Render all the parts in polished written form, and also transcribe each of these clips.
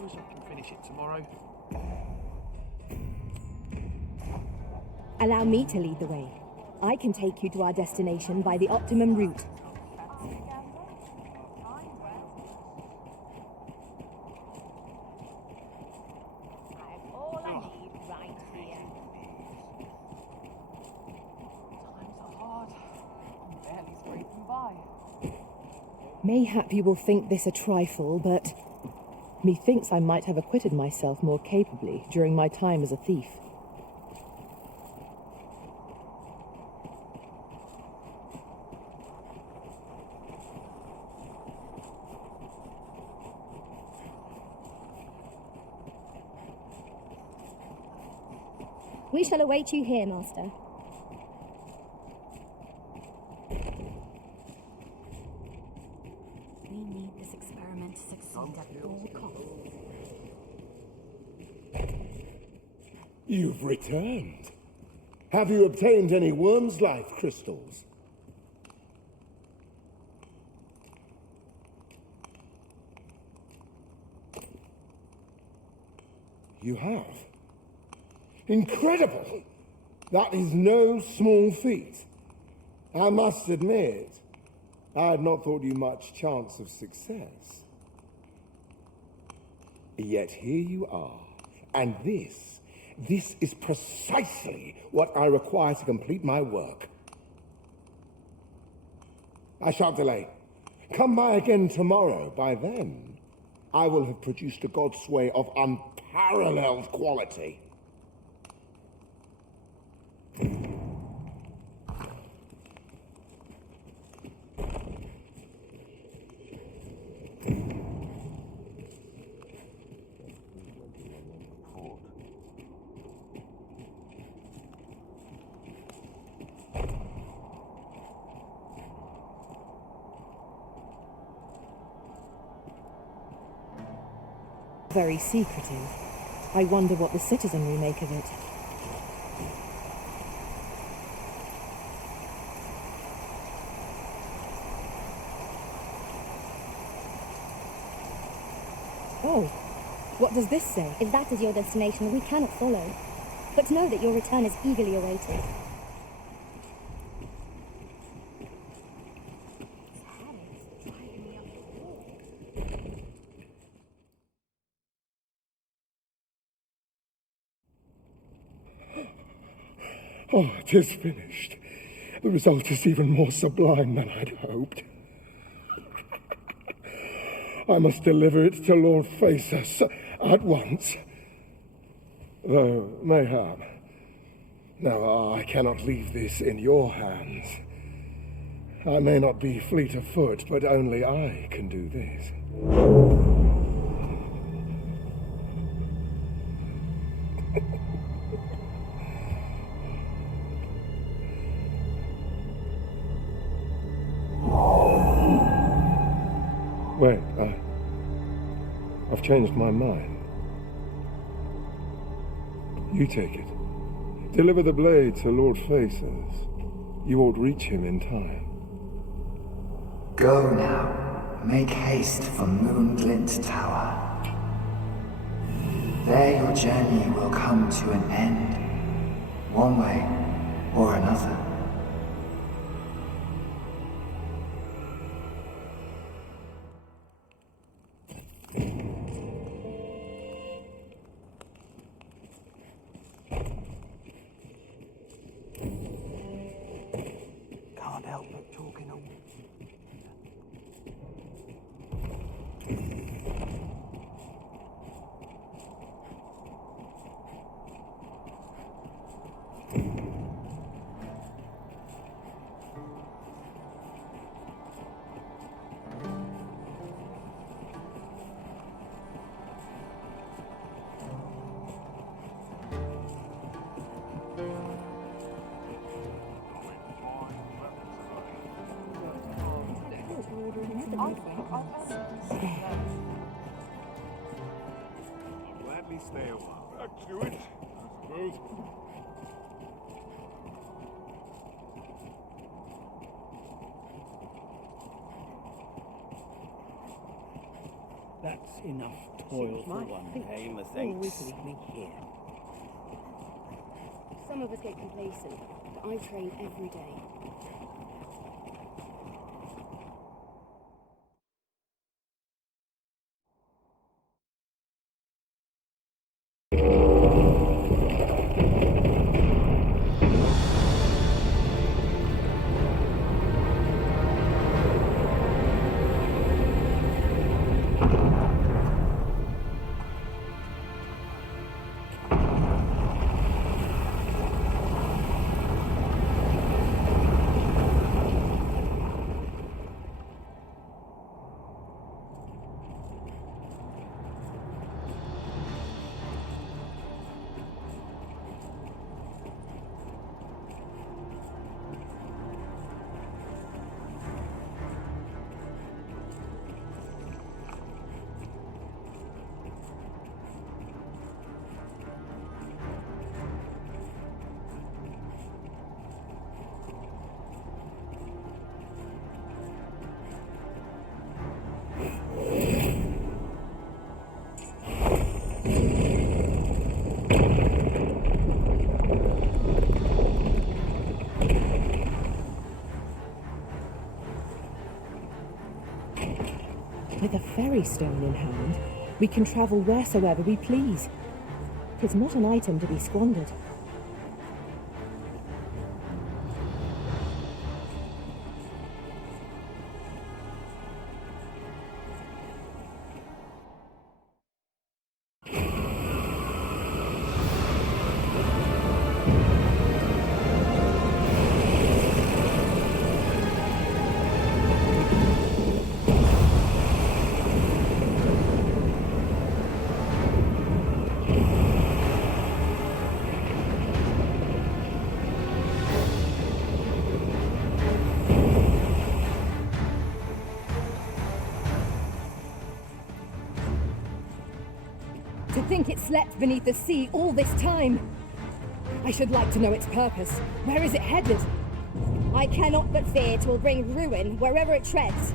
suppose I can finish it tomorrow. Allow me to lead the way. I can take you to our destination by the optimum route. All I need right here. Times are hard. I'm barely scraping by. Mayhap you will think this a trifle, but methinks I might have acquitted myself more capably during my time as a thief. We shall await you here, Master. We need this experiment to succeed at all costs. You've returned. Have you obtained any worm's life crystals? You have? Incredible! That is no small feat. I must admit, I had not thought you much chance of success. Yet here you are, and this is precisely what I require to complete my work. I shan't delay. Come by again tomorrow. By then, I will have produced a godsway of unparalleled quality. Very secretive. I wonder what the citizenry make of it. Oh, what does this say? If that is your destination, we cannot follow. But know that your return is eagerly awaited. Oh, 'tis finished. The result is even more sublime than I'd hoped. I must deliver it to Lord Phaesus at once. Though, mayhap, now I cannot leave this in your hands. I may not be fleet of foot, but only I can do this. Wait, I've changed my mind. You take it. Deliver the blade to Lord Phaesus. You won't reach him in time. Go now. Make haste for Moonglint Tower. There your journey will come to an end, one way or another. Can't help but talking all. I'll gladly stay a while. Back to it, I suppose. That's enough toil for one day, methinks. leave me here. Some of us get complacent, but I train every day. With a ferry stone in hand, we can travel wheresoever we please. 'Tis not an item to be squandered. To think it slept beneath the sea all this time! I should like to know its purpose. Where is it headed? I cannot but fear 'twill bring ruin wherever it treads.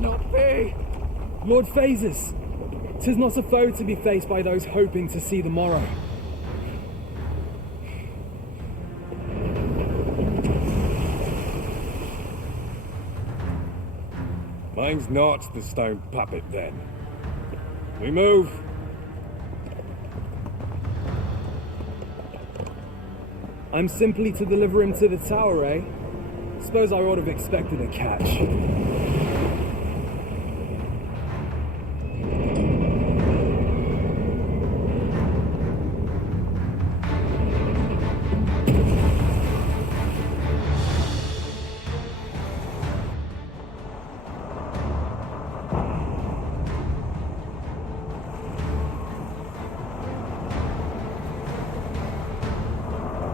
cannot be! Lord Phases, 'tis not a foe to be faced by those hoping to see the morrow. Mine's not the stone puppet, then. We move. I'm simply to deliver him to the tower, eh? Suppose I ought to have expected a catch.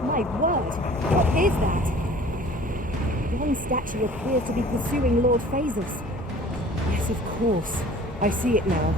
My word, what is that? One statue appears to be pursuing Lord Phases. Yes, of course. I see it now.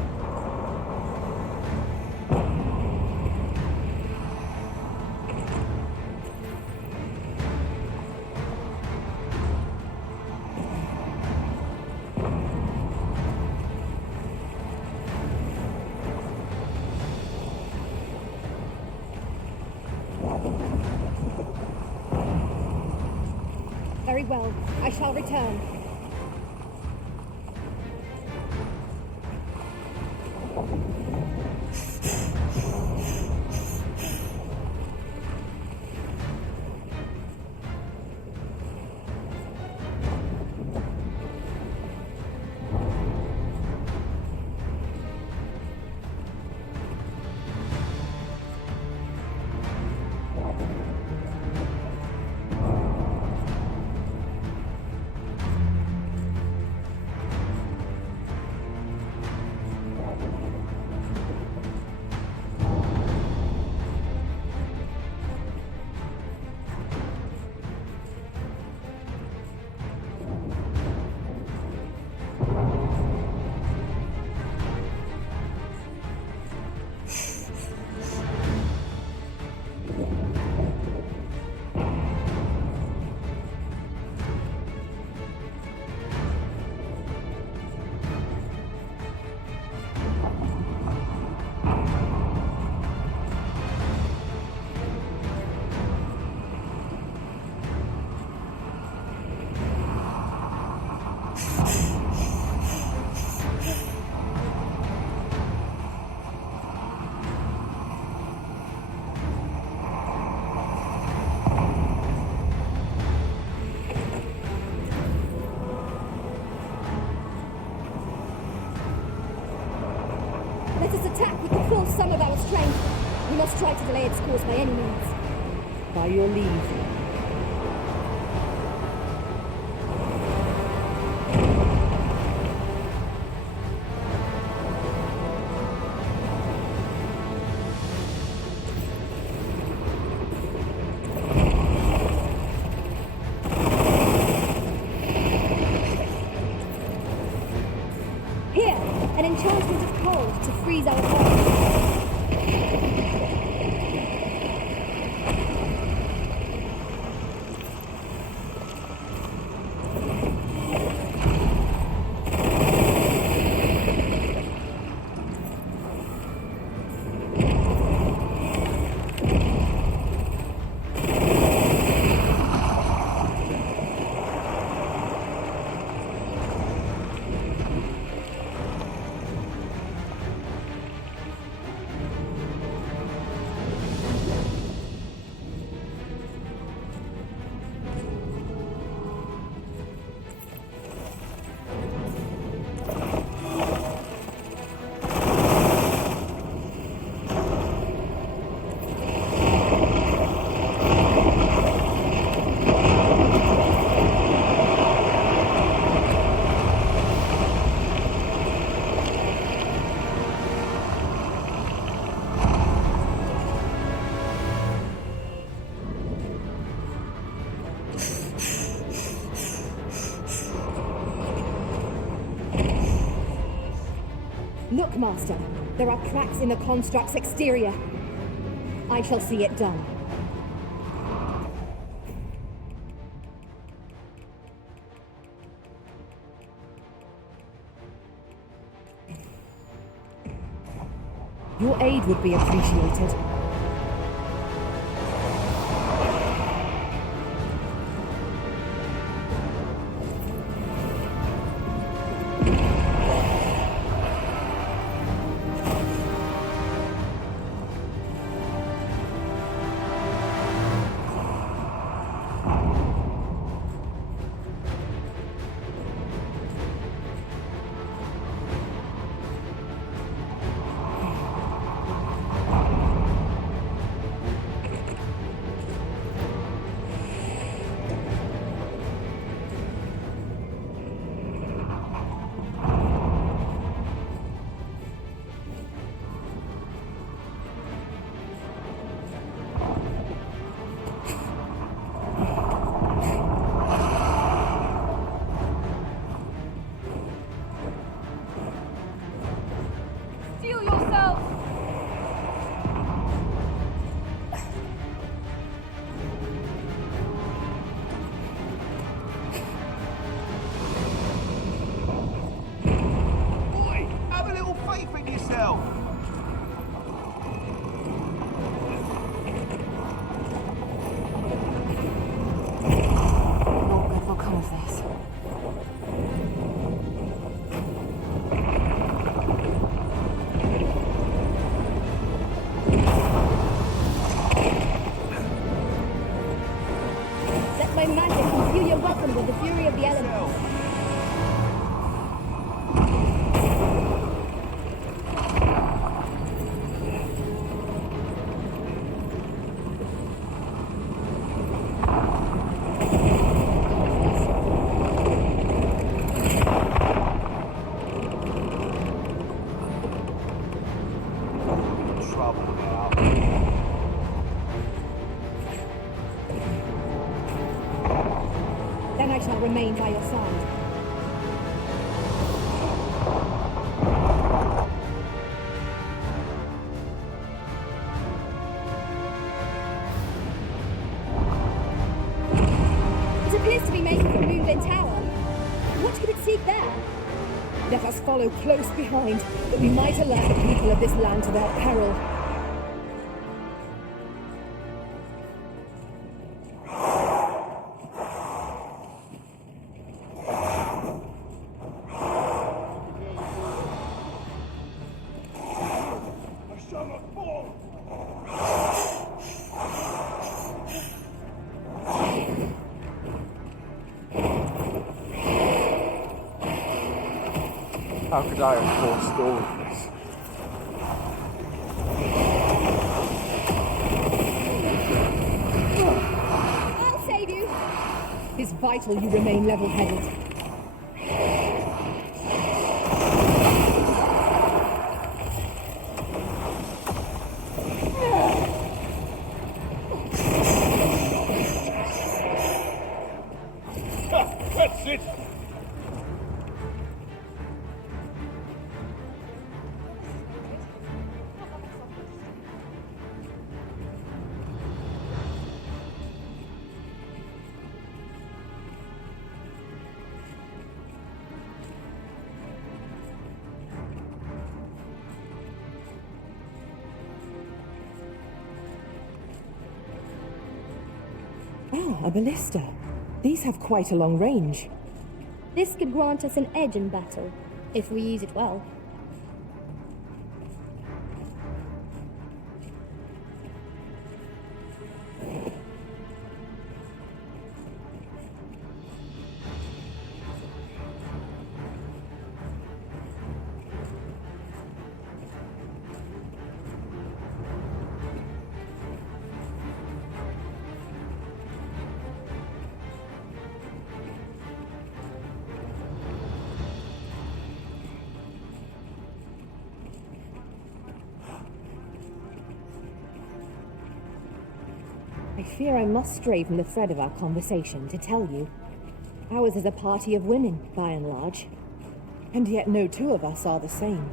Very well, I shall return. Let us attack with the full sum of our strength. We must try to delay its course by any means. By your leave. Here, an enchantment of cold to freeze our bodies. Look, Master, there are cracks in the construct's exterior. I shall see it done. Your aid would be appreciated. Steel yourself! Boy, have a little faith in yourself. What good will come of this? Let my magic imbue your weapon with the fury of the elements. Trouble now. Then I shall remain by your side. It appears to be making for Moonglin Tower. What could it seek there? Let us follow close behind, that we might alert the people of this land to their peril. How could I have forced all of this? I'll save you. It's vital you remain level-headed. That's it! Ah, a ballista. These have quite a long range. This could grant us an edge in battle, if we use it well. I fear I must stray from the thread of our conversation to tell you. Ours is a party of women, by and large. And yet no two of us are the same.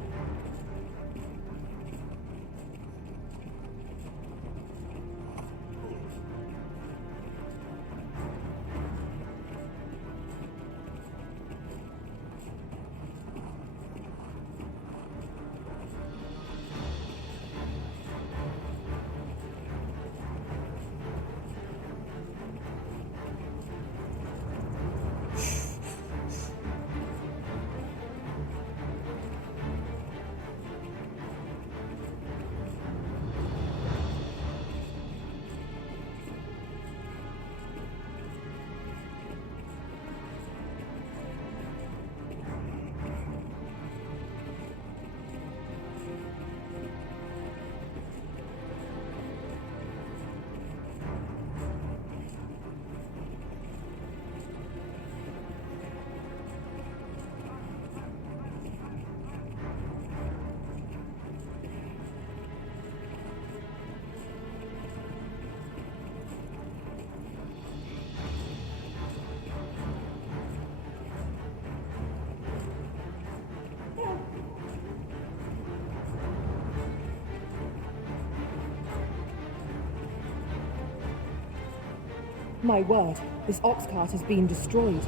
My word, this ox cart has been destroyed.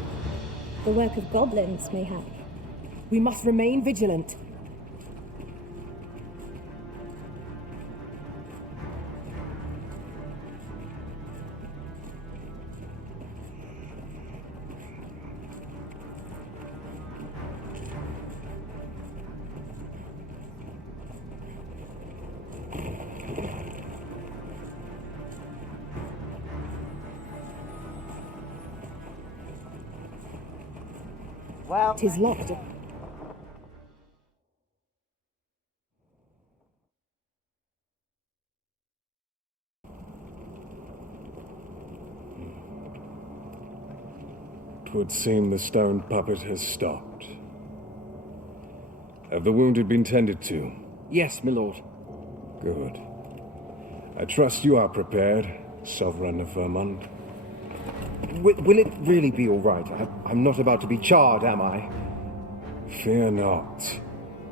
The work of goblins, mayhap. We must remain vigilant. Well, 'Tis locked. Twould seem the stone puppet has stopped. Have the wounded been tended to? Yes, my lord. Good. I trust you are prepared, Sovereign of Vermont. Will it really be all right? I'm not about to be charred, am I? Fear not.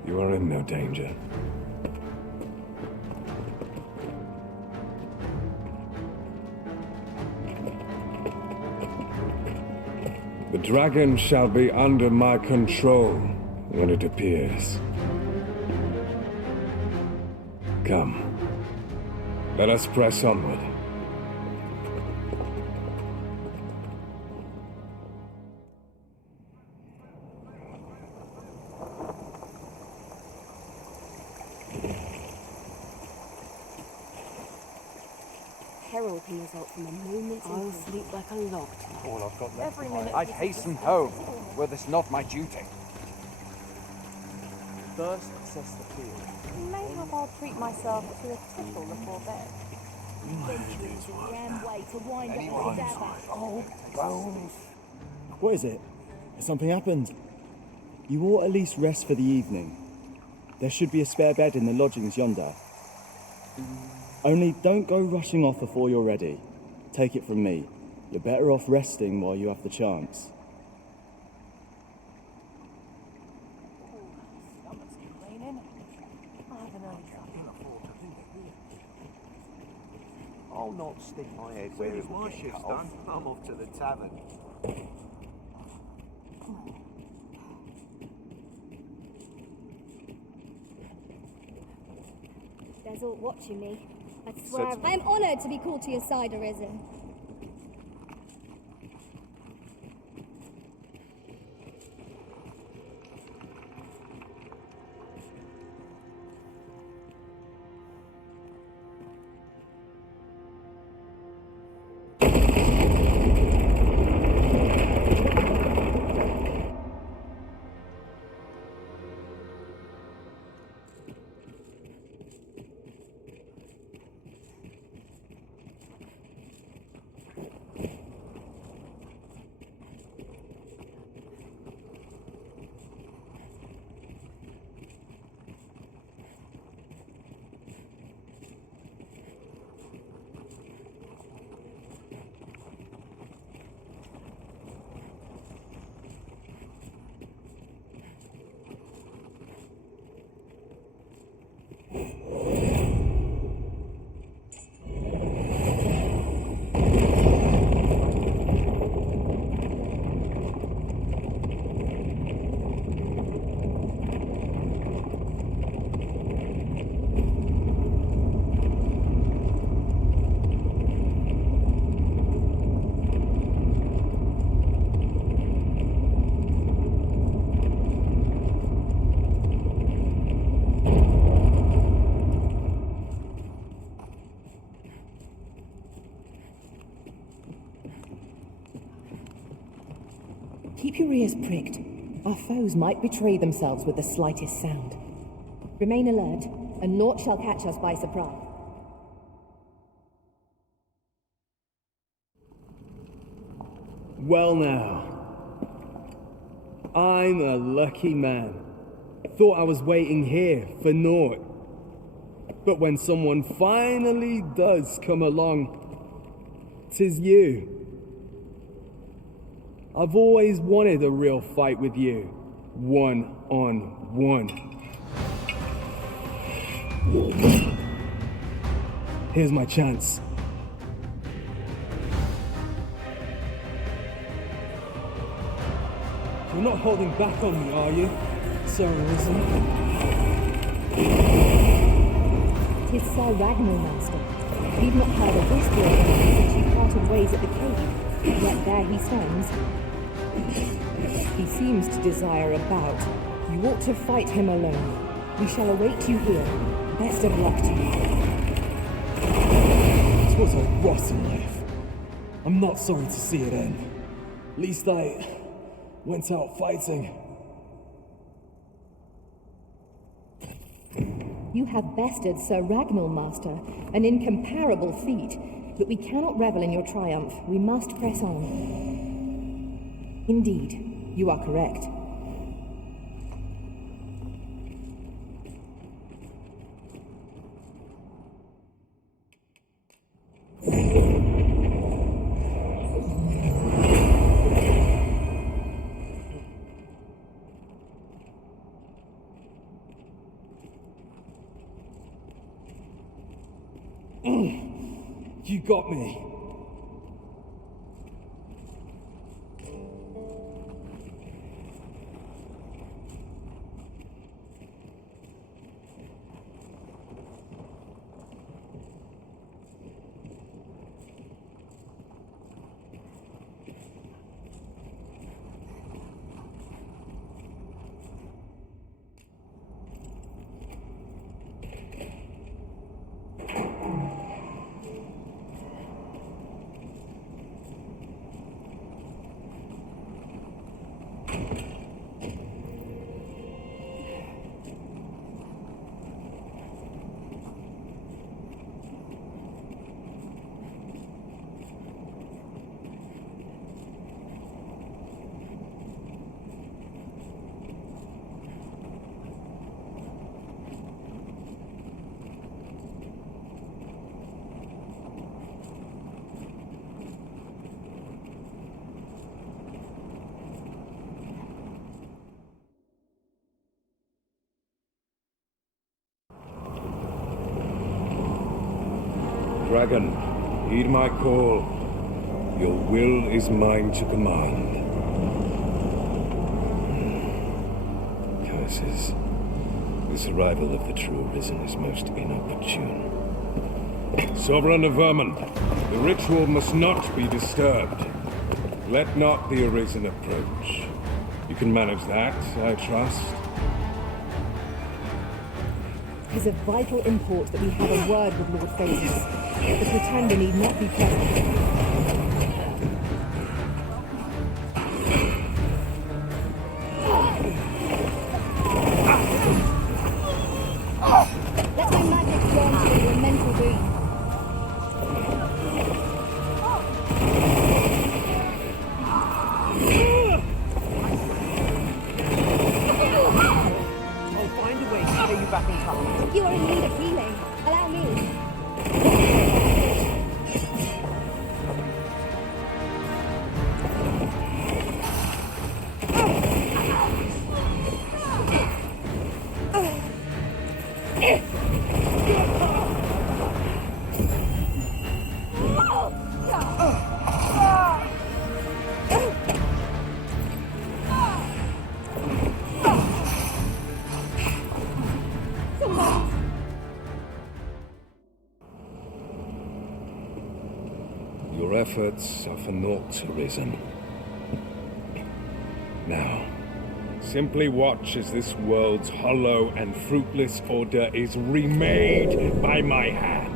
You are in no danger. The dragon shall be under my control when it appears. Come. Let us press onward. Peril can result from a moment's I'll sleep like a log. All I've got left. Every minute. I'd hasten home, were this not my duty. First, assess the field. Mayhap I'll treat myself to a tickle before bed. Venturing is a grand way to wind up a cadaver. Oh, bones. What is it? Has something happened? You ought at least rest for the evening. There should be a spare bed in the lodgings yonder. Only don't go rushing off before you're ready. Take it from me. You're better off resting while you have the chance. I'll not stick my head where it my shift's done. I'm off to the tavern. There's all watching me. I swear, I am honoured to be called to your side, Arisen. Keep your ears pricked. Our foes might betray themselves with the slightest sound. Remain alert, and naught shall catch us by surprise. Well now, I'm a lucky man. Thought I was waiting here for naught. But when someone finally does come along, 'tis you. I've always wanted a real fight with you, one-on-one. Here's my chance. You're not holding back on me, are you? Sir Risen? Tis Sir Ragnar, Master. We've not heard a whisper of him since you parted ways at the cave, yet there he stands. He seems to desire a bout. You ought to fight him alone. We shall await you here. Best of luck to you. This was a rotten life. I'm not sorry to see it end. At least I went out fighting. You have bested Sir Ragnar, Master, an incomparable feat, but we cannot revel in your triumph. We must press on. Indeed, you are correct. You got me. Dragon, heed my call. Your will is mine to command. Curses. This arrival of the true Arisen is most inopportune. Sovereign of Vermin, the ritual must not be disturbed. Let not the Arisen approach. You can manage that, I trust. It is of vital import that we have a word with Lord Phases. The Pretender need not be present. Let my magic grant you a mental boon. I'll find a way to pay you back in time. You are in need of healing. Allow me. Your efforts are for naught, Arisen. Now, simply watch as this world's hollow and fruitless order is remade by my hand.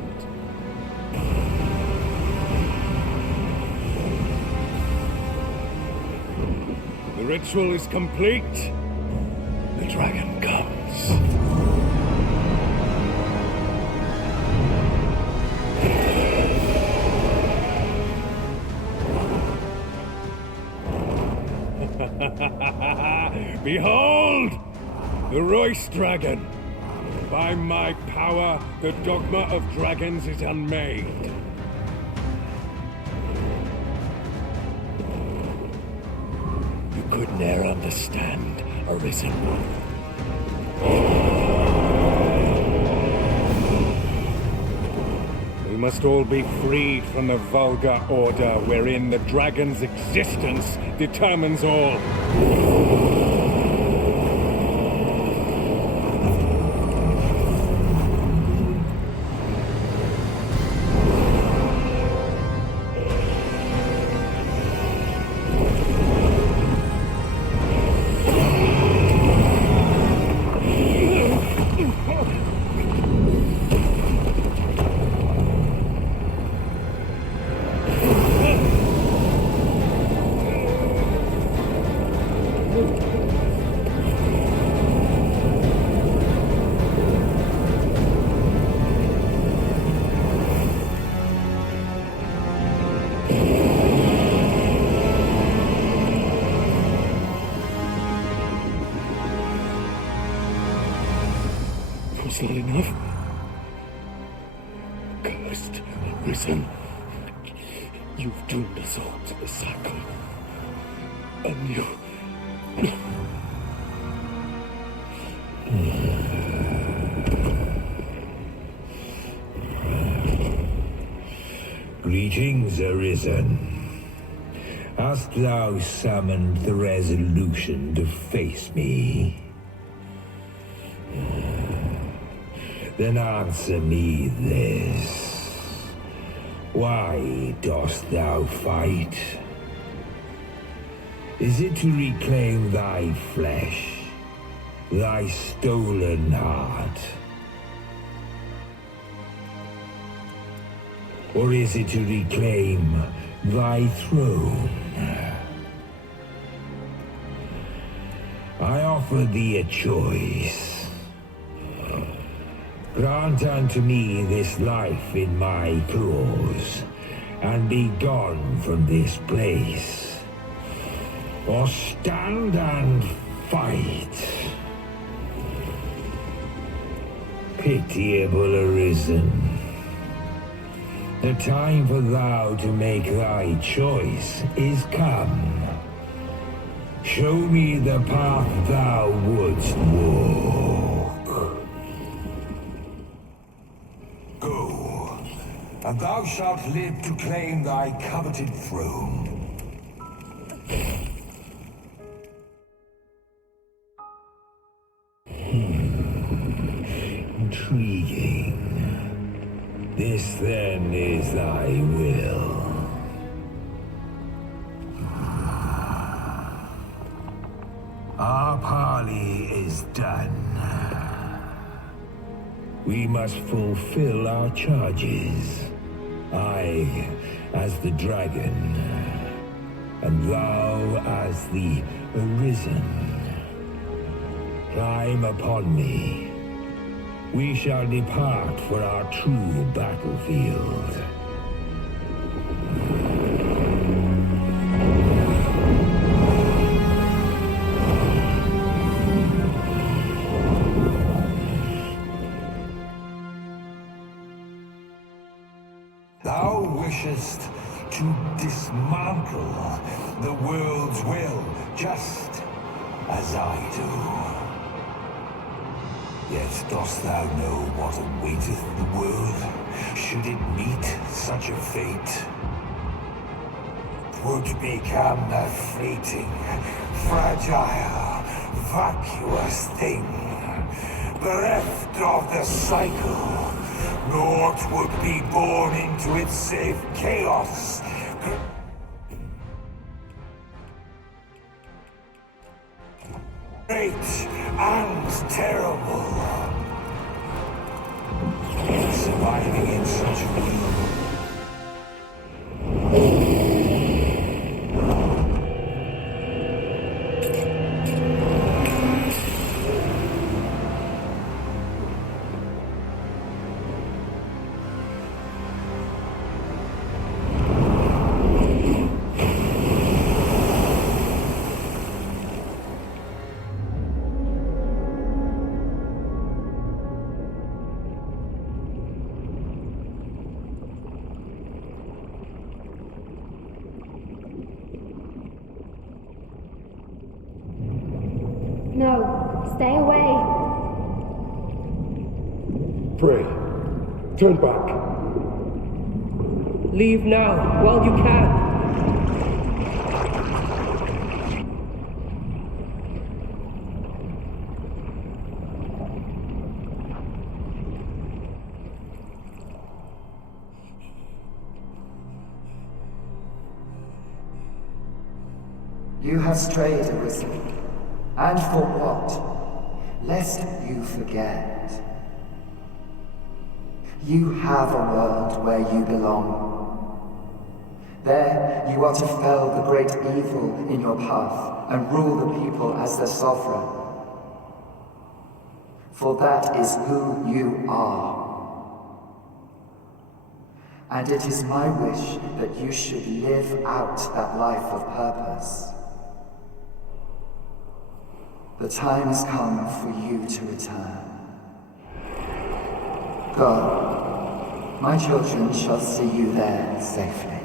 The ritual is complete. The dragon comes. Behold! The Royce Dragon! By my power, the Dogma of Dragons is unmade. You could ne'er understand, Arisen. must all be freed from the vulgar order wherein the dragon's existence determines all. Not enough. Cursed, risen. You've doomed us all to the cycle. And you... Greetings, Arisen. Hast thou summoned the resolution to face me? Then answer me this. Why dost thou fight? Is it to reclaim thy flesh, thy stolen heart? Or is it to reclaim thy throne? I offer thee a choice. Grant unto me this life in my claws, and be gone from this place. Or stand and fight. Pitiable Arisen. The time for thou to make thy choice is come. Show me the path thou wouldst walk. Go, and thou shalt live to claim thy coveted throne. Intriguing. This then is thy will. Our parley is done. We must fulfill our charges. I as the dragon, and thou as the Arisen. Climb upon me. We shall depart for our true battlefield. Thou wishest to dismantle the world's will, just as I do. Yet dost thou know what awaiteth the world, should it meet such a fate? 'Twould become a fleeting, fragile, vacuous thing, bereft of the cycle. Naught would be born into it save chaos. Great and terrible. Surviving in such a world. No, stay away. Pray. Turn back. Leave now, while you can. You have strayed, Arisen. And for what? Lest you forget. You have a world where you belong. There you are to fell the great evil in your path and rule the people as their sovereign. For that is who you are. And it is my wish that you should live out that life of purpose. The time has come for you to return. Go. My children shall see you there safely.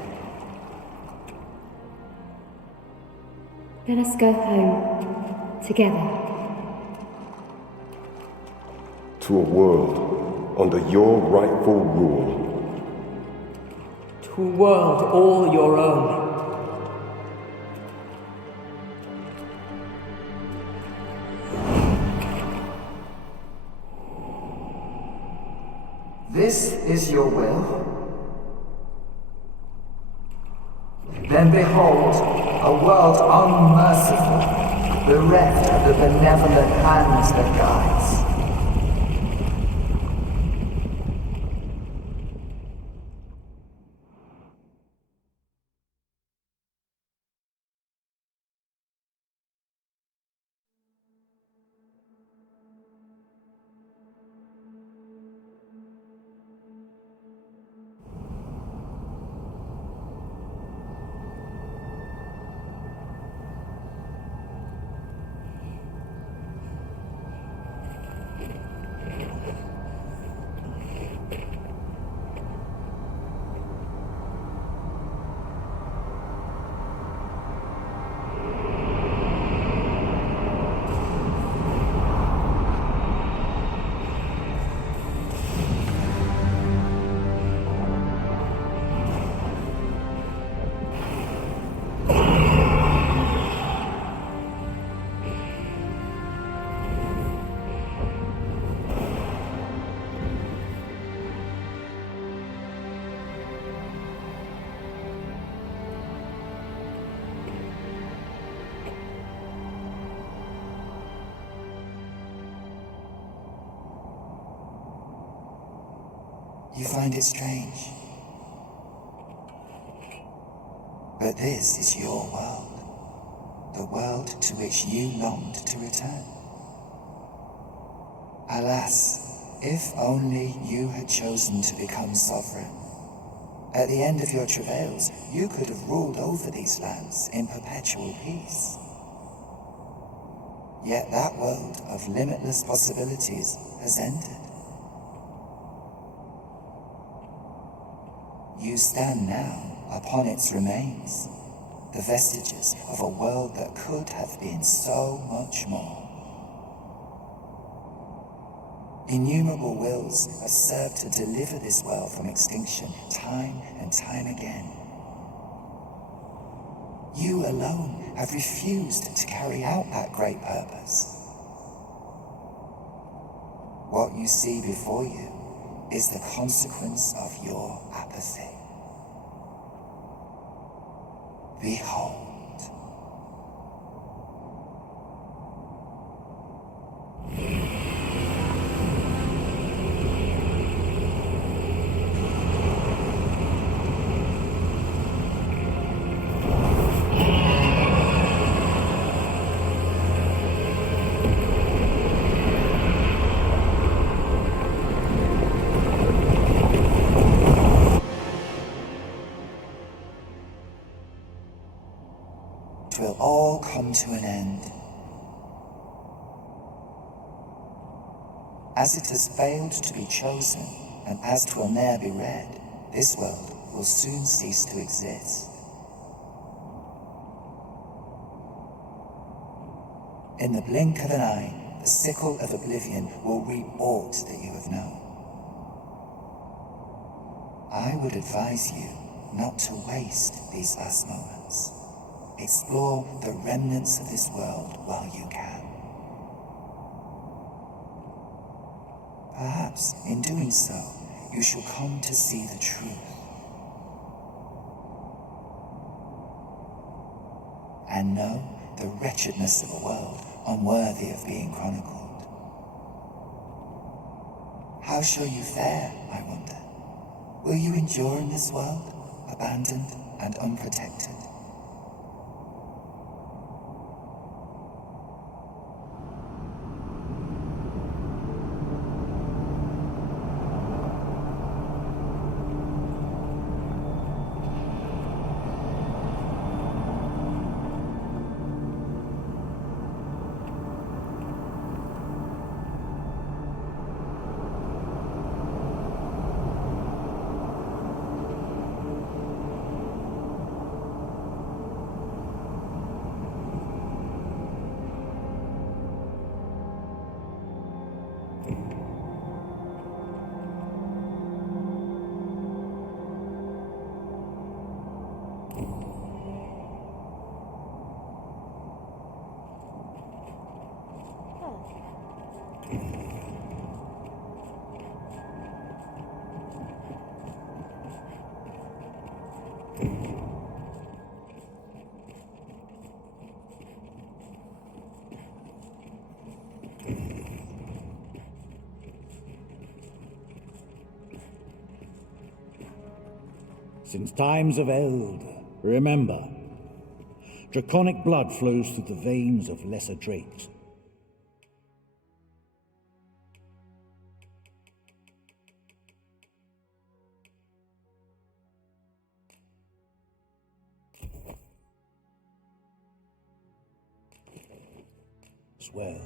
Let us go home, together. To a world under your rightful rule. To a world all your own. This is your will? Then behold, a world unmerciful, bereft of the benevolent hands that guides. You find it strange. But this is your world. The world to which you longed to return. Alas, if only you had chosen to become sovereign. At the end of your travails, you could have ruled over these lands in perpetual peace. Yet that world of limitless possibilities has ended. You stand now upon its remains, the vestiges of a world that could have been so much more. Innumerable wills have served to deliver this world from extinction time and time again. You alone have refused to carry out that great purpose. What you see before you is the consequence of your apathy. Behold. Will all come to an end. As it has failed to be chosen, and as 'twill ne'er be read, this world will soon cease to exist. In the blink of an eye, the sickle of oblivion will reap aught that you have known. I would advise you not to waste these last moments. Explore the remnants of this world while you can. Perhaps, in doing so, you shall come to see the truth. And know the wretchedness of a world unworthy of being chronicled. How shall you fare, I wonder? Will you endure in this world, abandoned and unprotected? Since times of eld, remember, draconic blood flows through the veins of lesser drakes. As well.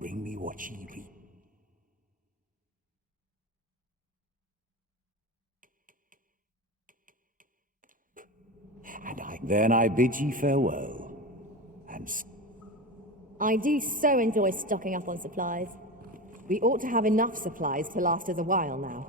Bring me what she reads. Then I bid ye farewell, and... I do so enjoy stocking up on supplies. We ought to have enough supplies to last us a while now.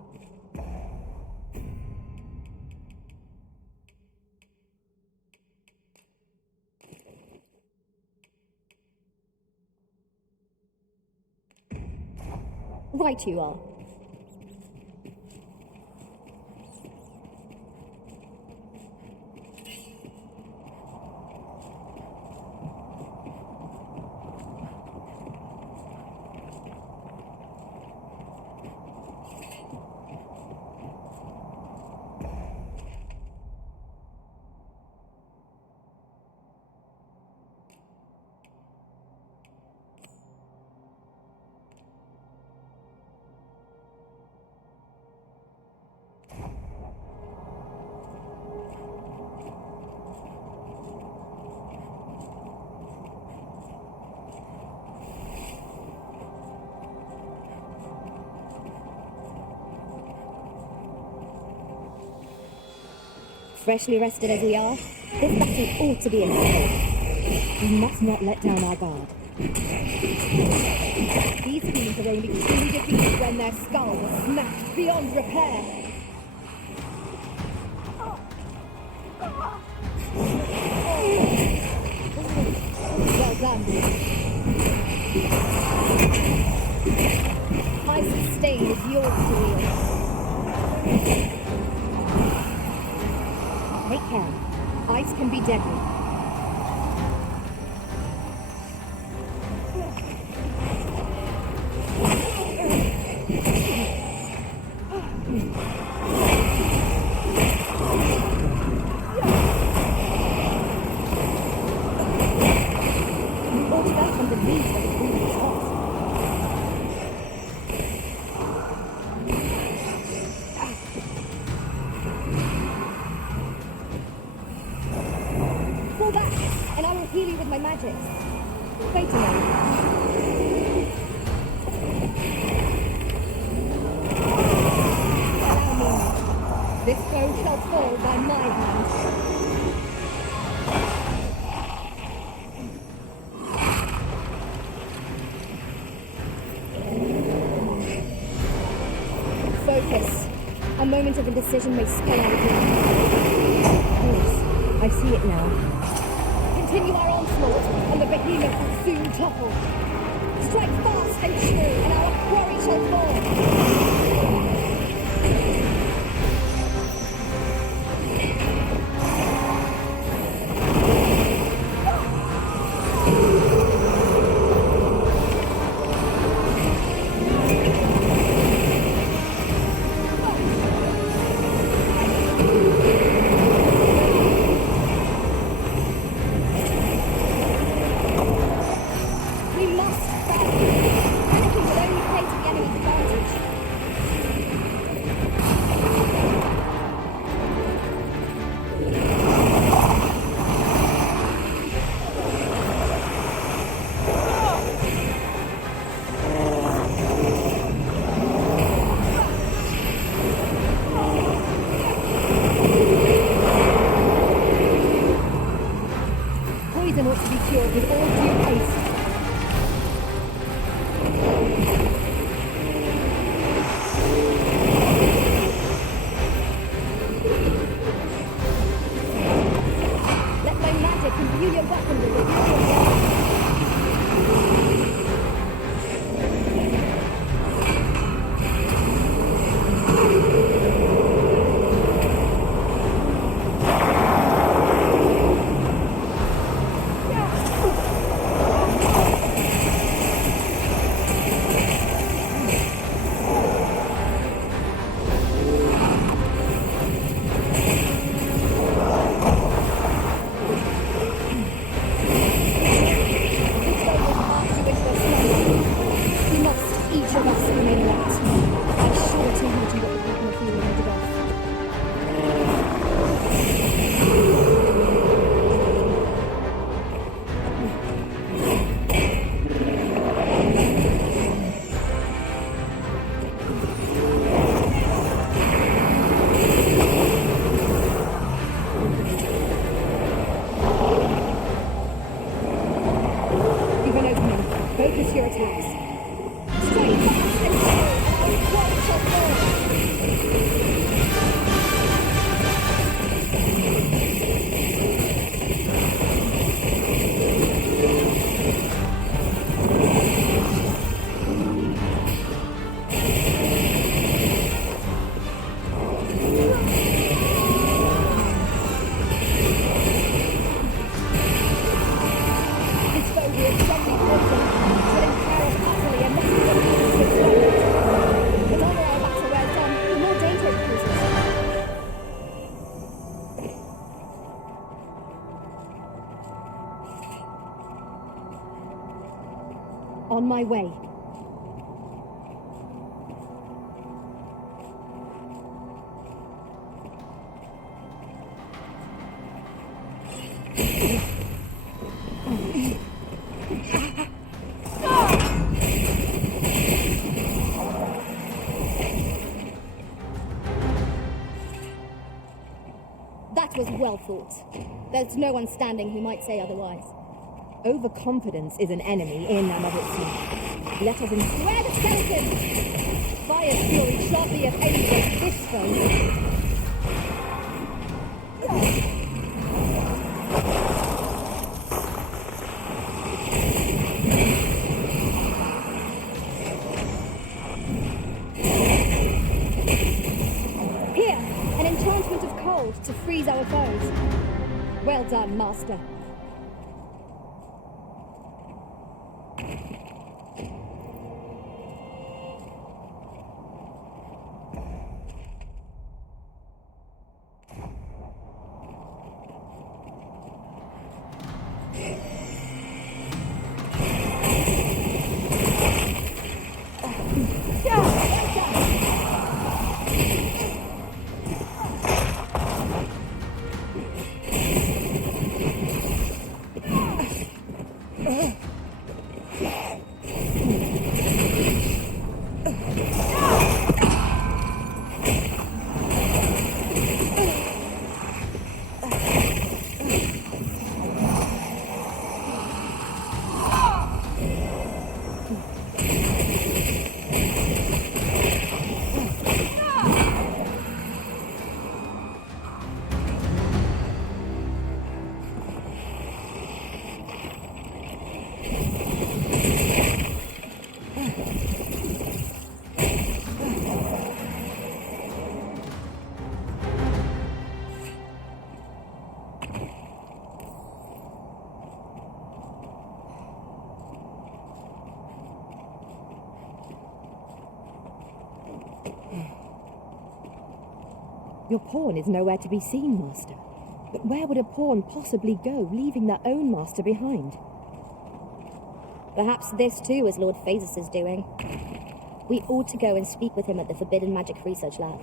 Right you are. Freshly rested as we are, this battle ought to be in hand. We must not let down our guard. These fiends are only truly defeated when their skulls are smashed beyond repair. Well done. Ice stain is yours to wield. Take care. Ice can be deadly. Fall back, and I will heal you with my magic. Wait a moment. Allow me. This foe shall fall by my hand. Focus. A moment of indecision may spell out your course. I see it now. Continue our onslaught, and the behemoth will soon topple. Strike fast and true, and our quarry shall fall. Poison ought to be cured with all due haste. Let my magic imbue your weapon with the beauty of your attacks. Strike fast and true, and our quarry shall fall. This foe will suddenly poison. On my way. That was well thought. There's no one standing who might say otherwise. Overconfidence is an enemy in and of itself. Let us swear the skeleton! Fire's fury sharply have aimed at this foe. Here, an enchantment of cold to freeze our foes. Well done, Master. Your pawn is nowhere to be seen, Master. But where would a pawn possibly go, leaving their own master behind? Perhaps this too is Lord Phasis' doing. We ought to go and speak with him at the Forbidden Magic Research Lab.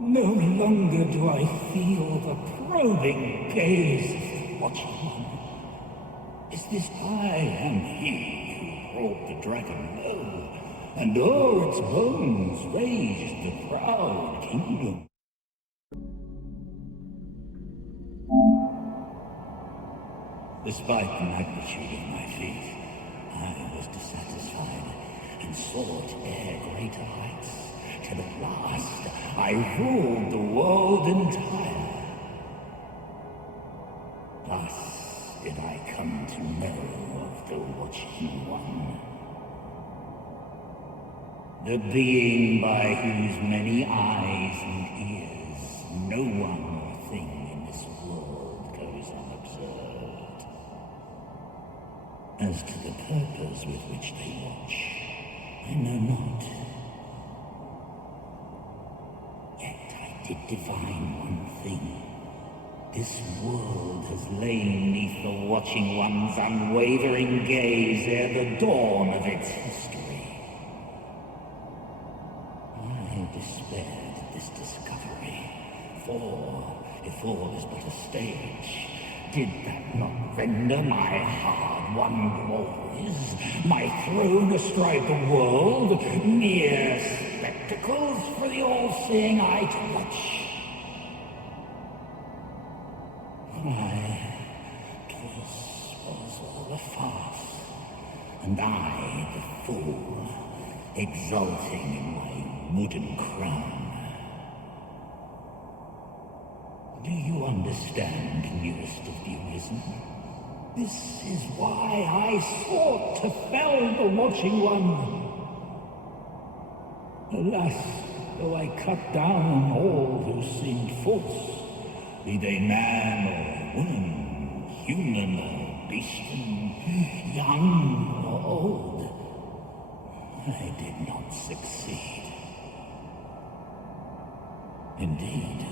No longer do I feel the probing gaze of the watching one. Is this I am he who brought the dragon low, and o'er its bones raised the proud kingdom? Despite the magnitude of my feat, I was dissatisfied and sought ere greater heights, till at last I ruled the world entire. Thus did I come to know of the Watching One. The being by whose many eyes and ears no one or thing in this world goes unobserved. As to the purpose with which they watch, I know not. Yet I did divine one thing. This world has lain neath the Watching One's unwavering gaze ere the dawn of its history. I despaired at this discovery, before, if all is but a stage, did that not render my hard-won glories, my throne astride the world, mere spectacles for the all-seeing eye to watch? Why, 'twas all a farce, and I, the fool, exulting in my wooden crown. Do you understand, newest of the arisen? This is why I sought to fell the watching one. Alas, though I cut down all who seemed false, be they man or woman, human or beasten, young or old, I did not succeed. Indeed,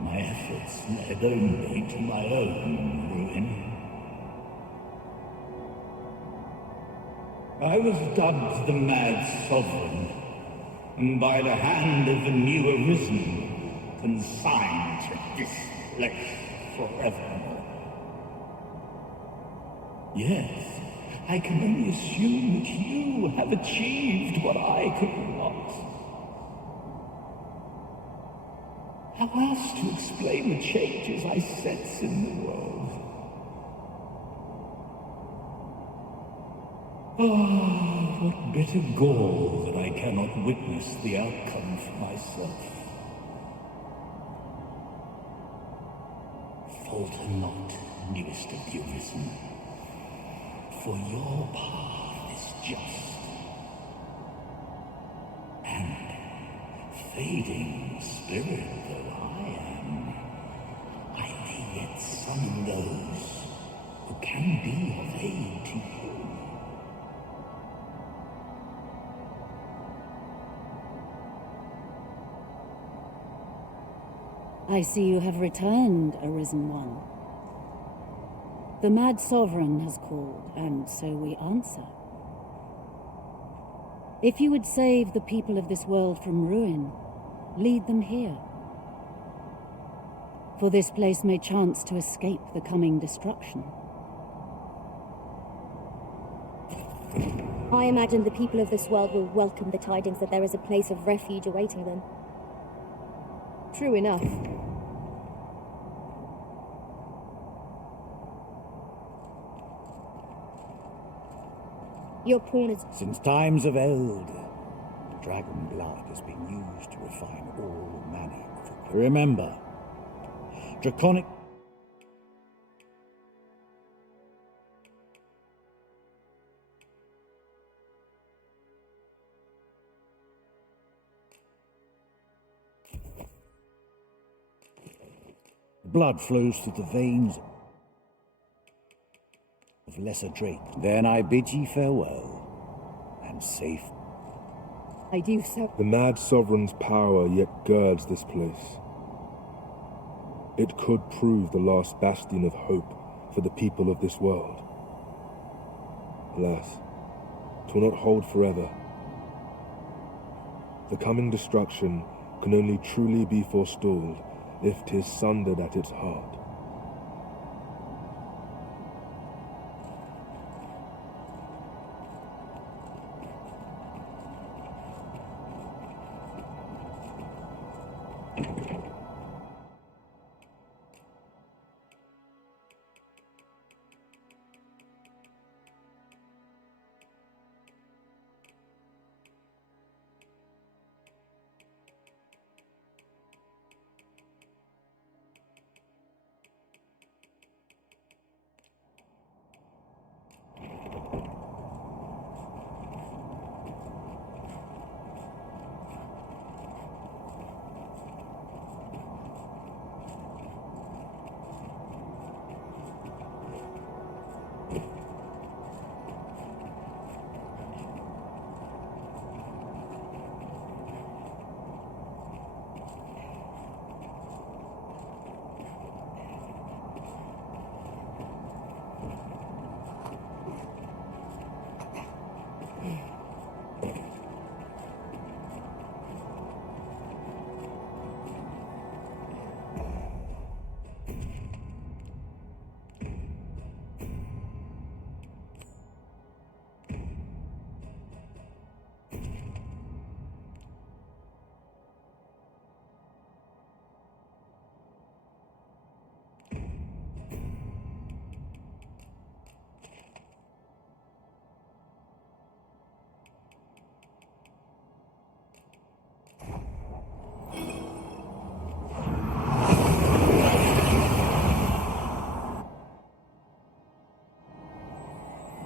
my efforts led only to my own ruin. I was dubbed the Mad Sovereign, and by the hand of the new arisen, consigned to this place forevermore. Yes, I can only assume that you have achieved what I could not. How else to explain the changes I sense in the world? Ah, what bitter gall that I cannot witness the outcome for myself. Falter not, newest of the arisen, for your path is just. And, fading spirit though I am, I may yet summon those who can be of aid to you. I see you have returned, Arisen One. The Mad Sovereign has called, and so we answer. If you would save the people of this world from ruin, lead them here. For this place may chance to escape the coming destruction. I imagine the people of this world will welcome the tidings that there is a place of refuge awaiting them. True enough. Your pawn is... Since times of eld, dragon blood has been used to refine all manner of equipment. Remember, draconic... Blood flows through the veins of lesser drake. Then I bid ye farewell, and safe. I do so. The Mad Sovereign's power yet girds this place. It could prove the last bastion of hope for the people of this world. Alas, 'twill not hold forever. The coming destruction can only truly be forestalled if 'tis sundered at its heart.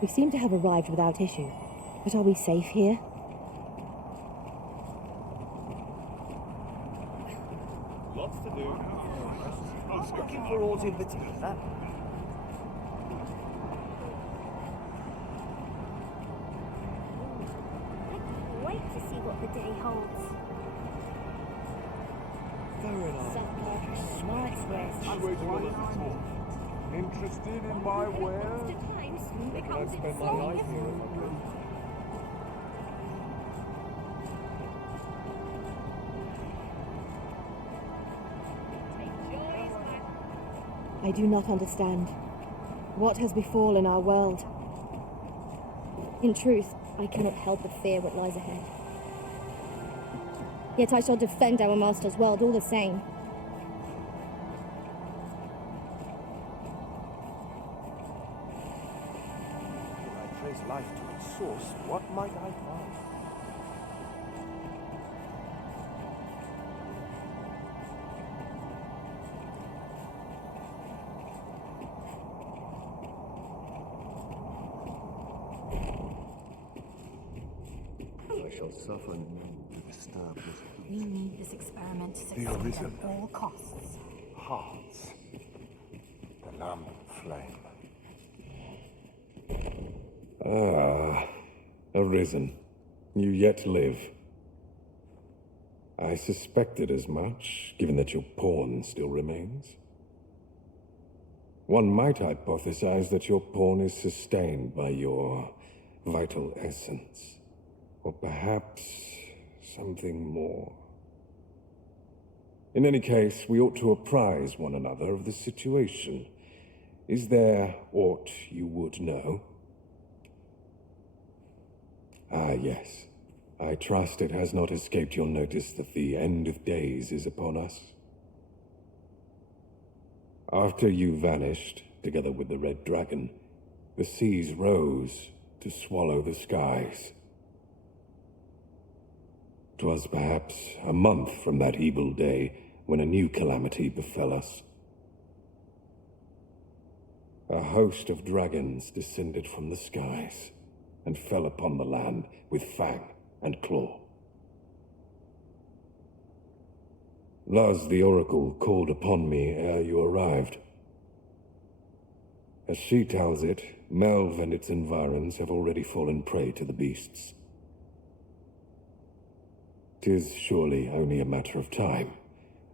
We seem to have arrived without issue. But are we safe here? Lots to do. I was looking for aught in particular. Wait to see what the day holds. Fair enough. Interested in my wares? I've spent my life here if I could. I do not understand. What has befallen our world? In truth, I cannot help but fear what lies ahead. Yet I shall defend our master's world all the same. If I trace life to its source, what might I find? I shall suffer to disturb this peace. We need this experiment to succeed Arisen. at all costs. Hearts. The lamp flame. Ah, Arisen. You yet live. I suspected as much, given that your pawn still remains. One might hypothesize that your pawn is sustained by your vital essence. Or perhaps something more. In any case, we ought to apprise one another of the situation. Is there aught you would know? Ah, yes. I trust it has not escaped your notice that the end of days is upon us. After you vanished, together with the Red Dragon, the seas rose to swallow the skies. 'Twas perhaps a month from that evil day when a new calamity befell us. A host of dragons descended from the skies and fell upon the land with fang and claw. Laz the Oracle called upon me ere you arrived. As she tells it, Melve and its environs have already fallen prey to the beasts. 'Tis surely only a matter of time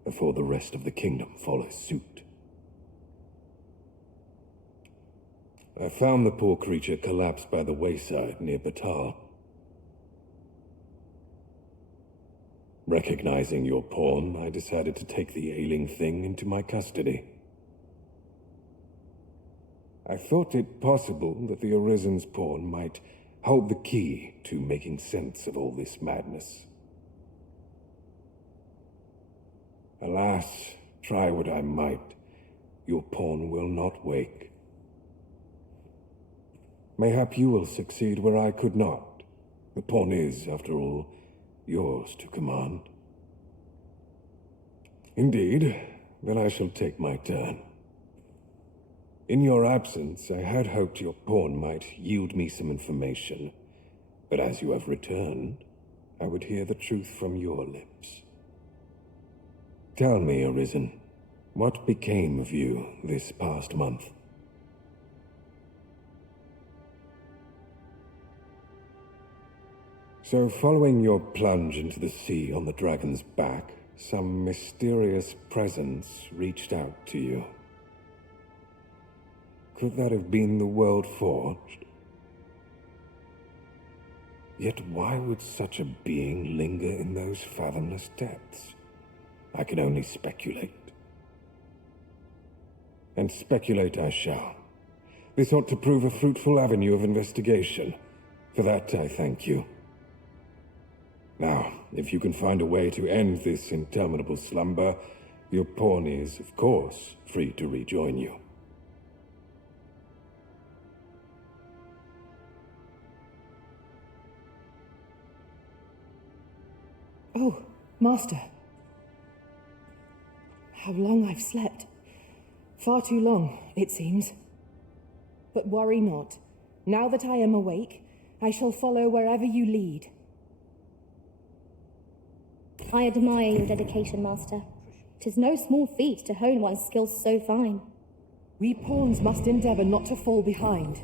before the rest of the kingdom follows suit. I found the poor creature collapsed by the wayside near Batal. Recognizing your pawn, I decided to take the ailing thing into my custody. I thought it possible that the Arisen's pawn might hold the key to making sense of all this madness. Alas, try what I might, your pawn will not wake. Mayhap you will succeed where I could not. The pawn is, after all, yours to command. Indeed, then I shall take my turn. In your absence, I had hoped your pawn might yield me some information, but as you have returned, I would hear the truth from your lips. Tell me, Arisen, what became of you this past month? So, following your plunge into the sea on the dragon's back, some mysterious presence reached out to you. Could that have been the World Forged? Yet why would such a being linger in those fathomless depths? I can only speculate. And speculate I shall. This ought to prove a fruitful avenue of investigation. For that I thank you. Now, if you can find a way to end this interminable slumber, your pawn is, of course, free to rejoin you. Oh, Master. How long I've slept. Far too long, it seems. But worry not. Now that I am awake, I shall follow wherever you lead. I admire your dedication, Master. 'Tis no small feat to hone one's skills so fine. We pawns must endeavour not to fall behind.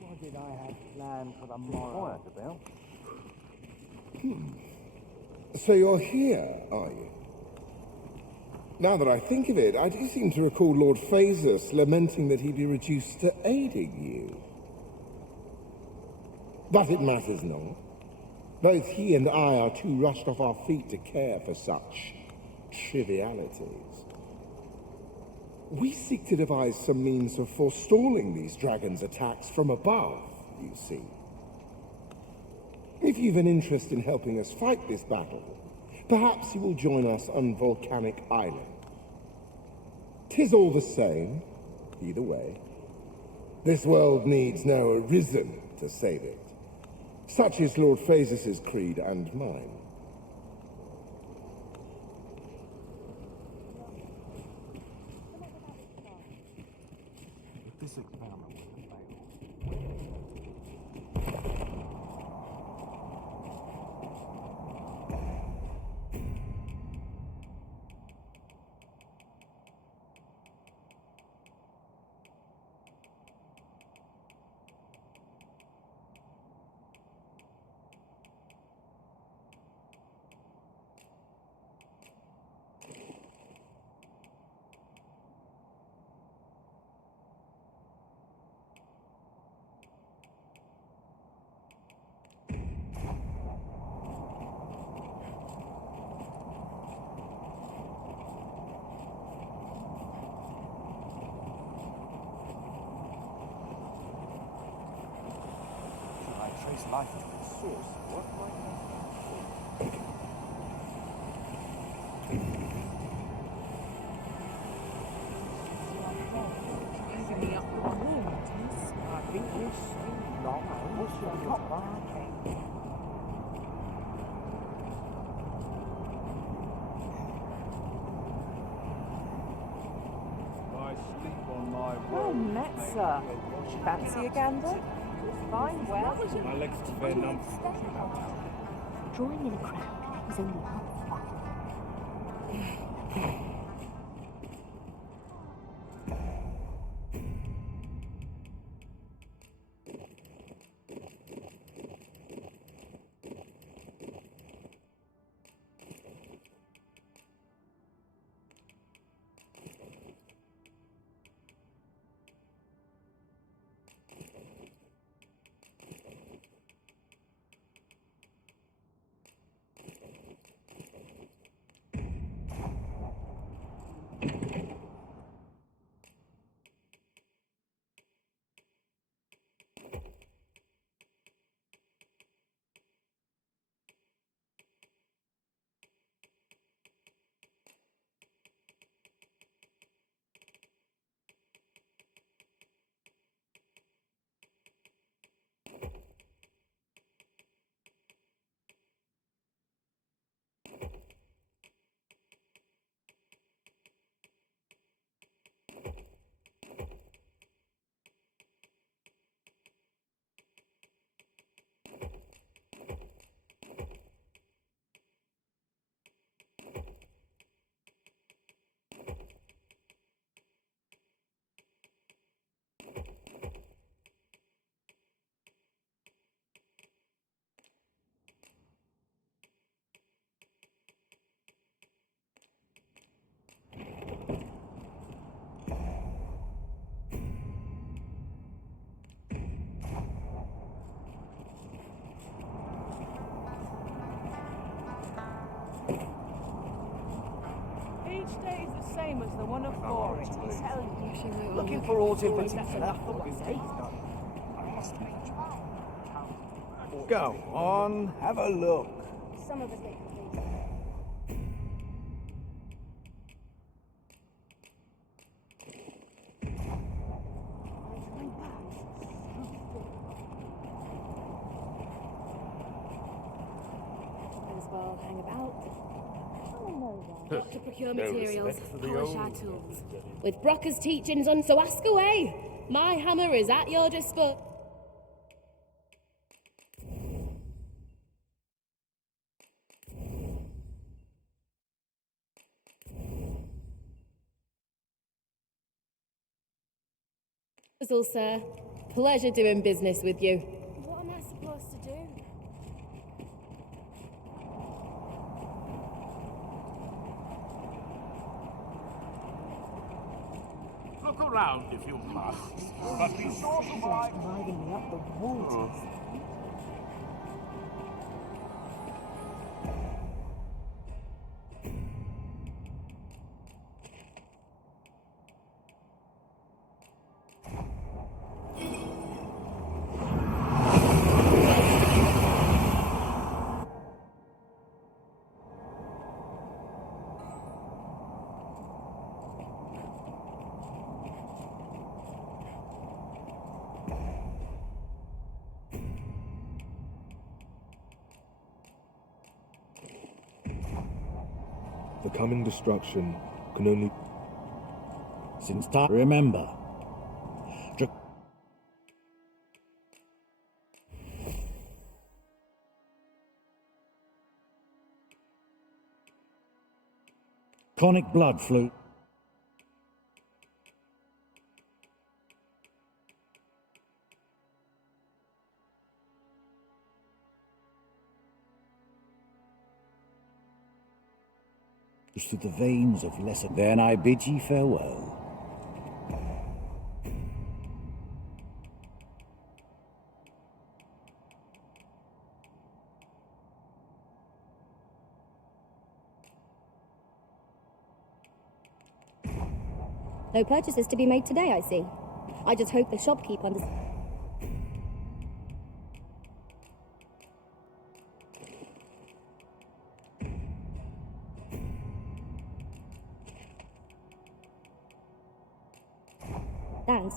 What did I have planned for the morrow? So you're here, are you? Now that I think of it, I do seem to recall Lord Phasus lamenting that he'd be reduced to aiding you. But it matters not. Both he and I are too rushed off our feet to care for such trivialities. We seek to devise some means of forestalling these dragons' attacks from above, you see. If you've an interest in helping us fight this battle, perhaps you will join us on Volcanic Island. 'Tis all the same, either way. This world needs no Arisen to save it. Such is Lord Phasus's creed and mine. If this experiment was to fail, trace life to its source, what might I think we're so long, I wish you got I sleep on my Well met, sir. Fancy a gander? Fine, well. My legs to fair numb. Drawing in a crowd is only half the battle. Each day is the same as the one before. looking for orders in particular? Go on, have a look. Some of us get confused. well, hang about. To procure materials, polish our tools. With Brocker's teachings on, so ask away. My hammer is at your disposal. Sir, pleasure doing business with you. What am I supposed to do? Look around if you must, but be sure to mind driving me up the waters. The coming destruction can only... Since time... Remember. Draconic blood flew... to the veins of lesser... Then I bid ye farewell. No purchases to be made today, I see. I just hope the shopkeep understands. Thanks.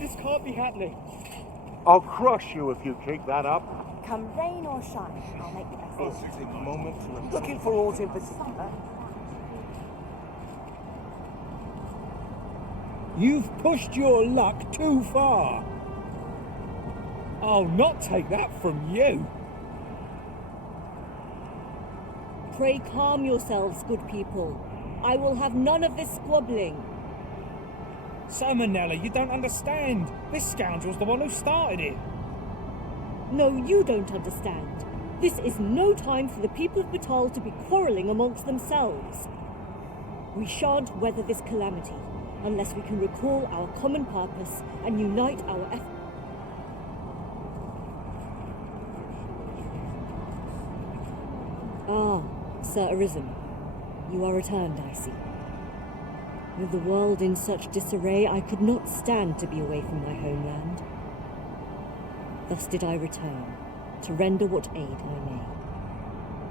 This can't be happening. I'll crush you if you keep that up. Come rain or shine, I'll make the best of it. Take a moment to... Looking for aught in particular? You've pushed your luck too far. I'll not take that from you. Pray calm yourselves, good people. I will have none of this squabbling. Salmonella, you don't understand. This scoundrel's the one who started it. No, you don't understand. This is no time for the people of Batal to be quarrelling amongst themselves. We shan't weather this calamity unless we can recall our common purpose and unite our efforts. Ah, Sir Arisen. You are returned, I see. With the world in such disarray, I could not stand to be away from my homeland. Thus did I return, to render what aid I may.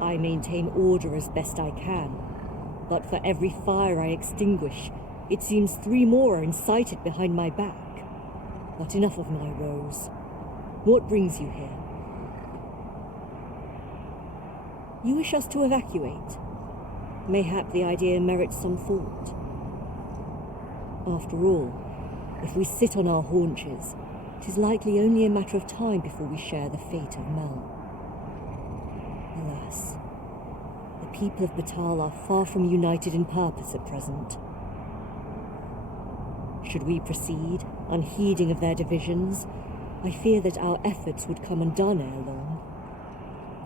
I maintain order as best I can, but for every fire I extinguish, it seems 3 more are incited behind my back. But enough of my woes. What brings you here? You wish us to evacuate? Mayhap the idea merits some thought. After all, if we sit on our haunches, 'tis likely only a matter of time before we share the fate of Mel. Alas, the people of Batal are far from united in purpose at present. Should we proceed, unheeding of their divisions, I fear that our efforts would come undone ere long.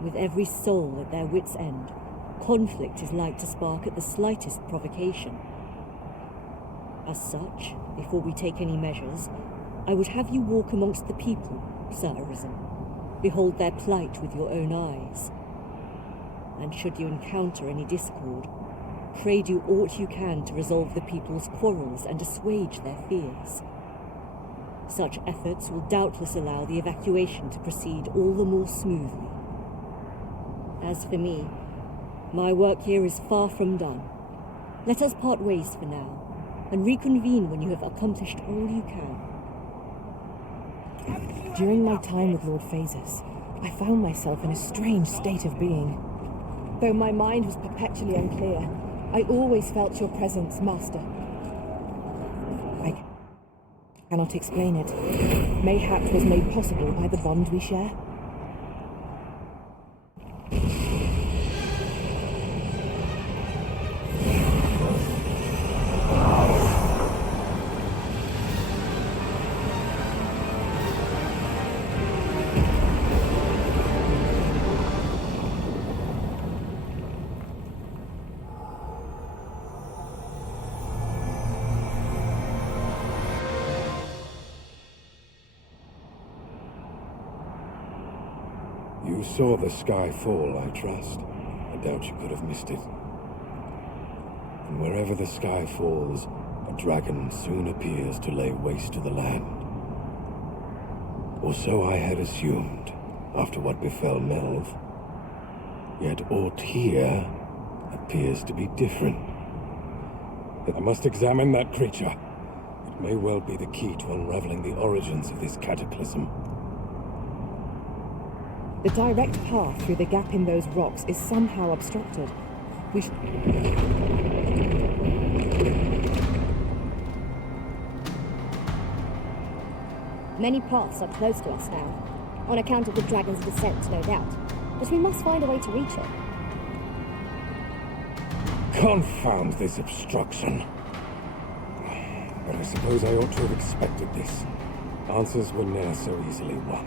With every soul at their wits' end, conflict is like to spark at the slightest provocation. As such, before we take any measures, I would have you walk amongst the people, Sir Arisen. Behold their plight with your own eyes. And should you encounter any discord, pray do aught you can to resolve the people's quarrels and assuage their fears. Such efforts will doubtless allow the evacuation to proceed all the more smoothly. As for me, my work here is far from done. Let us part ways for now, and reconvene when you have accomplished all you can. During my time with Lord Phasus, I found myself in a strange state of being. Though my mind was perpetually unclear, I always felt your presence, Master. I cannot explain it. Mayhap it was made possible by the bond we share. You saw the sky fall, I trust. I doubt you could have missed it. And wherever the sky falls, a dragon soon appears to lay waste to the land. Or so I had assumed, after what befell Melv. Yet aught here appears to be different. I must examine that creature. It may well be the key to unraveling the origins of this cataclysm. The direct path through the gap in those rocks is somehow obstructed. We should... Many paths are close to us now, on account of the dragon's descent, no doubt. But we must find a way to reach it. Confound this obstruction. But I suppose I ought to have expected this. Answers were ne'er so easily won.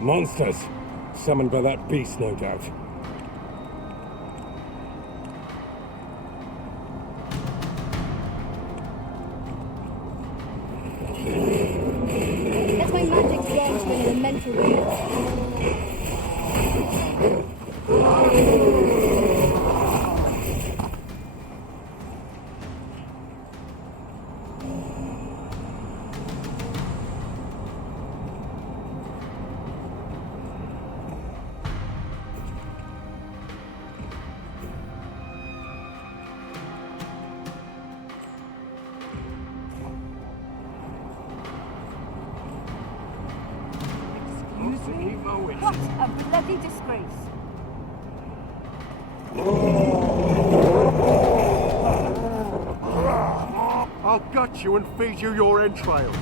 Monsters! Summoned by that beast, no doubt. Let my magic grant you an elemental wind. What a bloody disgrace. I'll gut you and feed you your entrails.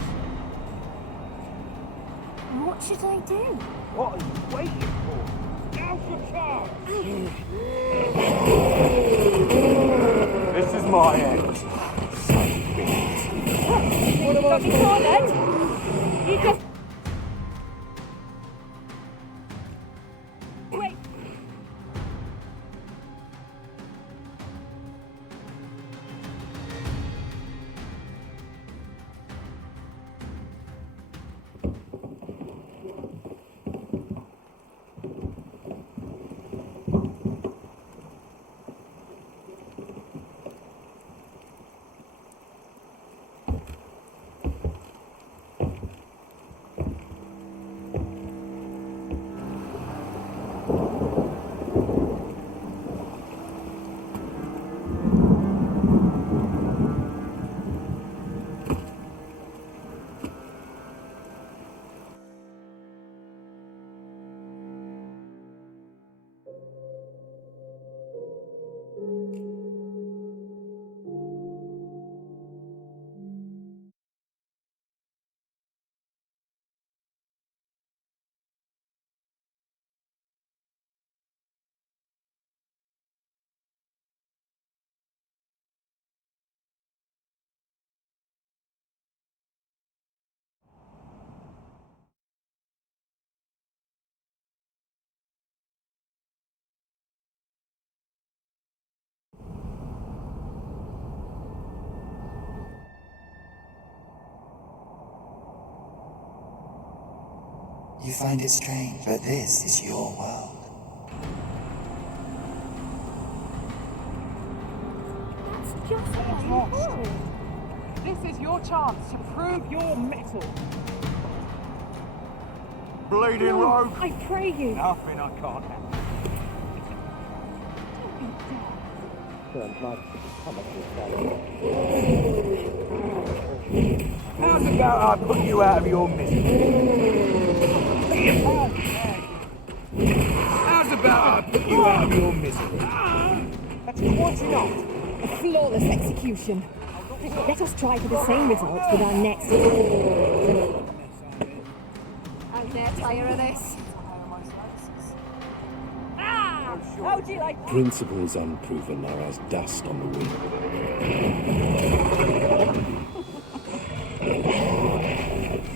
What should I do? What are you waiting for? Now for charge! This is my end. What about you cornered? You just... Wait. You find it strange, but this is your world. That's just what you This is your chance to prove your mettle. Bleeding No, rogue. I pray you. Nothing I can't handle. How's about I put you out of your misery? How's about I put you out of your misery? That's quite enough. A flawless execution. Let us try for the same result with our next. I'm near tired of this. How do you like that? Principles unproven are as dust on the wind.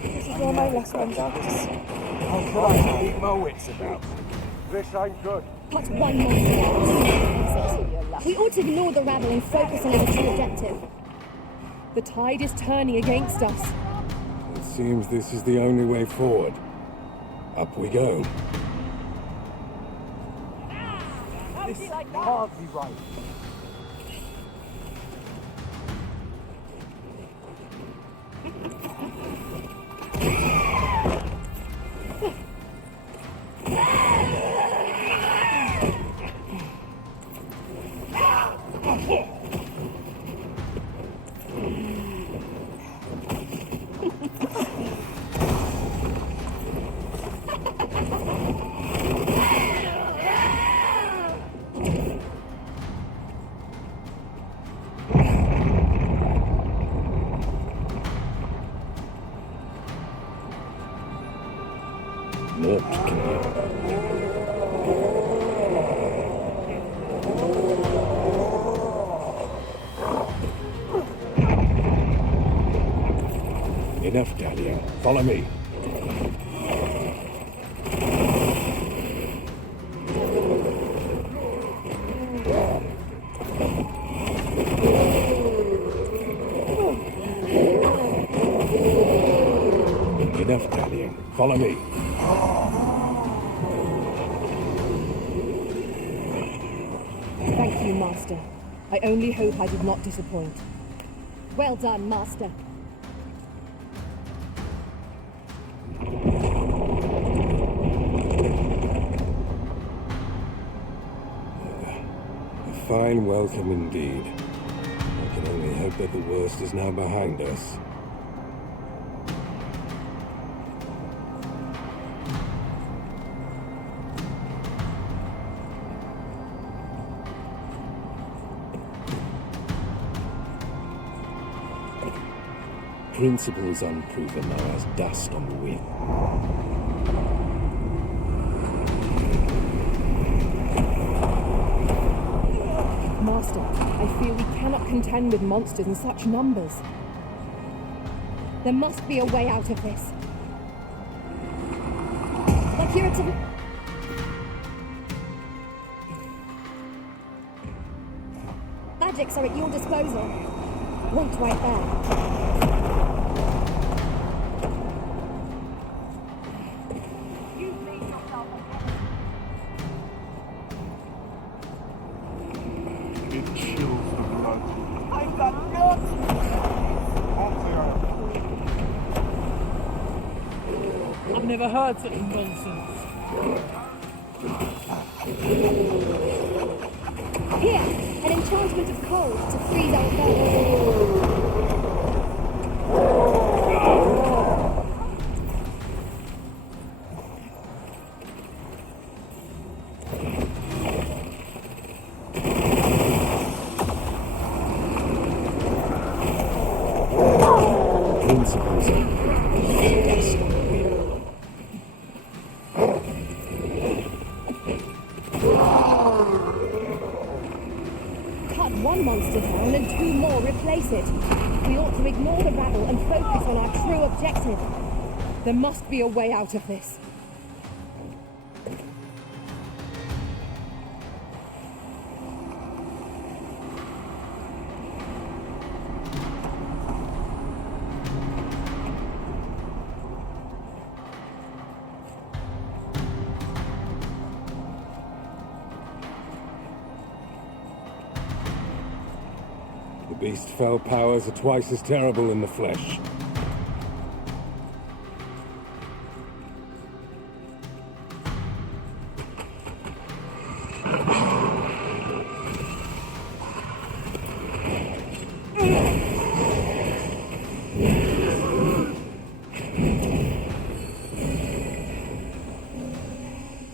This is all my last one, Doctors. I'm trying to keep my wits about. This ain't good. Put one more step. We ought to ignore the rabble and focus on our true objective. The tide is turning against us. It seems this is the only way forward. Up we go. This can't be right. Enough dallying. Follow me. Enough dallying. Follow me. Thank you, Master. I only hope I did not disappoint. Well done, Master. A fine welcome indeed. I can only hope that the worst is now behind us. Principles unproven are as dust on the wind. Master, I fear we cannot contend with monsters in such numbers. There must be a way out of this. Like you're to... Magics are at your disposal. Wait right there. I've never heard such nonsense. Here, an enchantment of cold to freeze our bones. Cut one monster down and two more replace it. We ought to ignore the rabble and focus on our true objective. There must be a way out of this. The Beast fell powers are twice as terrible in the flesh.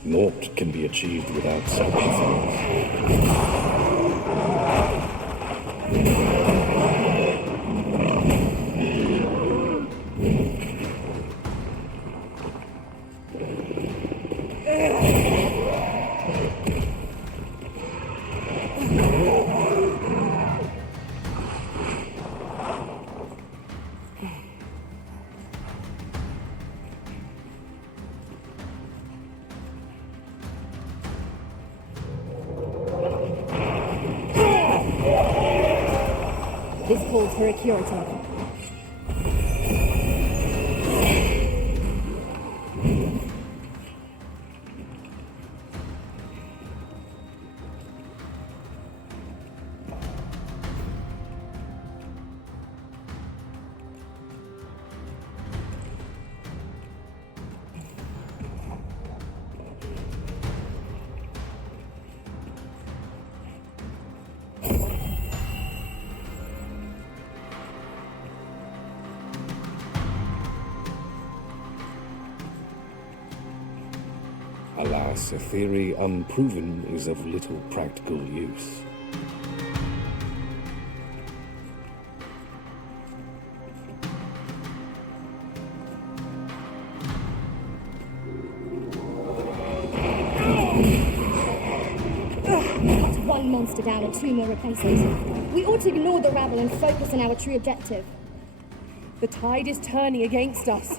Naught can be achieved without sacrifice. This calls for a curator. Alas, a theory unproven is of little practical use. That's one monster down and 2 more replacements. We ought to ignore the rabble and focus on our true objective. The tide is turning against us.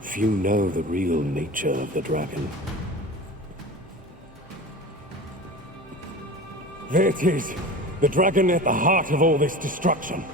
Few know the real nature of the dragon. There it is! The dragon at the heart of all this destruction.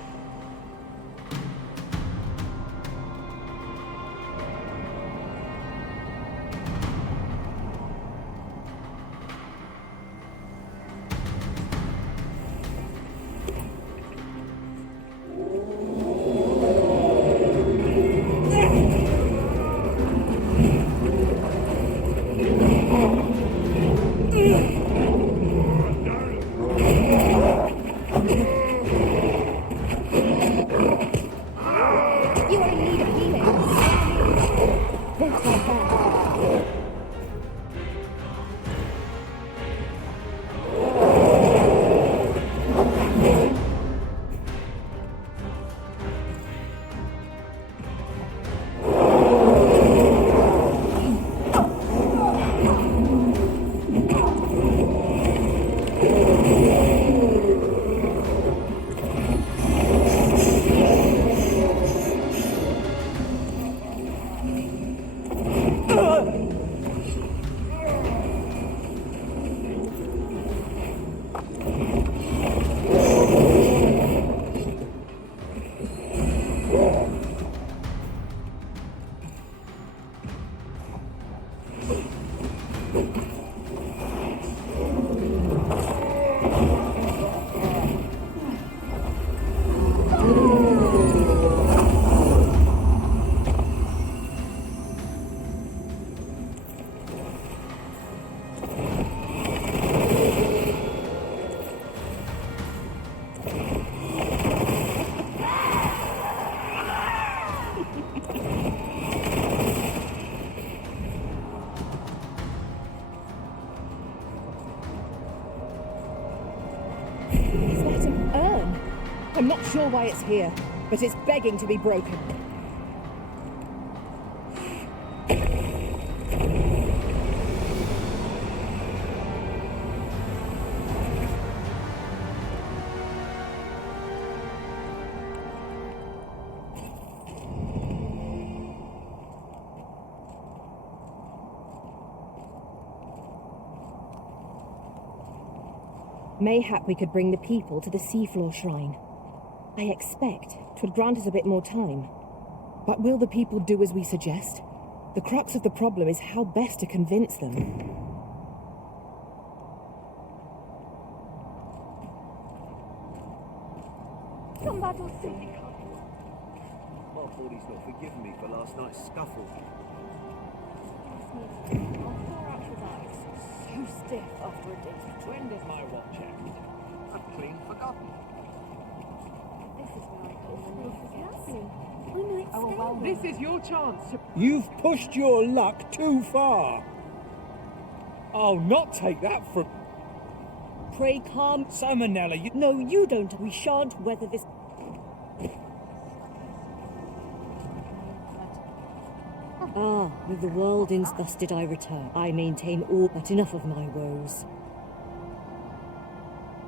Is that an urn? I'm not sure why it's here, but it's begging to be broken. Mayhap we could bring the people to the seafloor shrine. I expect 'twould grant us a bit more time. But will the people do as we suggest? The crux of the problem is how best to convince them. Somebody simply can't. My body's not forgiven me for last night's scuffle. So stiff after a day. When does my watch end? I've clean forgotten. This is where I come when nothing's happening. I might stay. Well, this is your chance to... You've pushed your luck too far. I'll not take that from... Pray calm. Salmonella, you... No, you don't. We shan't weather this... Ah, with the world in thus did I return. I maintain all but enough of my woes.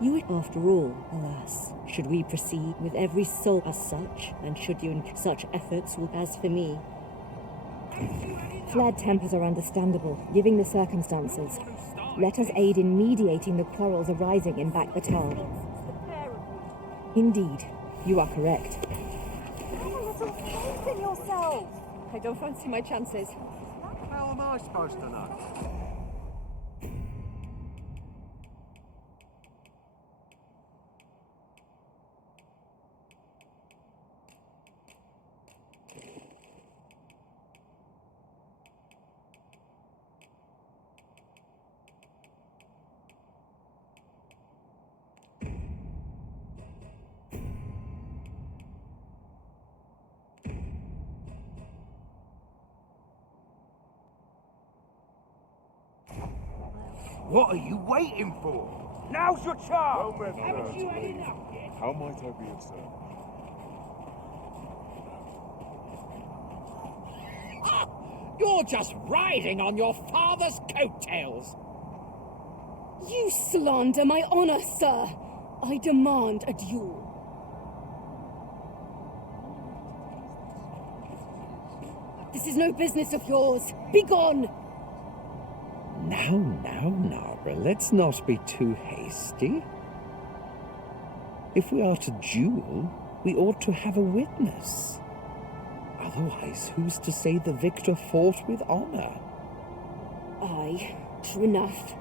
You, after all, alas, should we proceed with every soul as such, and should you in such efforts as for me? Flared tempers are understandable, given the circumstances. Let us aid in mediating the quarrels arising in Back-Batar. Indeed, you are correct. Have a little faith in yourself. I don't fancy my chances. How am I supposed to know? What are you waiting for? Now's your chance! Haven't you had enough yet? How might I be of service? You're just riding on your father's coattails. You slander my honor, sir. I demand a duel. This is no business of yours. Begone! Now, Nara, let's not be too hasty. If we are to duel, we ought to have a witness. Otherwise, who's to say the victor fought with honor? Aye, true enough.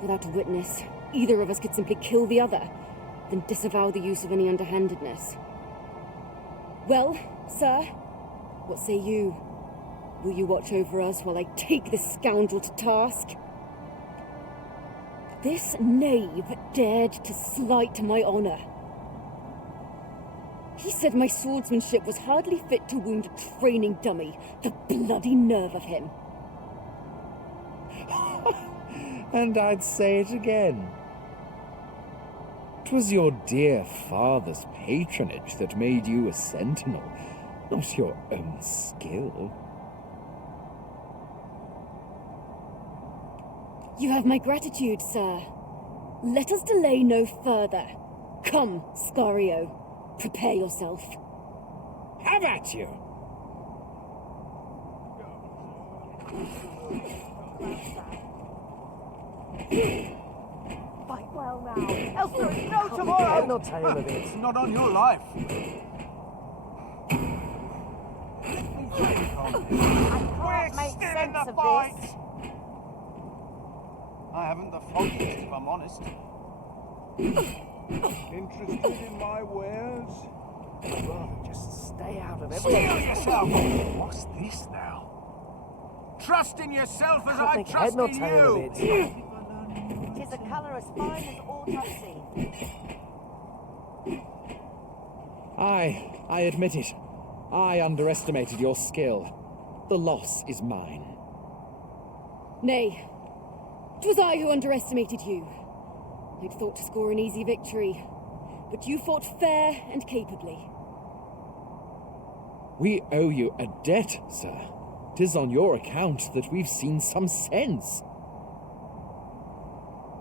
Without a witness, either of us could simply kill the other, then disavow the use of any underhandedness. Well, sir, what say you? Will you watch over us while I take this scoundrel to task? This knave dared to slight my honor. He said my swordsmanship was hardly fit to wound a training dummy. The bloody nerve of him. And I'd say it again. 'Twas your dear father's patronage that made you a sentinel, not your own skill. You have my gratitude, sir. Let us delay no further. Come, Scario. Prepare yourself. Have at you! Fight well now, else there is no tomorrow! Head nor tail of it. It's not on your life. I can't make sense of this. I haven't the foggiest, if I'm honest. Interested in my wares? I'd rather just stay out of everything. Steal yourself! What's this now? Trust in yourself as I trust in you! Tis a colour as fine as aught I've seen. Interested in my wares? I'd rather just stay out of everything. Steal yourself! What's this now? Trust in yourself as I trust in you! 'Tis a colour as fine as aught I've seen. 'Tis a colour as fine as aught I've seen. I admit it. I underestimated your skill. The loss is mine. Nay, it was I who underestimated you. I'd thought to score an easy victory, but you fought fair and capably. We owe you a debt, sir. 'Tis on your account that we've seen some sense.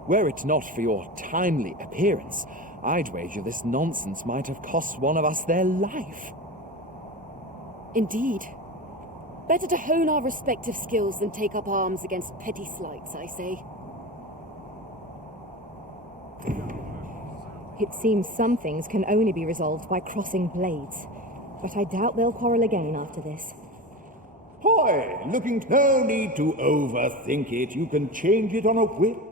Were it not for your timely appearance, I'd wager this nonsense might have cost one of us their life. Indeed. Better to hone our respective skills than take up arms against petty slights, I say. It seems some things can only be resolved by crossing blades, but I doubt they'll quarrel again after this. Hoy! No need to overthink it. You can change it on a whim.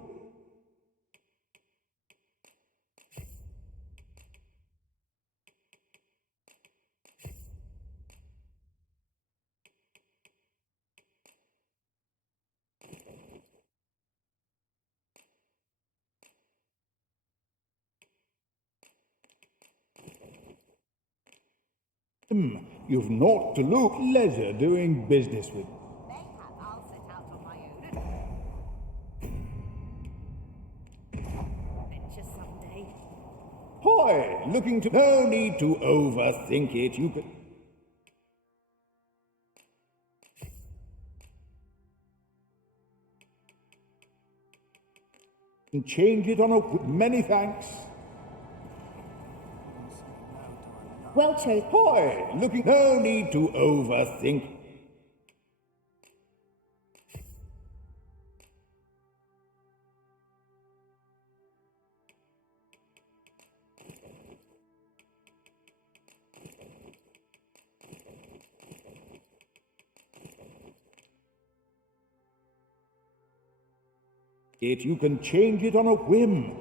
You've naught to lose. Pleasure doing business with. I'll set out on my own. Venture someday. Hoy! No need to overthink it. You can change it on a whim. Many thanks. Well chosen. Hoy! No need to overthink. You can change it on a whim.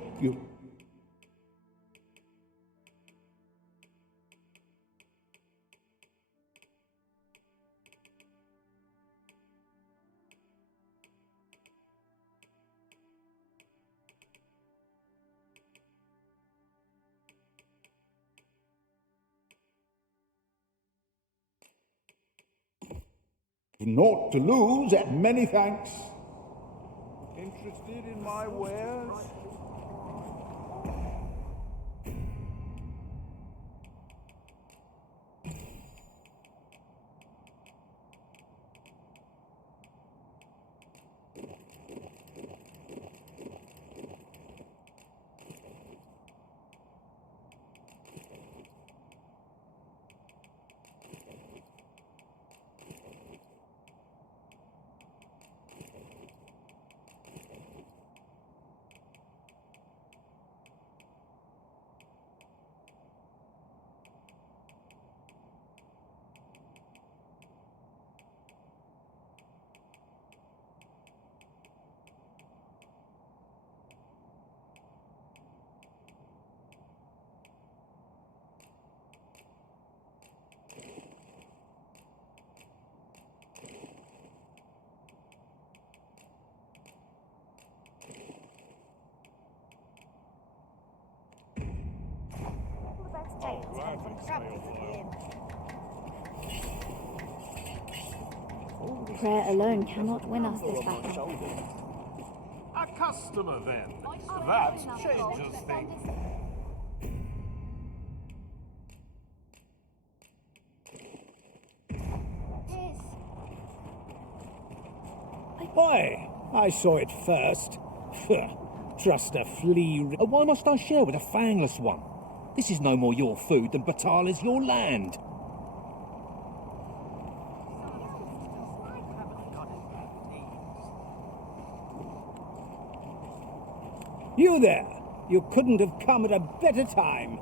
Naught to lose, and many thanks. Interested in my wares? Prayer alone cannot win us this battle. A customer, then. That changes things. Why? I saw it first. Trust a flea. Why must I share with a fangless one? This is no more your food than Batal is your land. You there! You couldn't have come at a better time.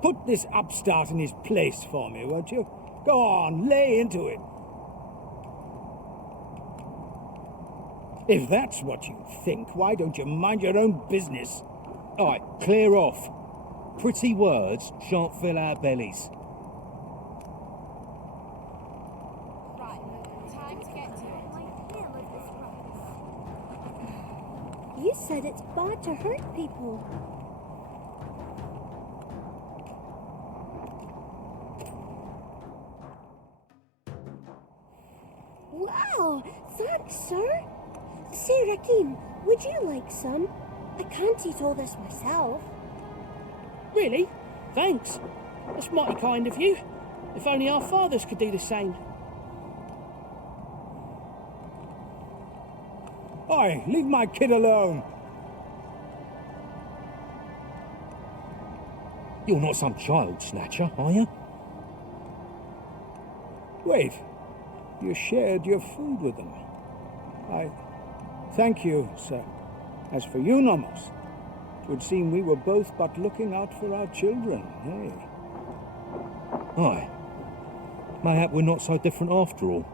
Put this upstart in his place for me, won't you? Go on, lay into it. If that's what you think, why don't you mind your own business? All right, clear off. Pretty words shan't fill our bellies. You said it's bad to hurt people. Sir? Sir Rakim, would you like some? I can't eat all this myself. Really? Thanks. That's mighty kind of you. If only our fathers could do the same. Oi, leave my kid alone. You're not some child snatcher, are you? Wait, you shared your food with them. I thank you, sir. As for you, Nomos, it would seem we were both but looking out for our children, eh? Aye. Mayhap we're not so different after all.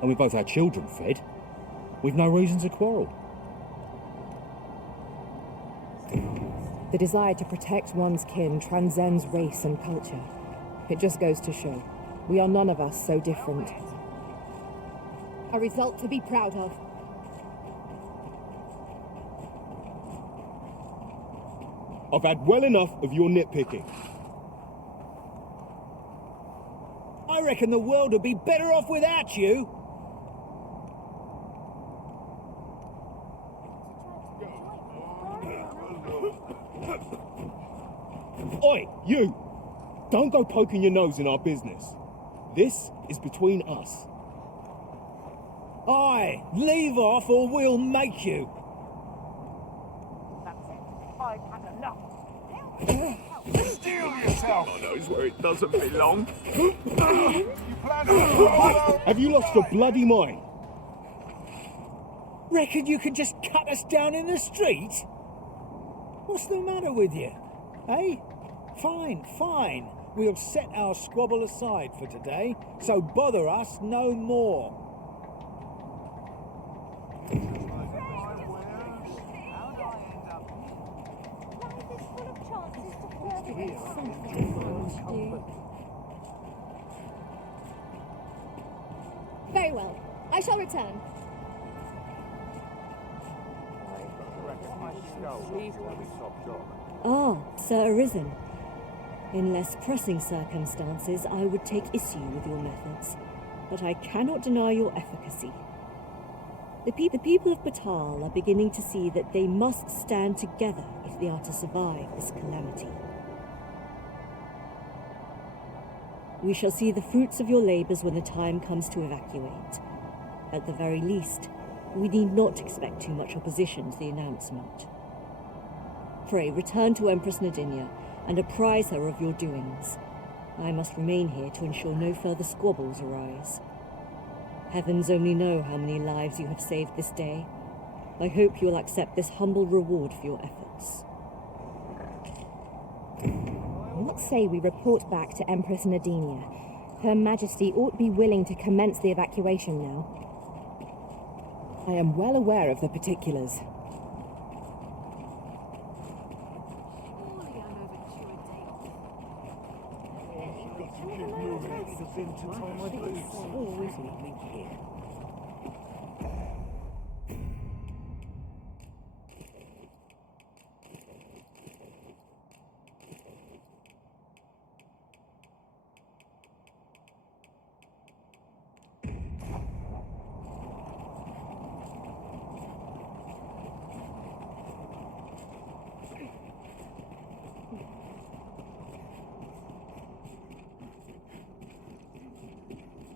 And we both had children fed. We've no reason to quarrel. The desire to protect one's kin transcends race and culture. It just goes to show, we are none of us so different. A result to be proud of. I've had well enough of your nitpicking. I reckon the world would be better off without you. Oi, you! Don't go poking your nose in our business. This is between us. Aye, leave off or we'll make you. That's it. I've had enough. Steel yourself! God knows where it doesn't belong. You plan to follow? Have you lost your bloody mind? Reckon you could just cut us down in the street? What's the matter with you? Eh? Fine, fine. We'll set our squabble aside for today, so bother us no more. Very well. I shall return. Ah, Sir Arisen. In less pressing circumstances, I would take issue with your methods, but I cannot deny your efficacy. The people of Batal are beginning to see that they must stand together if they are to survive this calamity. We shall see the fruits of your labors when the time comes to evacuate. At the very least, we need not expect too much opposition to the announcement. Pray, return to Empress Nadinia and apprise her of your doings. I must remain here to ensure no further squabbles arise. Heavens only know how many lives you have saved this day. I hope you will accept this humble reward for your efforts. What say we report back to Empress Nadinia? Her Majesty ought be willing to commence the evacuation now. I am well aware of the particulars.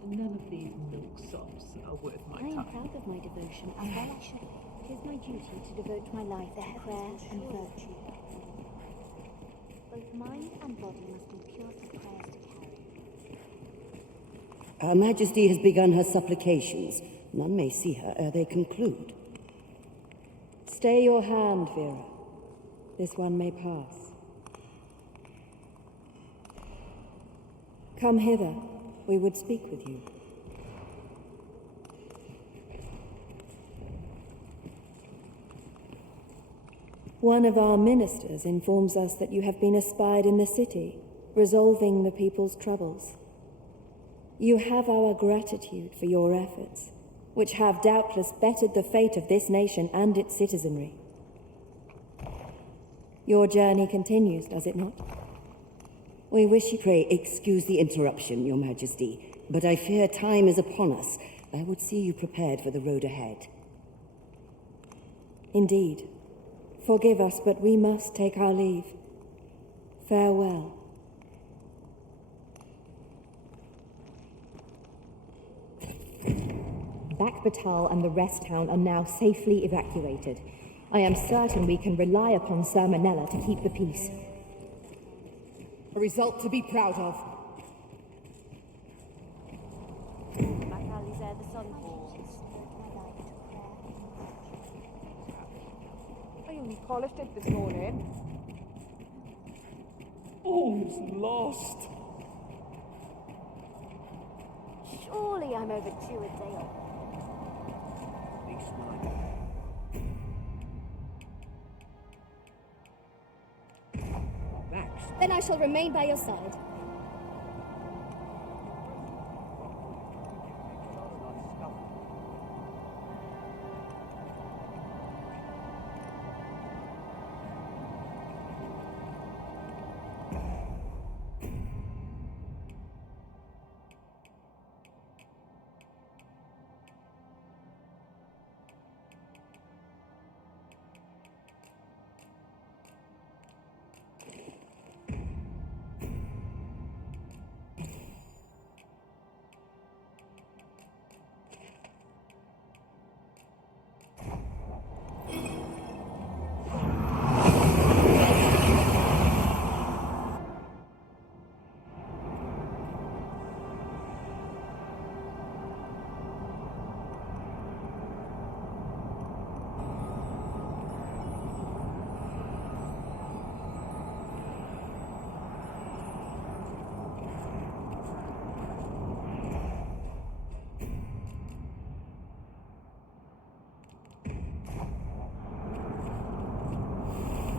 None of these milksops are worth my time. I am proud of my devotion, and well I should. It is my duty to devote my life to prayer and virtue. Both mind and body must be pure for prayers to carry. Her Majesty has begun her supplications. None may see her ere they conclude. Stay your hand, Vera. This one may pass. Come hither. We would speak with you. One of our ministers informs us that you have been espied in the city, resolving the people's troubles. You have our gratitude for your efforts, which have doubtless bettered the fate of this nation and its citizenry. Your journey continues, does it not? We wish you pray excuse the interruption, Your Majesty, but I fear time is upon us. I would see you prepared for the road ahead. Indeed. Forgive us, but we must take our leave. Farewell. Backbatal and the rest town are now safely evacuated. I am certain we can rely upon Sir Manella to keep the peace. A result to be proud of. I only polished it this morning. All's lost. Surely I'm overdue a day off. Then I shall remain by your side.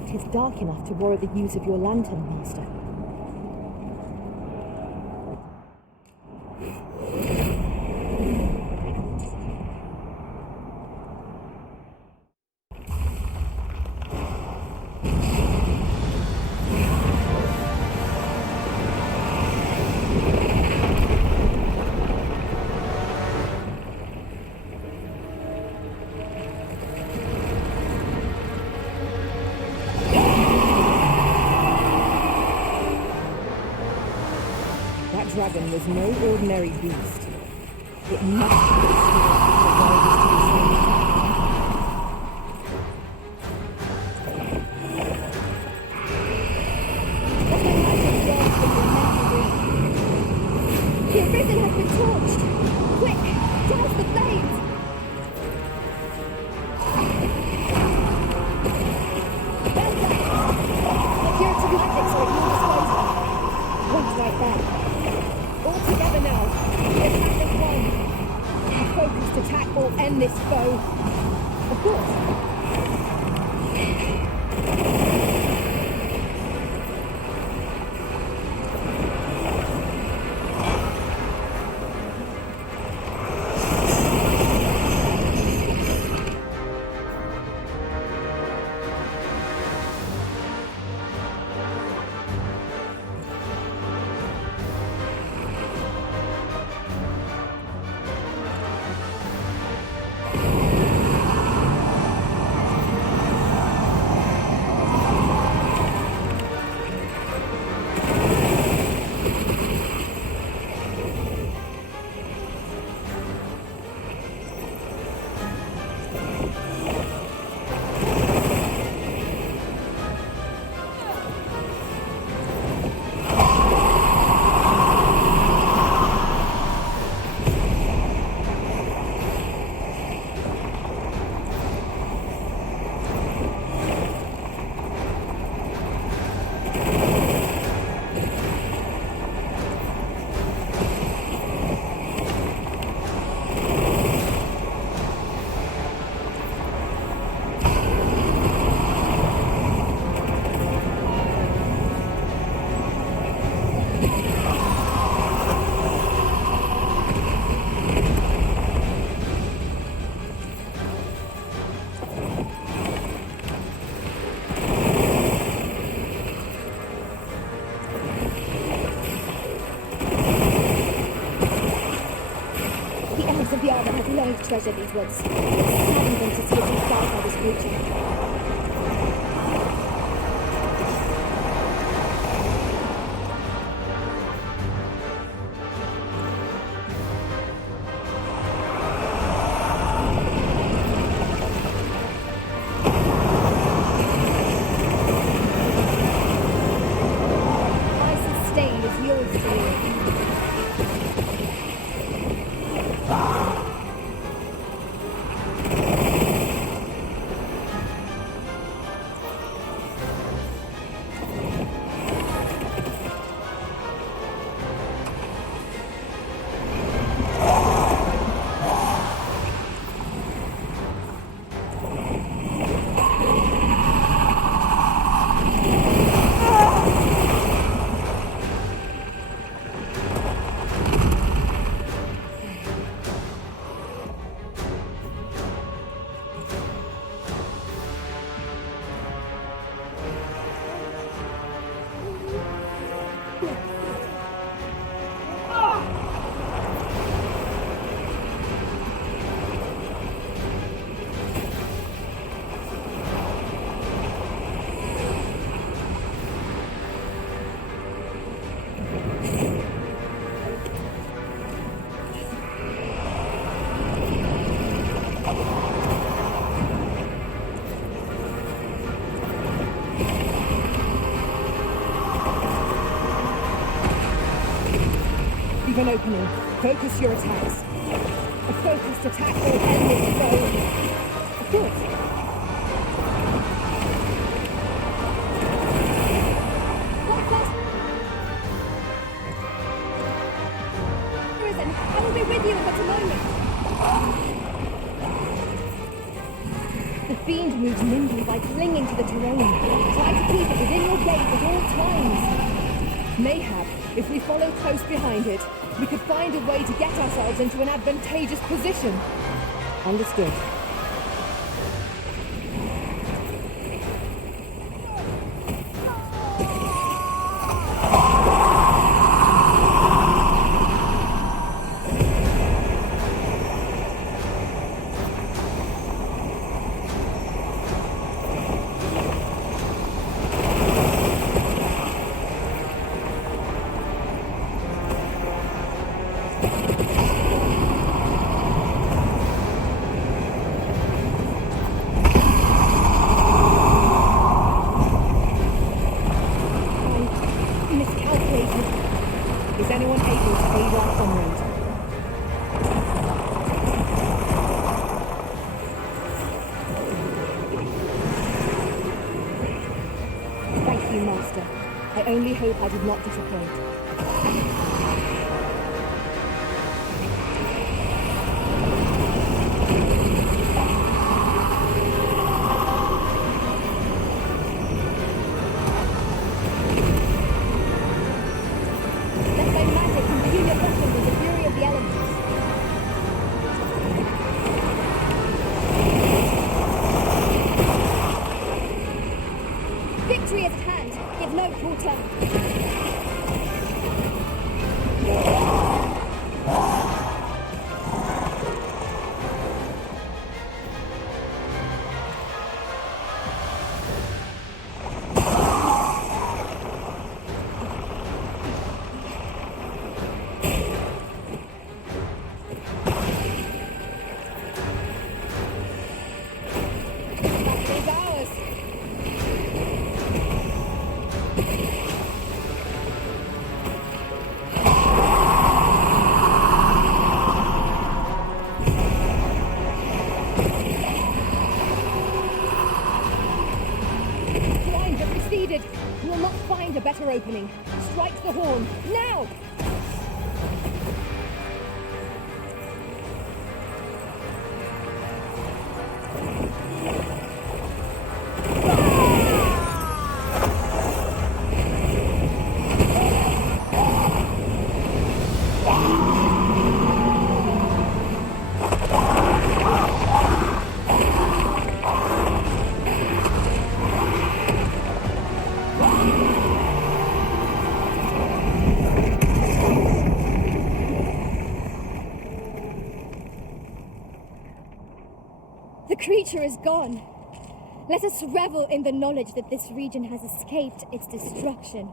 It is dark enough to warrant the use of your lantern, Master. Dragon was no ordinary beast. It must be the arisen has been torched! Quick! Douse the flames! The curative magics are at your disposal. One's right there. All together now. Attack as one. A focused attack will end this foe. Of course. father has long treasured these woods. It's saddened him to see it engulfed by this creature. An opening. Focus your attacks. A focused attack will end this so... Of course. What's that? Risen, I will be with you in but a moment. The fiend moves nimbly by clinging to the terrain. Try to keep it within your gaze at all times. Mayhap, if we follow close behind it, we could find a way to get ourselves into an advantageous position. Understood. I only hope I did not disappoint. Let my magic imbue your weapons with the fury of the elements. Victory is at hand. Give no quarter. You will not find a better opening. Strike the horn, now! creature is gone. Let us revel in the knowledge that this region has escaped its destruction.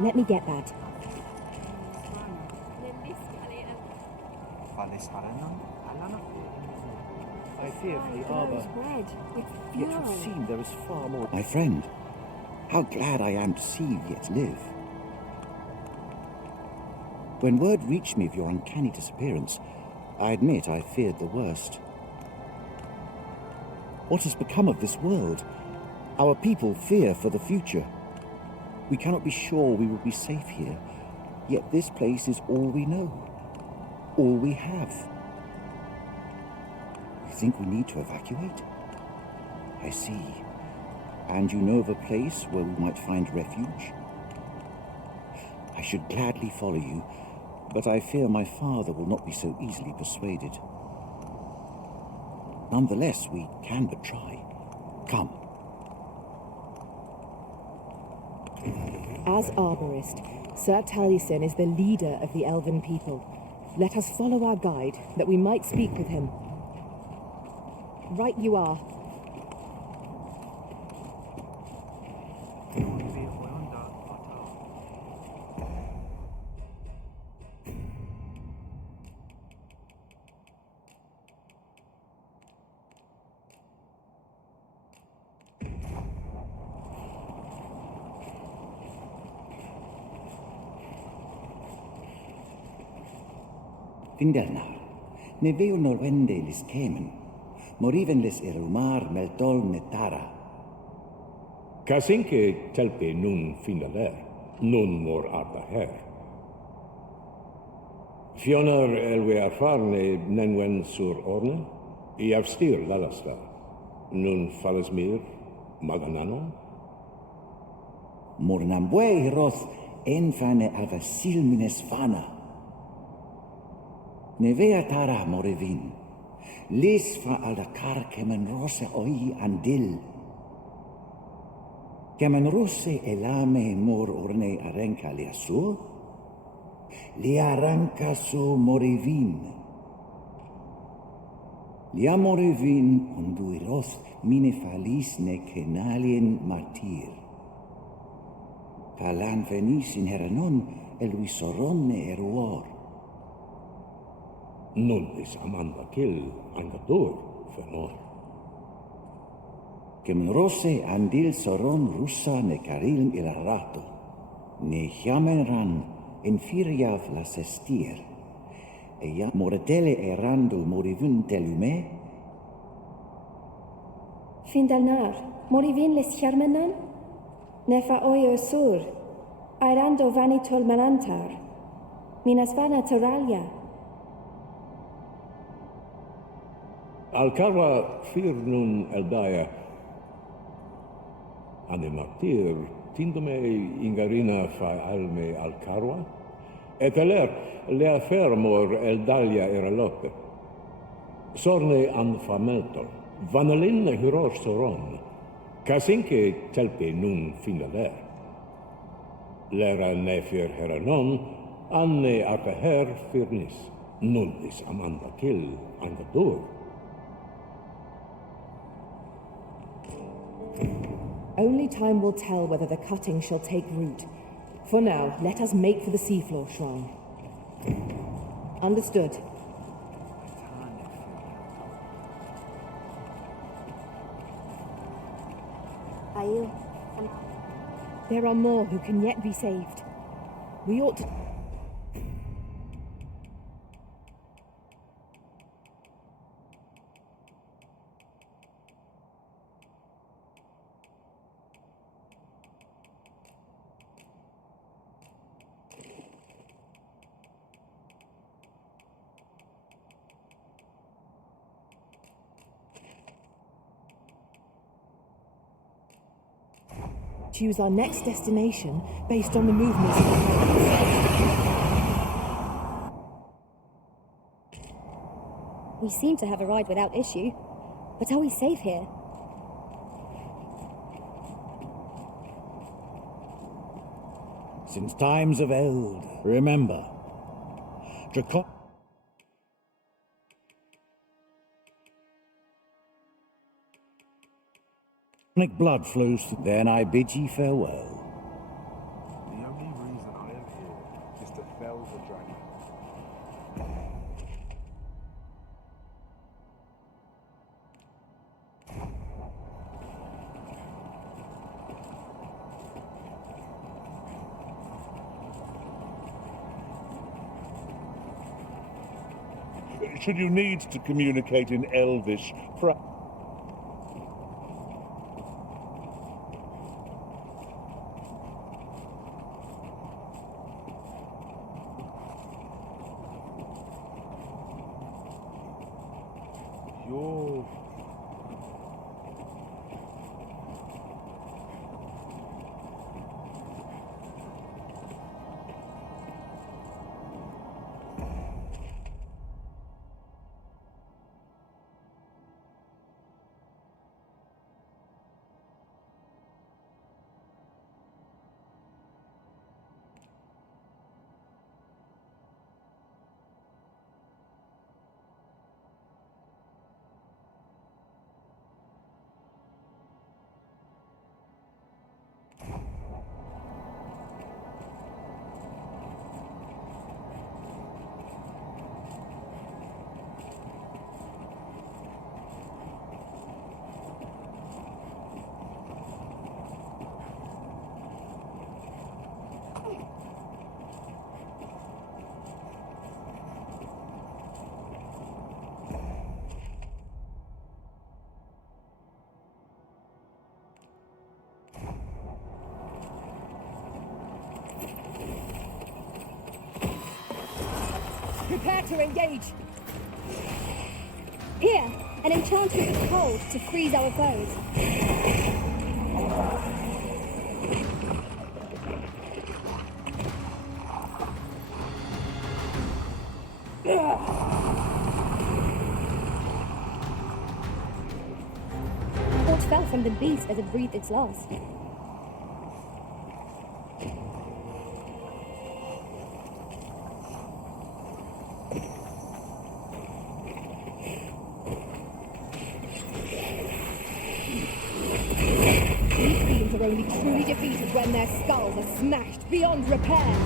Let me get that. I fear for the armor. Yet would seem there is far more. My friend, how glad I am to see you yet live. When word reached me of your uncanny disappearance, I admit I feared the worst. What has become of this world? Our people fear for the future. We cannot be sure we will be safe here, yet this place is all we know, all we have. You think we need to evacuate? I see. And you know of a place where we might find refuge? I should gladly follow you, but I fear my father will not be so easily persuaded. Nonetheless, we can but try. Come. As arborist, Sir Taliesin is the leader of the elven people. Let us follow our guide, that we might speak with him. Right you are. Findelnar, ne veo nolwende lis kemen, moriven lis erumar meltol netara. Kasinke telpe nun findaler, nun mor arda her. Fionar elwe arfarne nenwen sur orne, I avstir lalasta, nun falasmir maganano. Mornambue roth enfane avasil mines fana. Nevea tara morevin, lis fa aldakar kemen rose oi andil. Kemen rose elame mor orne arenka liasu, liaranka su morevin. Lia morevin unduiros mine falis ne kenalien martir. Palan venis in heranon eluisoron ne eruor. Nullis amanda kill angadur fenor. Kem rose andil soron russa ne karilm ilarato, ne jameran en firiav la sestir, e ja moretele erando morivun telume. Findalnar, morivin les charmenan? Nefa oio sur, airando vanitol malantar, minas vana toralia. Alcarwa firnun eldaya. Ane martir, tindome ingarina fa alme alcarwa. Et aler, lea fermor eldalia eralope. Sorne an famelto, vanalin huror soron. Kasinke telpe nun finaler. Lera nefir heranon, anne arcaher firnis. Nullis amanda kill angadur. Only time will tell whether the cutting shall take root. For now, let us make for the seafloor shrine. Understood. There are more who can yet be saved. We ought to... choose our next destination based on the movements of the planets. We seem to have arrived without issue. But are we safe here? Since times of eld, remember, Draconic blood flows through. Then I bid ye farewell. The only reason I am here is to fell the dragon. Should you need to communicate in Elvish, Prepare to engage! Here, an enchantment of cold to freeze our foes. What fell from the beast as it breathed its last? Only truly defeated when their skulls are smashed beyond repair.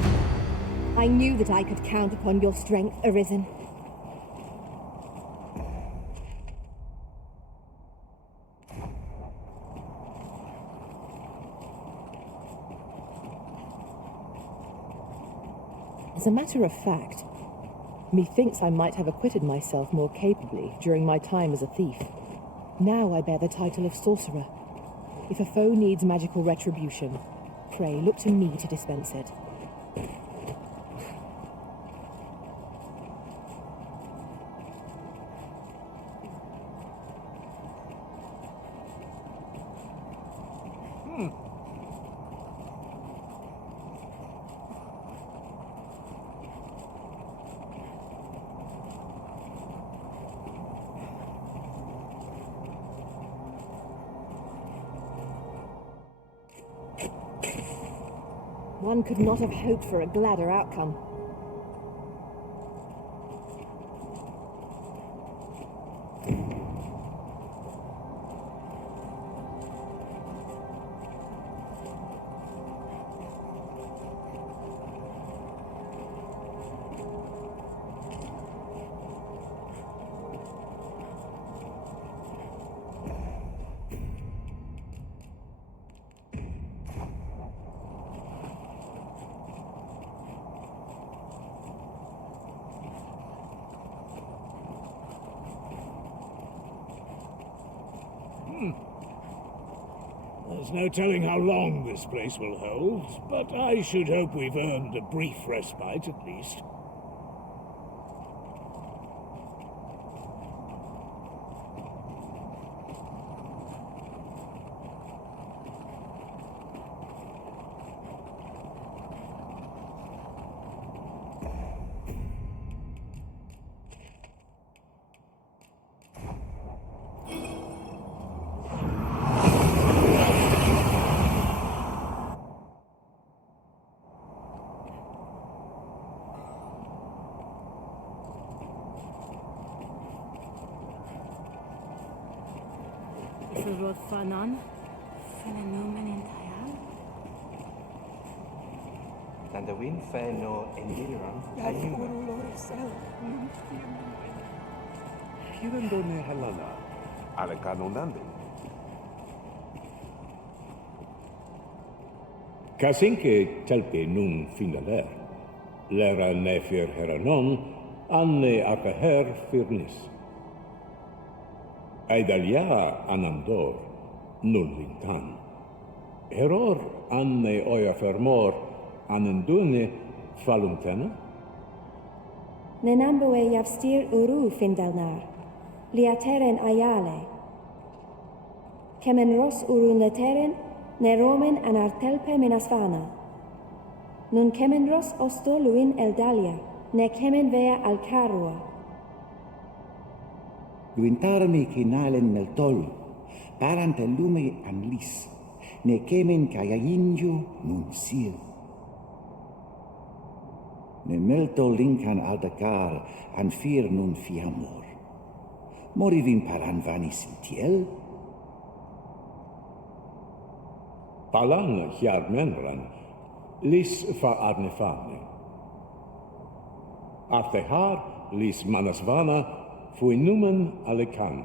I knew that I could count upon your strength, Arisen. As a matter of fact, methinks I might have acquitted myself more capably during my time as a thief. Now I bear the title of sorcerer. If a foe needs magical retribution, pray look to me to dispense it. One could not have hoped for a gladder outcome. There's no telling how long this place will hold, but I should hope we've earned a brief respite at least. Furod Fanan. Phenomenon in Tayal. And the wind fell no endiran. Kirandone halana. Alekanonande. Kasinke telpe nun finaler. Lera nefir heranon, anne akaher firnis. Aidalia anandor, nun lintan. Heror anne oia fermor, anendune faluntena? Nenamboe javstir uru findalnar, liateren ayale. Kemen ros urun leteren, neromen anartelpe menasfana. Nun kemen ros osto luin eldalia, ne kemen vea alcarua. Luintarme kinalen meltol, parante lume anlis, ne kemen kayayinjo nun sil. Ne meltol linkan aldakar an fir nun fiamor. Morivin paran vanis tiel? Palan hjarmenran, lis fa arnefane. Artehar lis manasvana fui numen alekan.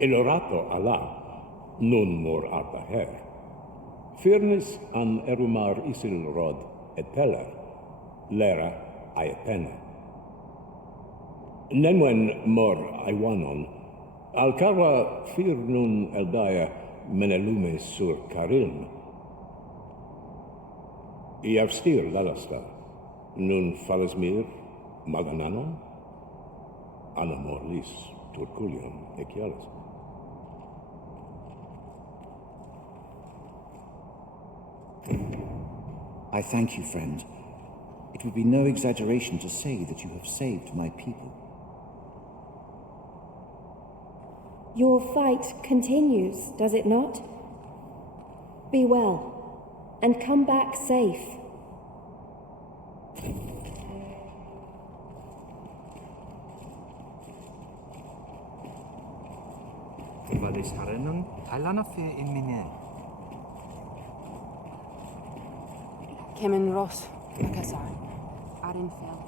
Elorato ala, nun mor artaher. Firnis an erumar isilrod eteller, lera aetene. Nemwen mor aiwanon, alcara fir nun eldaya menelume sur carilm. Iavstir lalasta, nun falasmir magananon, anamorlis turculion ekialis. I thank you, friend. It would be no exaggeration to say that you have saved my people. Your fight continues, does it not? Be well, and come back safe. Valis harenon, talana fe in mine. Kemen Ross, Makasar, Arenfell.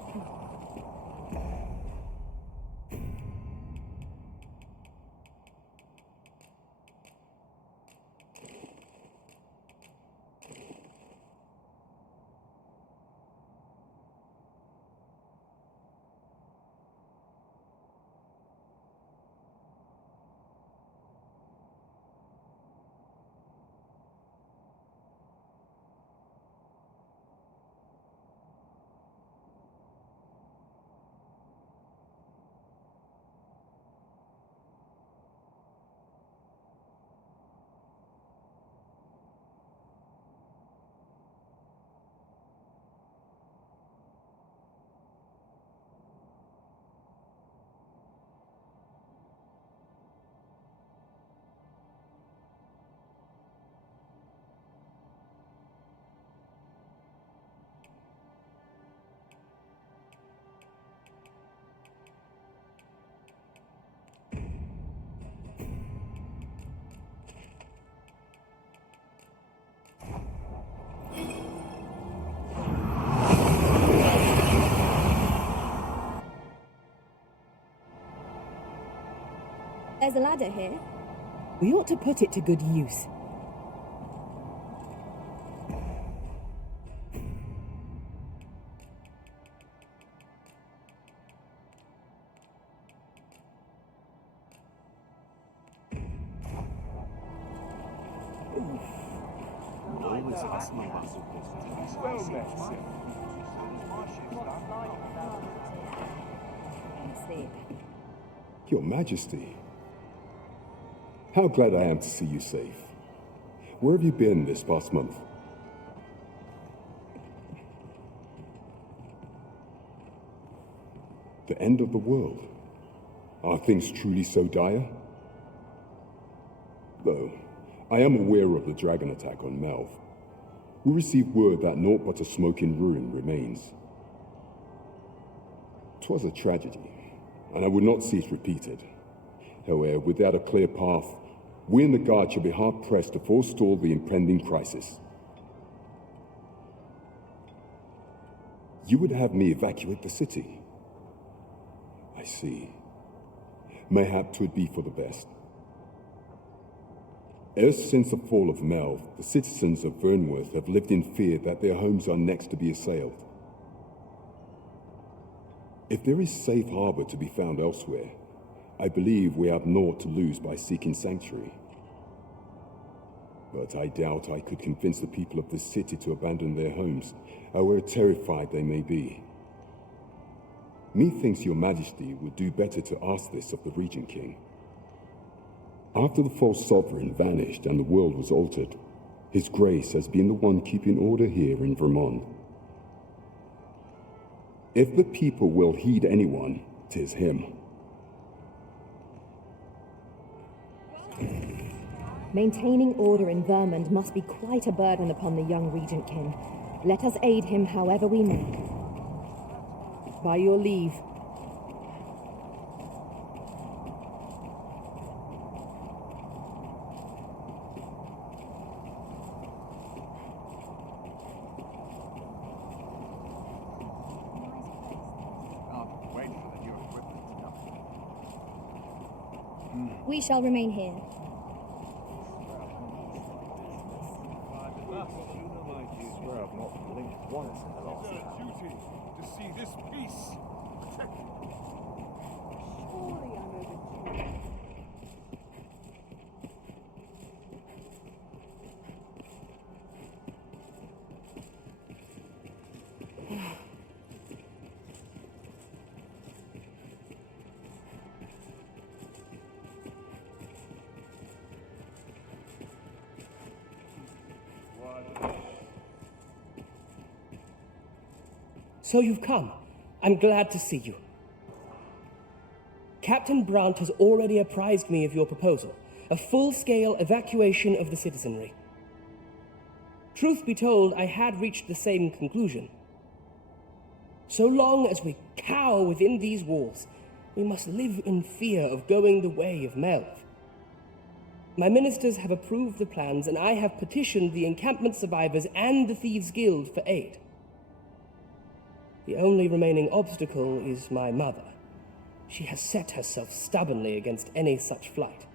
There's a ladder here. We ought to put it to good use. Your Majesty, how glad I am to see you safe. Where have you been this past month? The end of the world? Are things truly so dire? Though, I am aware of the dragon attack on Melv. We received word that naught but a smoking ruin remains. 'Twas a tragedy, and I would not see it repeated. However, without a clear path, we and the Guard shall be hard-pressed to forestall the impending crisis. You would have me evacuate the city? I see. Mayhap 'twould be for the best. Ever since the fall of Melve, the citizens of Vernworth have lived in fear that their homes are next to be assailed. If there is safe harbor to be found elsewhere, I believe we have naught to lose by seeking sanctuary. But I doubt I could convince the people of this city to abandon their homes, however terrified they may be. Methinks your majesty would do better to ask this of the Regent King. After the false sovereign vanished and the world was altered, His Grace has been the one keeping order here in Vermont. If the people will heed anyone, 'tis him. Maintaining order in Vermont must be quite a burden upon the young Regent King. Let us aid him however we may. By your leave. We shall remain here. To see this peace. So you've come. I'm glad to see you. Captain Brandt has already apprised me of your proposal, a full-scale evacuation of the citizenry. Truth be told, I had reached the same conclusion. So long as we cower within these walls, we must live in fear of going the way of Melve. My ministers have approved the plans, and I have petitioned the encampment survivors and the Thieves' Guild for aid. The only remaining obstacle is my mother. She has set herself stubbornly against any such flight.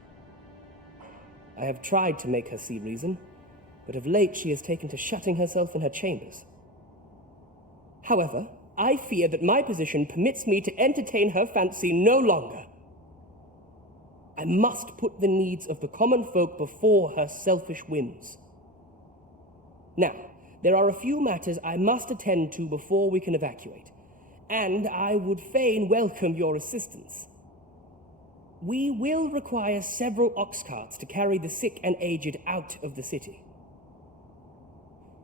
I have tried to make her see reason, but of late she has taken to shutting herself in her chambers. However, I fear that my position permits me to entertain her fancy no longer. I must put the needs of the common folk before her selfish whims. Now, there are a few matters I must attend to before we can evacuate, and I would fain welcome your assistance. We will require several ox carts to carry the sick and aged out of the city.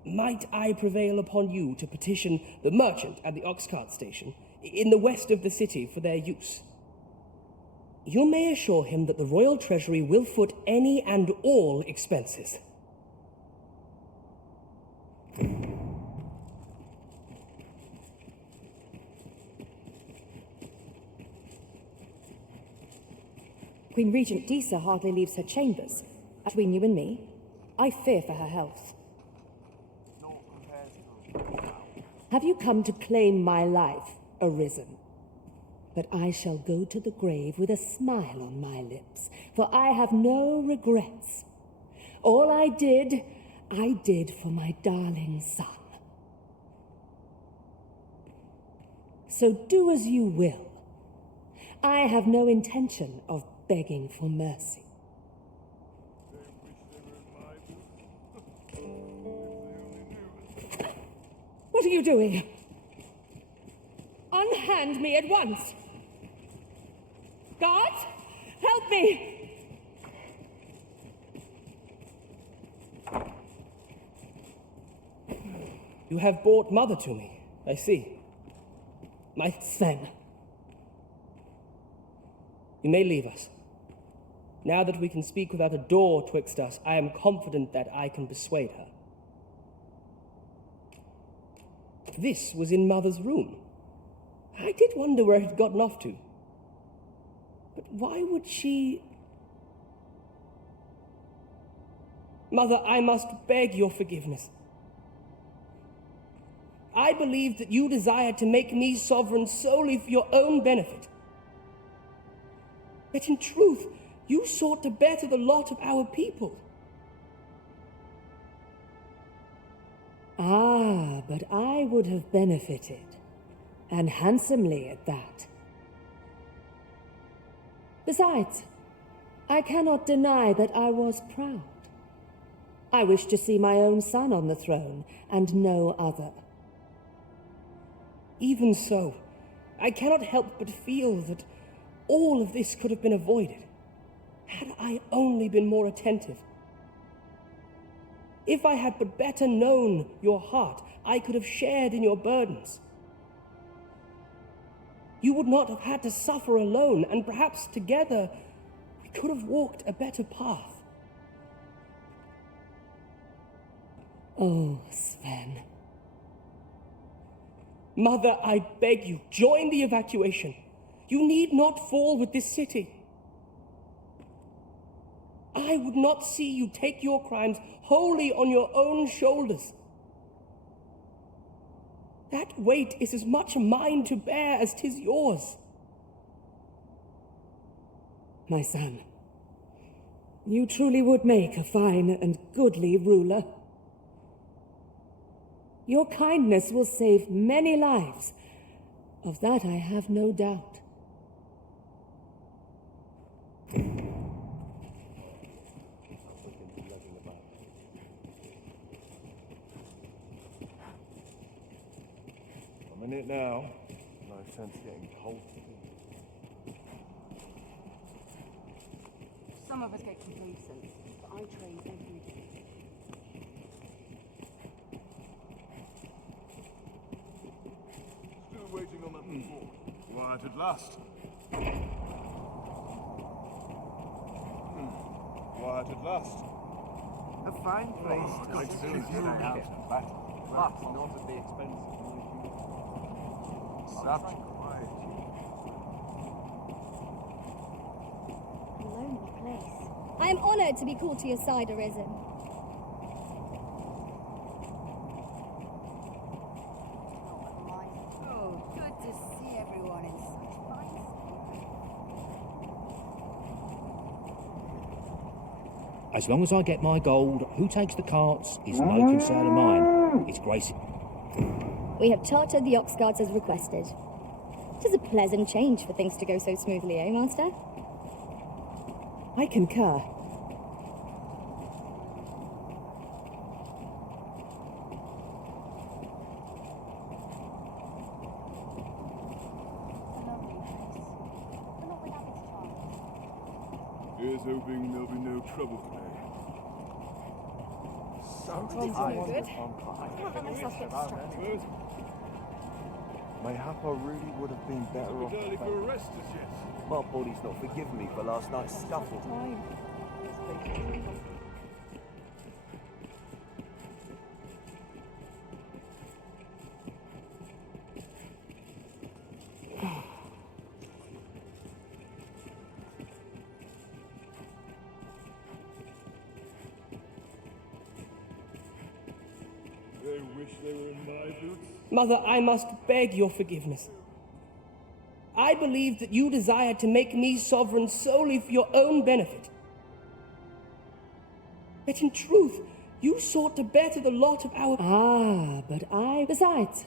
Might I prevail upon you to petition the merchant at the ox cart station in the west of the city for their use? You may assure him that the Royal Treasury will foot any and all expenses. Queen Regent Disa hardly leaves her chambers. Between you and me, I fear for her health. Have you come to claim my life, Arisen? But I shall go to the grave with a smile on my lips, for I have no regrets. All I did for my darling son. So do as you will. I have no intention of begging for mercy. What are you doing? Unhand me at once! Guards, help me! You have brought Mother to me, I see. My Sven. You may leave us. Now that we can speak without a door twixt us, I am confident that I can persuade her. This was in Mother's room. I did wonder where it had gotten off to. But But why would she... Mother, I must beg your forgiveness. I believed that you desired to make me sovereign solely for your own benefit. Yet in truth, you sought to better the lot of our people. Ah, but I would have benefited. And handsomely at that. Besides, I cannot deny that I was proud. I wished to see my own son on the throne, and no other. Even so, I cannot help but feel that all of this could have been avoided, had I only been more attentive. If I had but better known your heart, I could have shared in your burdens. You would not have had to suffer alone, and perhaps together we could have walked a better path. Oh, Sven. Mother, I beg you, join the evacuation. You need not fall with this city. I would not see you take your crimes wholly on your own shoulders. That weight is as much mine to bear as 'tis yours. My son, you truly would make a fine and goodly ruler. Your kindness will save many lives. Of that I have no doubt. I'm in it now. No sense getting cold. Some of us get complacent, but I train every day. Still waiting on that report. Quiet at last. Quiet at last. A fine place to stay out and back. But not at the expense of my youth. Such quiet. A lonely place. I am honored to be called to your side, Arisen. Oh, good to see everyone in such fine state. As long as I get my gold, who takes the carts is no concern of mine. It's Gracie. We have chartered the ox guards as requested. It is a pleasant change for things to go so smoothly, eh, Master? I concur. Here's hoping there'll be no trouble today. So good. I can't let myself get distracted. Mayhap I really would have been better off. Early for a rest as yet. My body's not forgiven me for last night's scuffle. They wish they were in my boots. Mother, I must beg your forgiveness. I believed that you desired to make me sovereign solely for your own benefit. Yet in truth, you sought to better the lot of our... Ah, but I... Besides...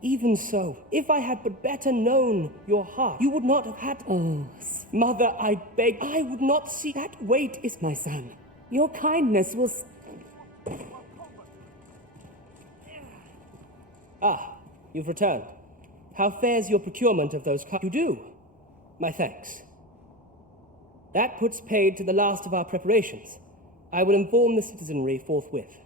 Even so, if I had but better known your heart, you would not have had... Oh, Mother, I beg, I would not see... That weight is... My son, your kindness will... Ah, you've returned. How fares your procurement of those carts? You do? My thanks. That puts paid to the last of our preparations. I will inform the citizenry forthwith.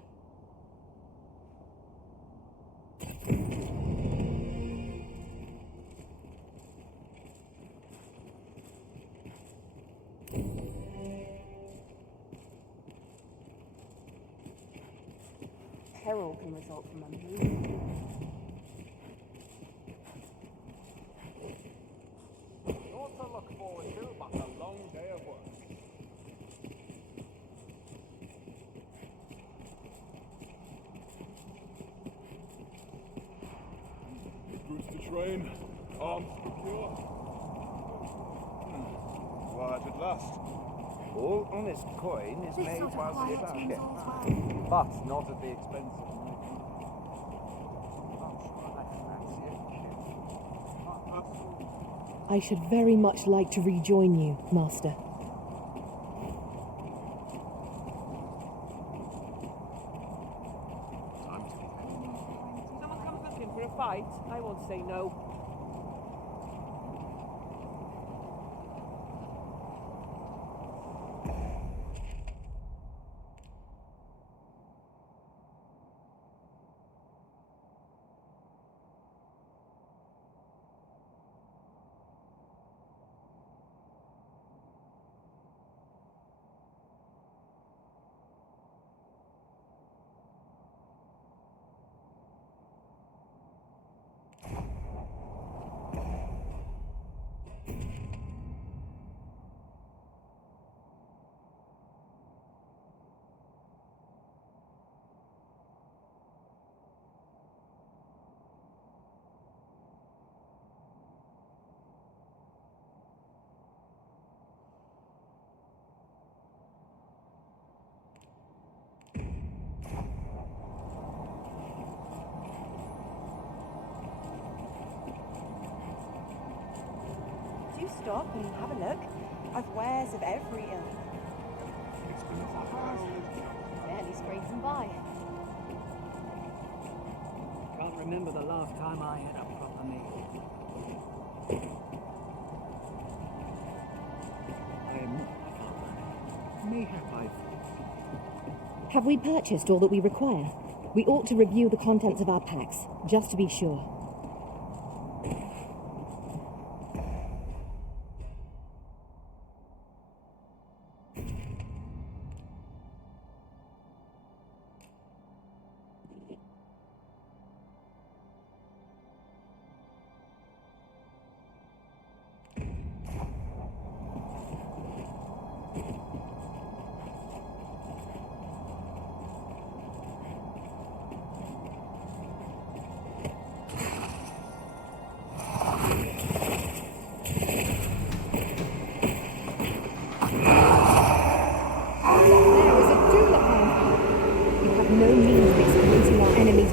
Peril can result from unmoved. Not to look forward to, but a Twain. Arms secure. Quiet at last. All honest coin is made while the market, but not at the expense of my people. I'm sure I can fancy it. I should very much like to rejoin you, Master. Someone comes looking for a fight, I won't say no. Do stop and have a look. I've wares of every ilk. Barely scraping by. Can't remember the last time I had a proper meal. Mayhap I've... Have we purchased all that we require? We ought to review the contents of our packs, just to be sure.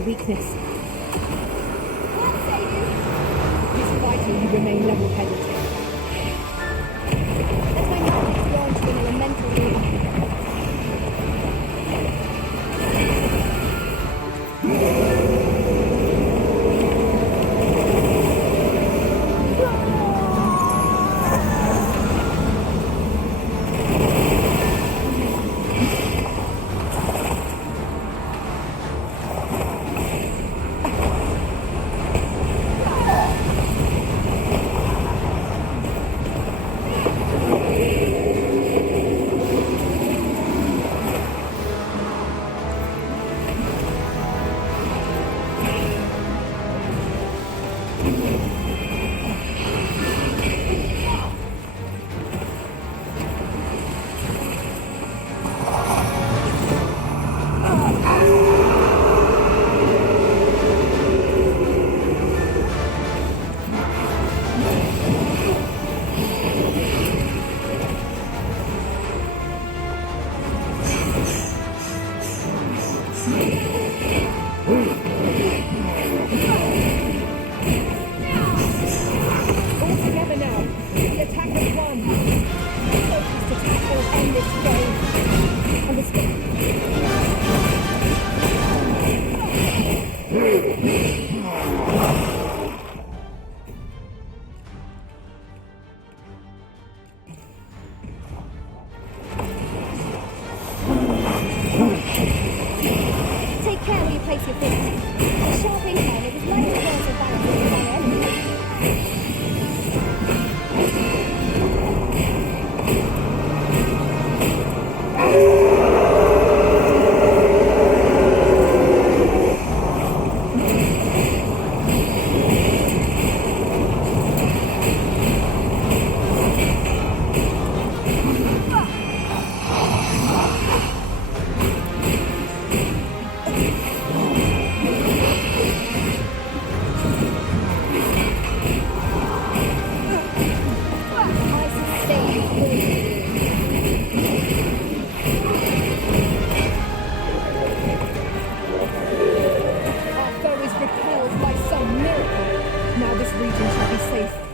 Weakness. Despite you, you remain level-headed. Let my knowledge launch in elemental realm.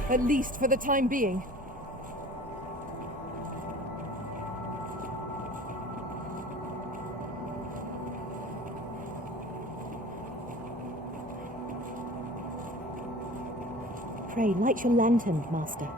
At least for the time being. Pray, light your lantern, Master.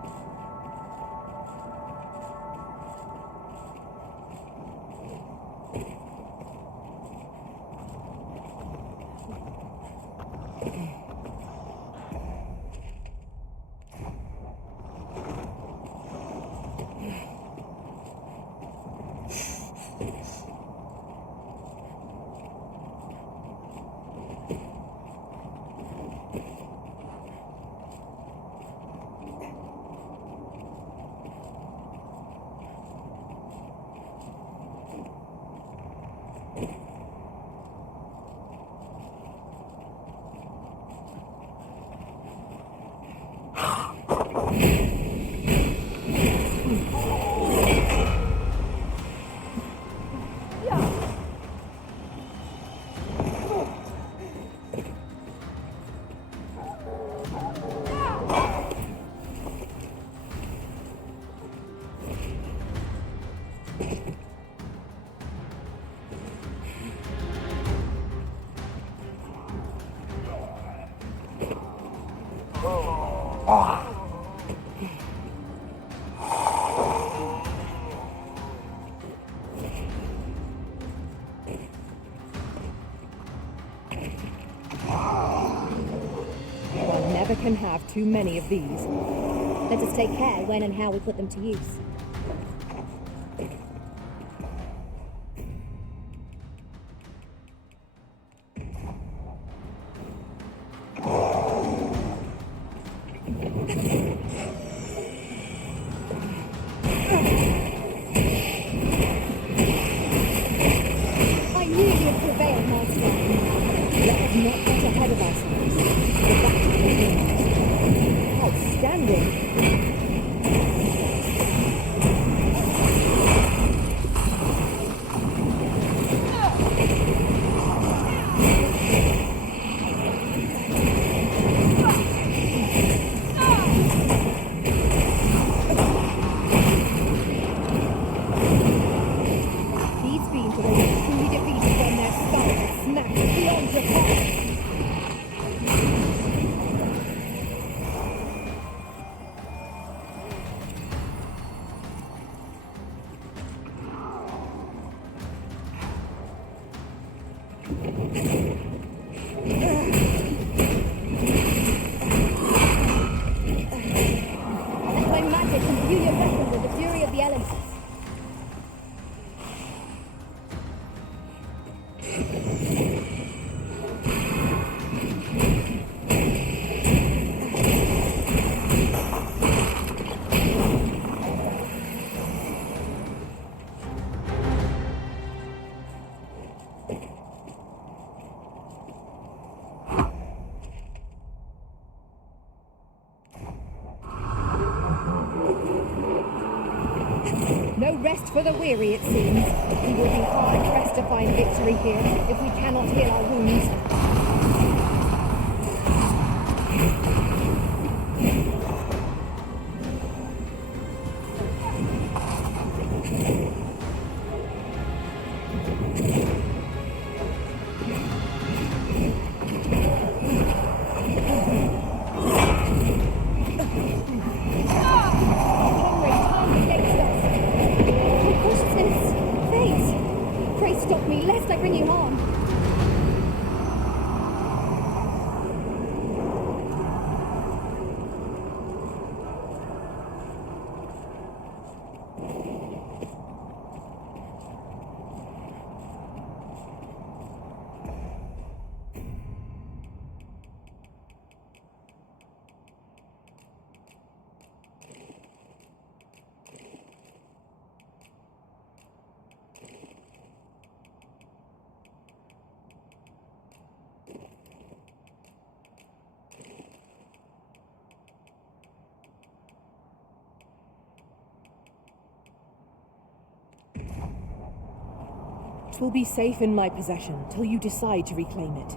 One never can have too many of these. Let us take care when and how we put them to use. No rest for the weary, it seems. We will be hard-pressed to find victory here if we cannot heal our wounds. It will be safe in my possession till you decide to reclaim it.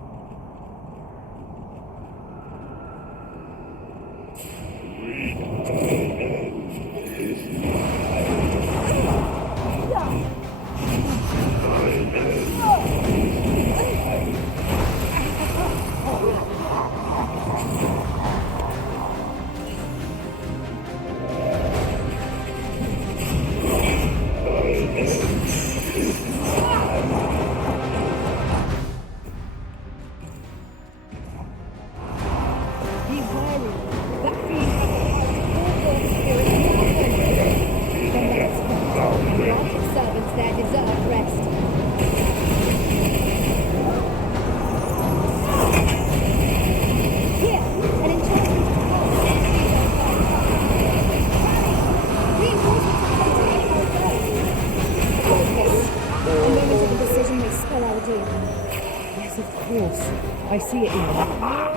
I see it now.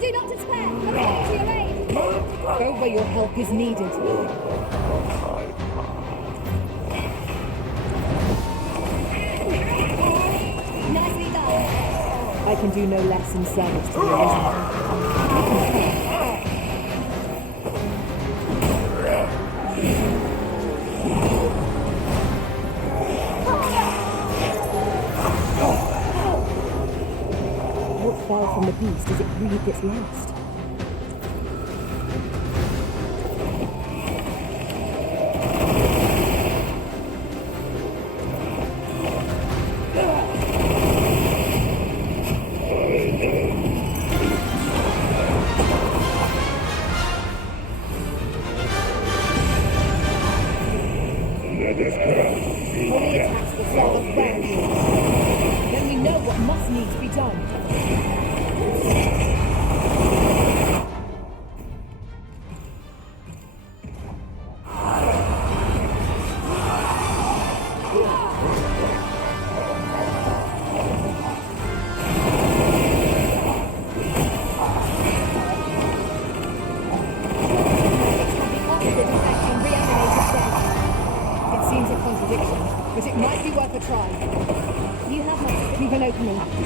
Do not despair! I'm coming to your aid! Go where your help is needed. Nicely done. I can do no less in service to the Risen. Fell from the beast as it breathed its last. Only attacks the cell of werewolves. Then we know what must need to be done.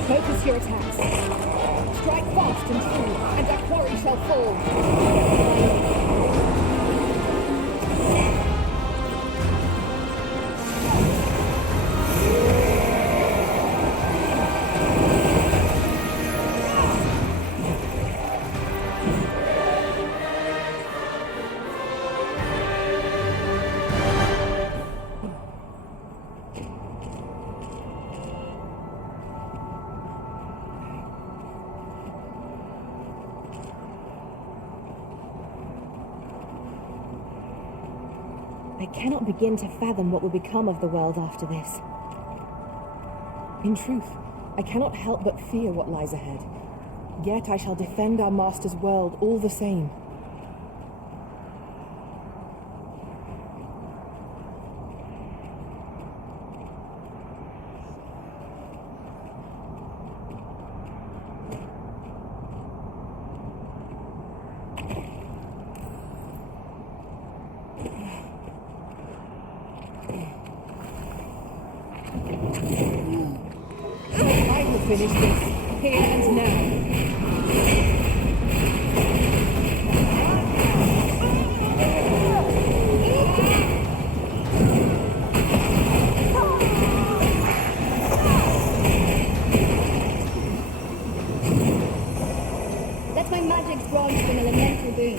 Focus your attacks. Strike fast and true, and our quarry shall fall. I cannot begin to fathom what will become of the world after this. In truth, I cannot help but fear what lies ahead. Yet I shall defend our master's world all the same. I will finish this, here and now. Let my magic grant an elemental boon.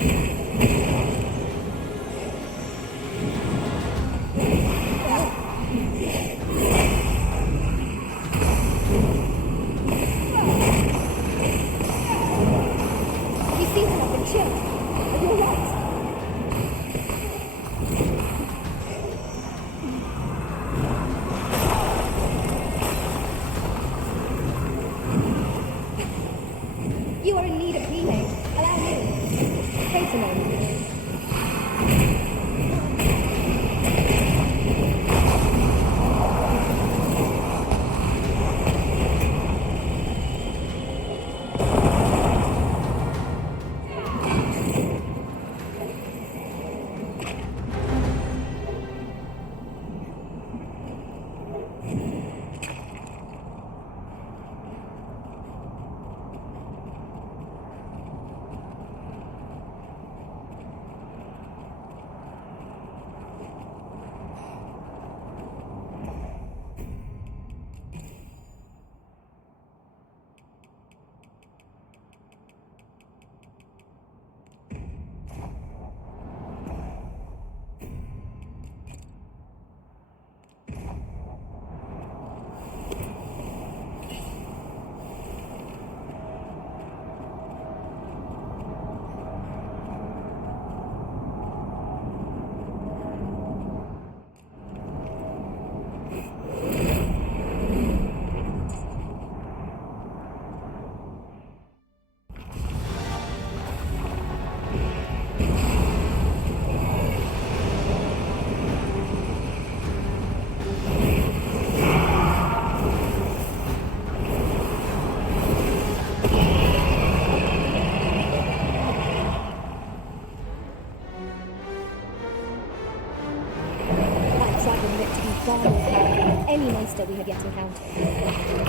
to be far more powerful than any monster we have yet encountered.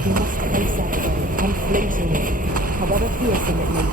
We must face our foe unflinchingly, however fearsome it may be.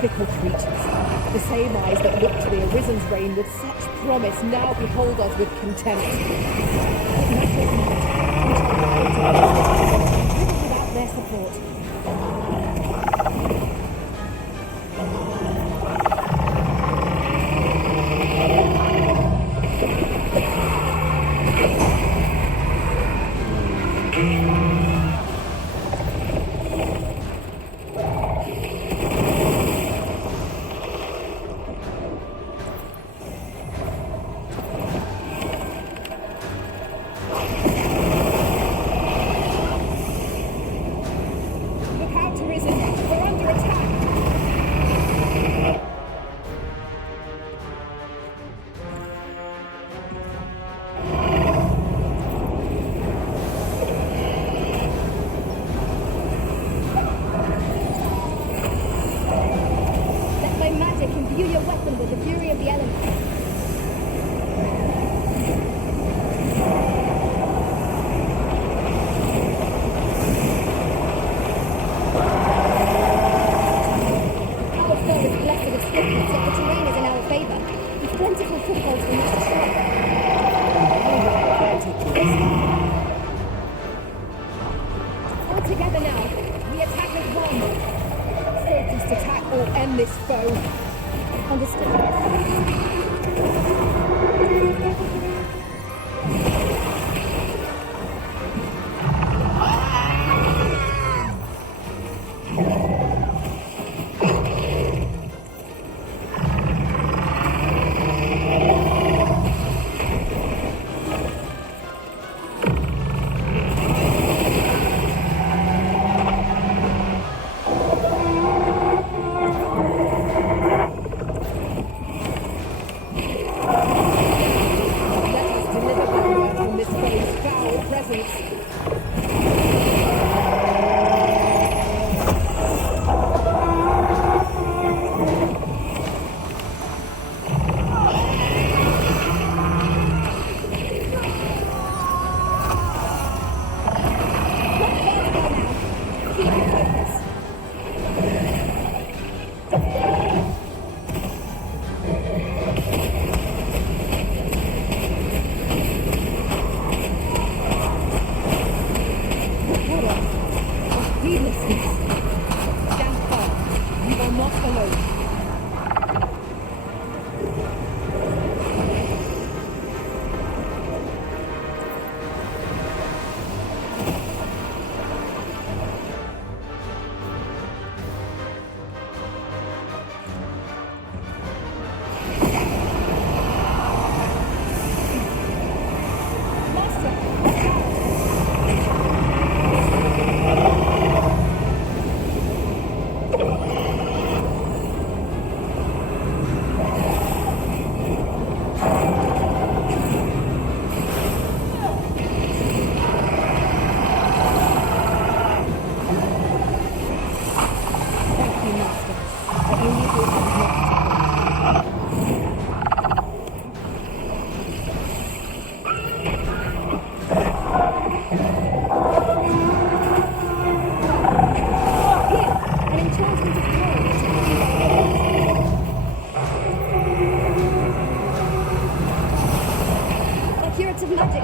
Fickle creatures, the same eyes that looked to the Arisen's reign with such promise now behold us with contempt. It matters not. Without their support.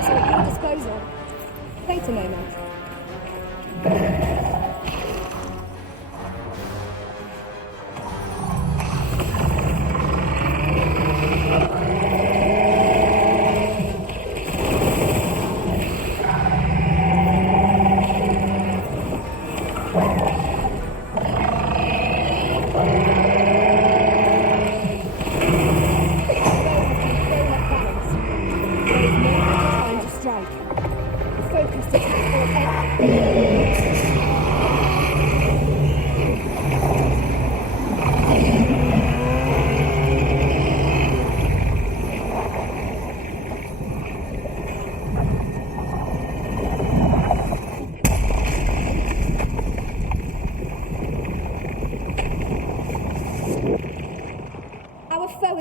relics are at your disposal. Wait a moment.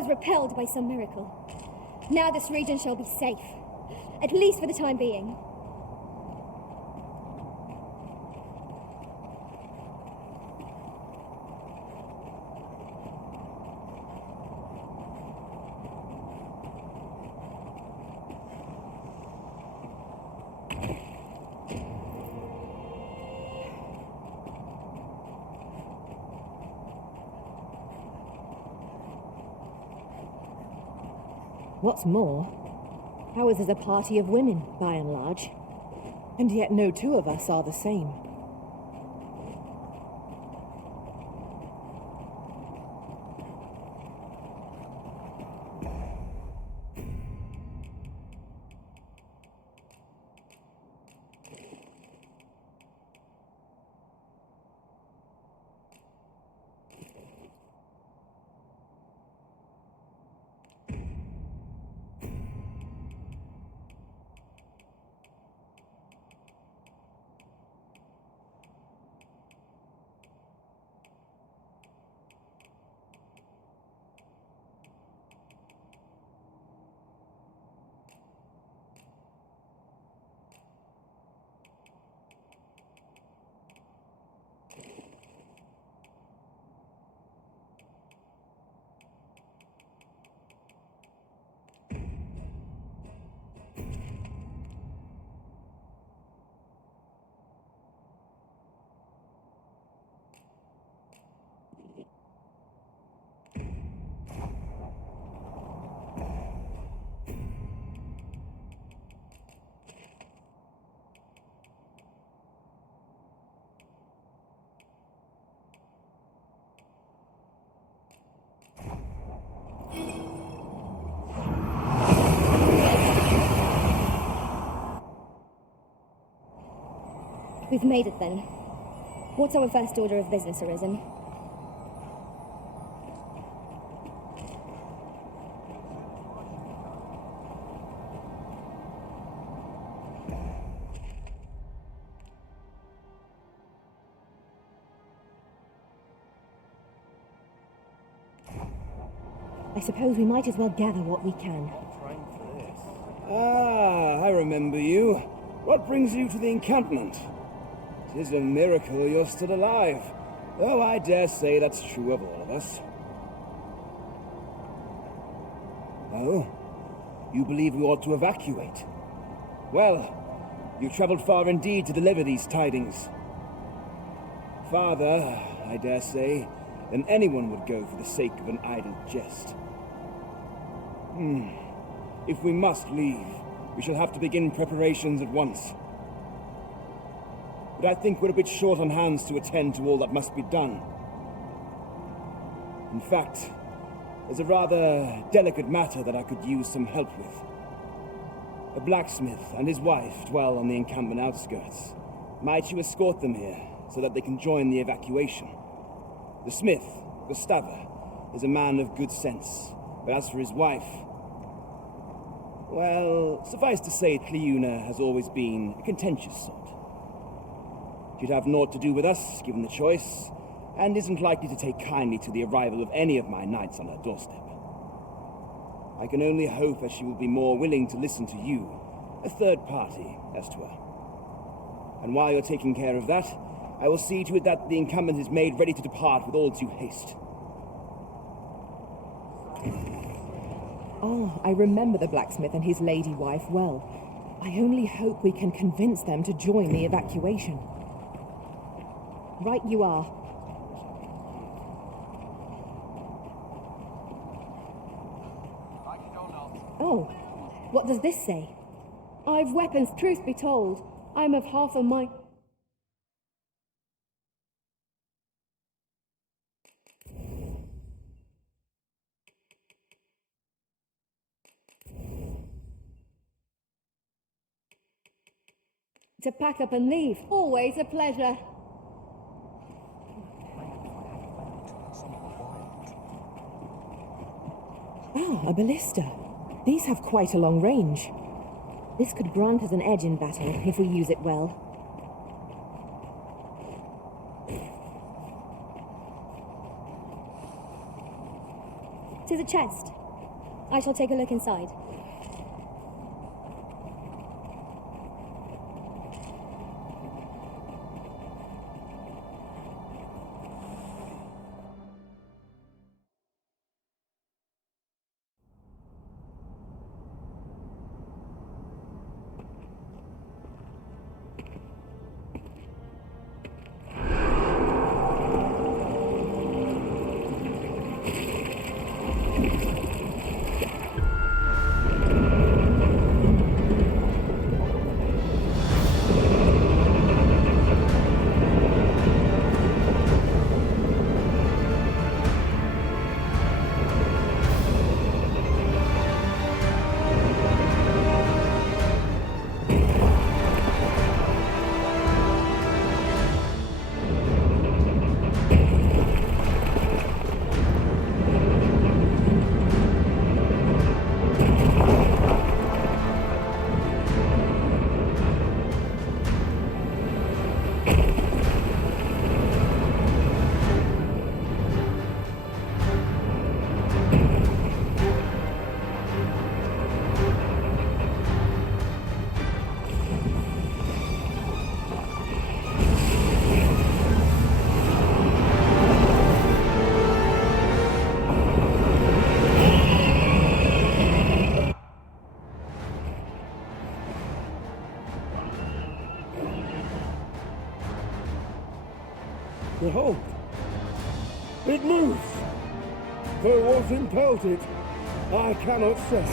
Repelled by some miracle. Now this region shall be safe, at least for the time being. What's more, ours is a party of women, by and large. And yet no two of us are the same. We've made it then. What's our first order of business, Arisen? I suppose we might as well gather what we can. Ah, I remember you. What brings you to the encampment? 'Tis a miracle you're still alive. Though I dare say that's true of all of us. Oh? You believe we ought to evacuate? Well, you've traveled far indeed to deliver these tidings. Farther, I dare say, than anyone would go for the sake of an idle jest. If we must leave, we shall have to begin preparations at once. But I think we're a bit short on hands to attend to all that must be done. In fact, there's a rather delicate matter that I could use some help with. A blacksmith and his wife dwell on the encampment outskirts. Might you escort them here, so that they can join the evacuation? The smith, Gustava, is a man of good sense, but as for his wife... well, suffice to say, Cleuna has always been a contentious sort. She'd have naught to do with us, given the choice, and isn't likely to take kindly to the arrival of any of my knights on her doorstep. I can only hope that she will be more willing to listen to you, a third party, as to her. And while you're taking care of that, I will see to it that the encampment is made ready to depart with all due haste. Oh, I remember the blacksmith and his lady wife well. I only hope we can convince them to join the evacuation. Right you are. Oh, what does this say? I've weapons, truth be told. I'm of half a mind. To pack up and leave. Always a pleasure. Ah, a ballista. These have quite a long range. This could grant us an edge in battle if we use it well. Tis a chest. I shall take a look inside. Behold! It moves! For what impels it, I cannot say.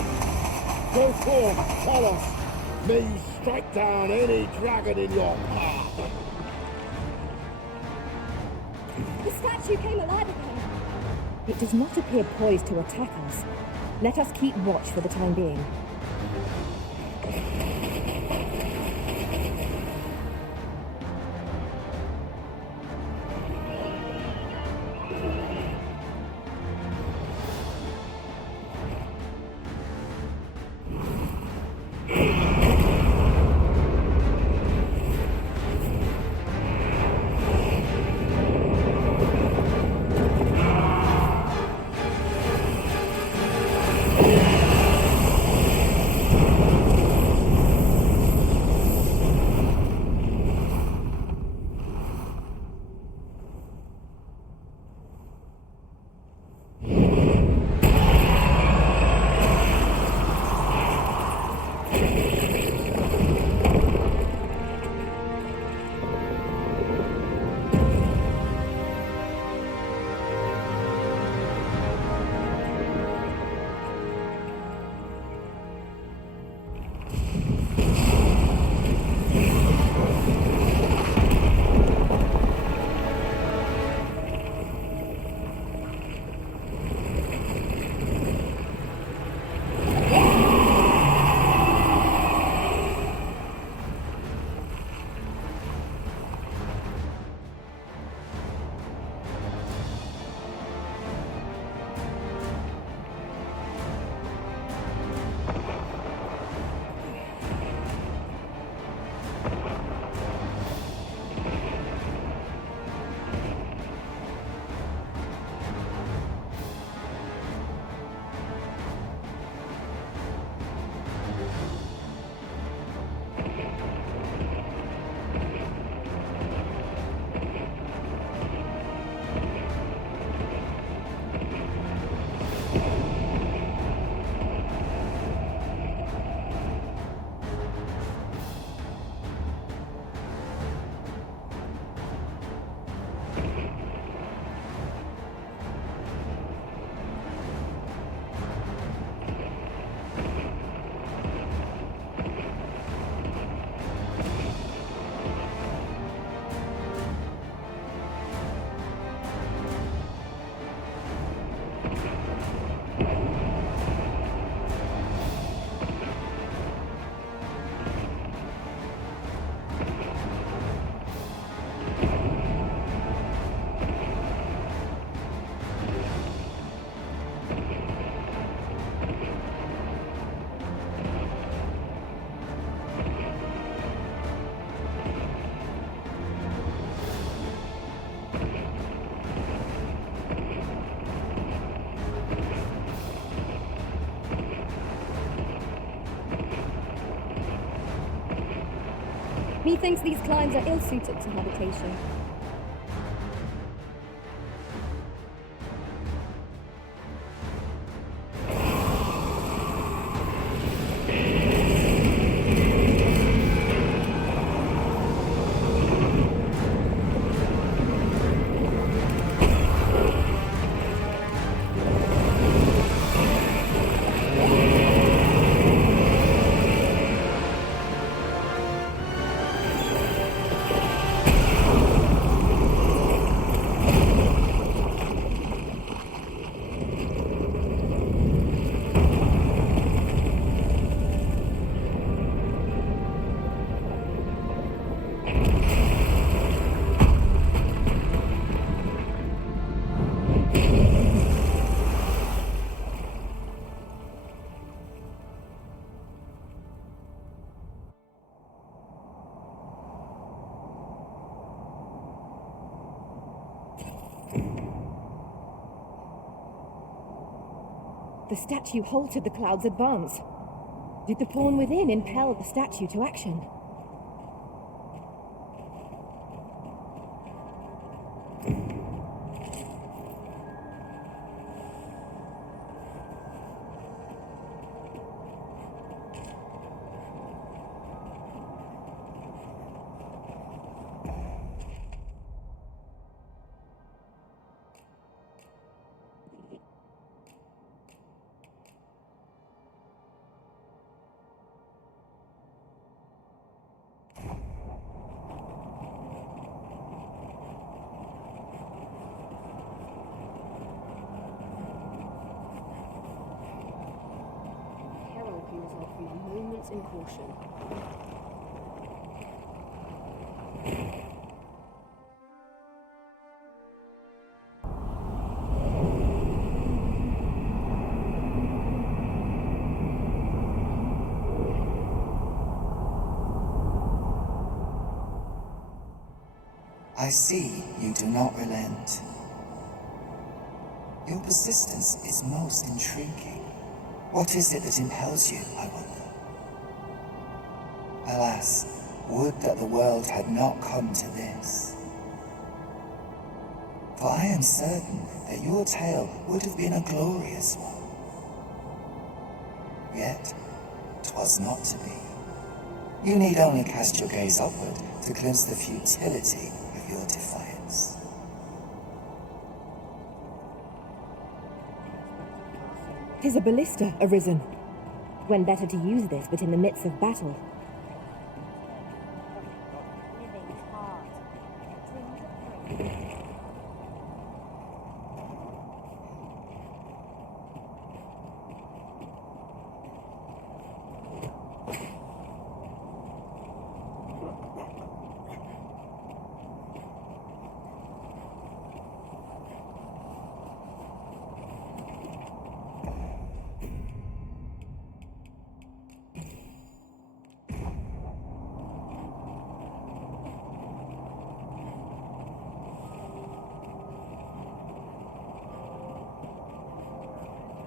Go forth, tell us! May you strike down any dragon in your path! The statue came alive again. It does not appear poised to attack us. Let us keep watch for the time being. Methinks these climes are ill-suited to habitation. The statue halted the cloud's advance. Did the pawn within impel the statue to action? In caution. I see you do not relent. Your persistence is most intriguing. What is it that impels you, I wonder? Alas, would that the world had not come to this. For I am certain that your tale would have been a glorious one. Yet, 'twas not to be. You need only cast your gaze upward to glimpse the futility of your defiance. Tis a ballista arisen. When better to use this but in the midst of battle.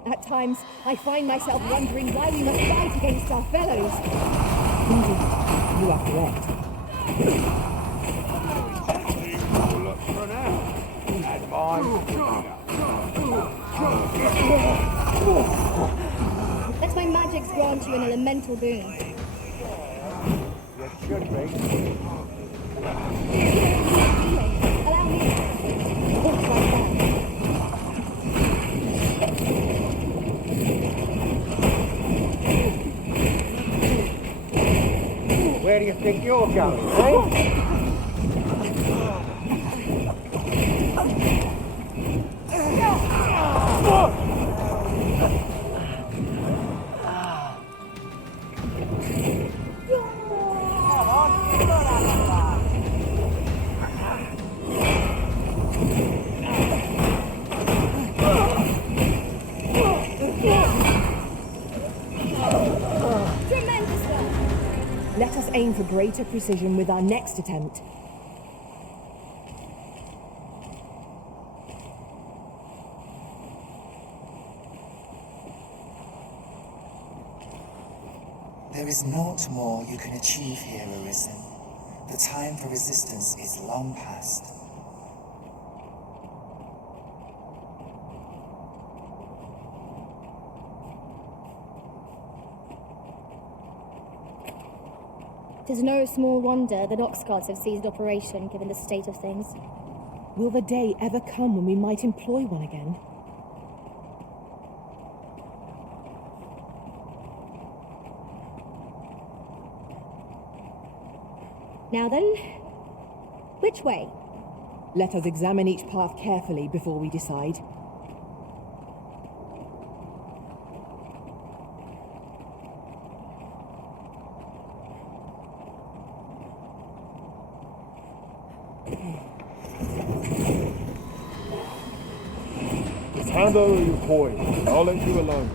At times, I find myself wondering why we must fight against our fellows. Indeed, you are correct. Let my magics grant you an elemental boon. It should be. Allow me. Walk right down. Where do you think you're going, eh? Let us aim for greater precision with our next attempt. There is naught more you can achieve here, Arisen. The time for resistance is long past. It is no small wonder the Nox Guards have ceased operation, given the state of things. Will the day ever come when we might employ one again? Now then, which way? Let us examine each path carefully before we decide. Just hand over your coin, and I'll let you alone.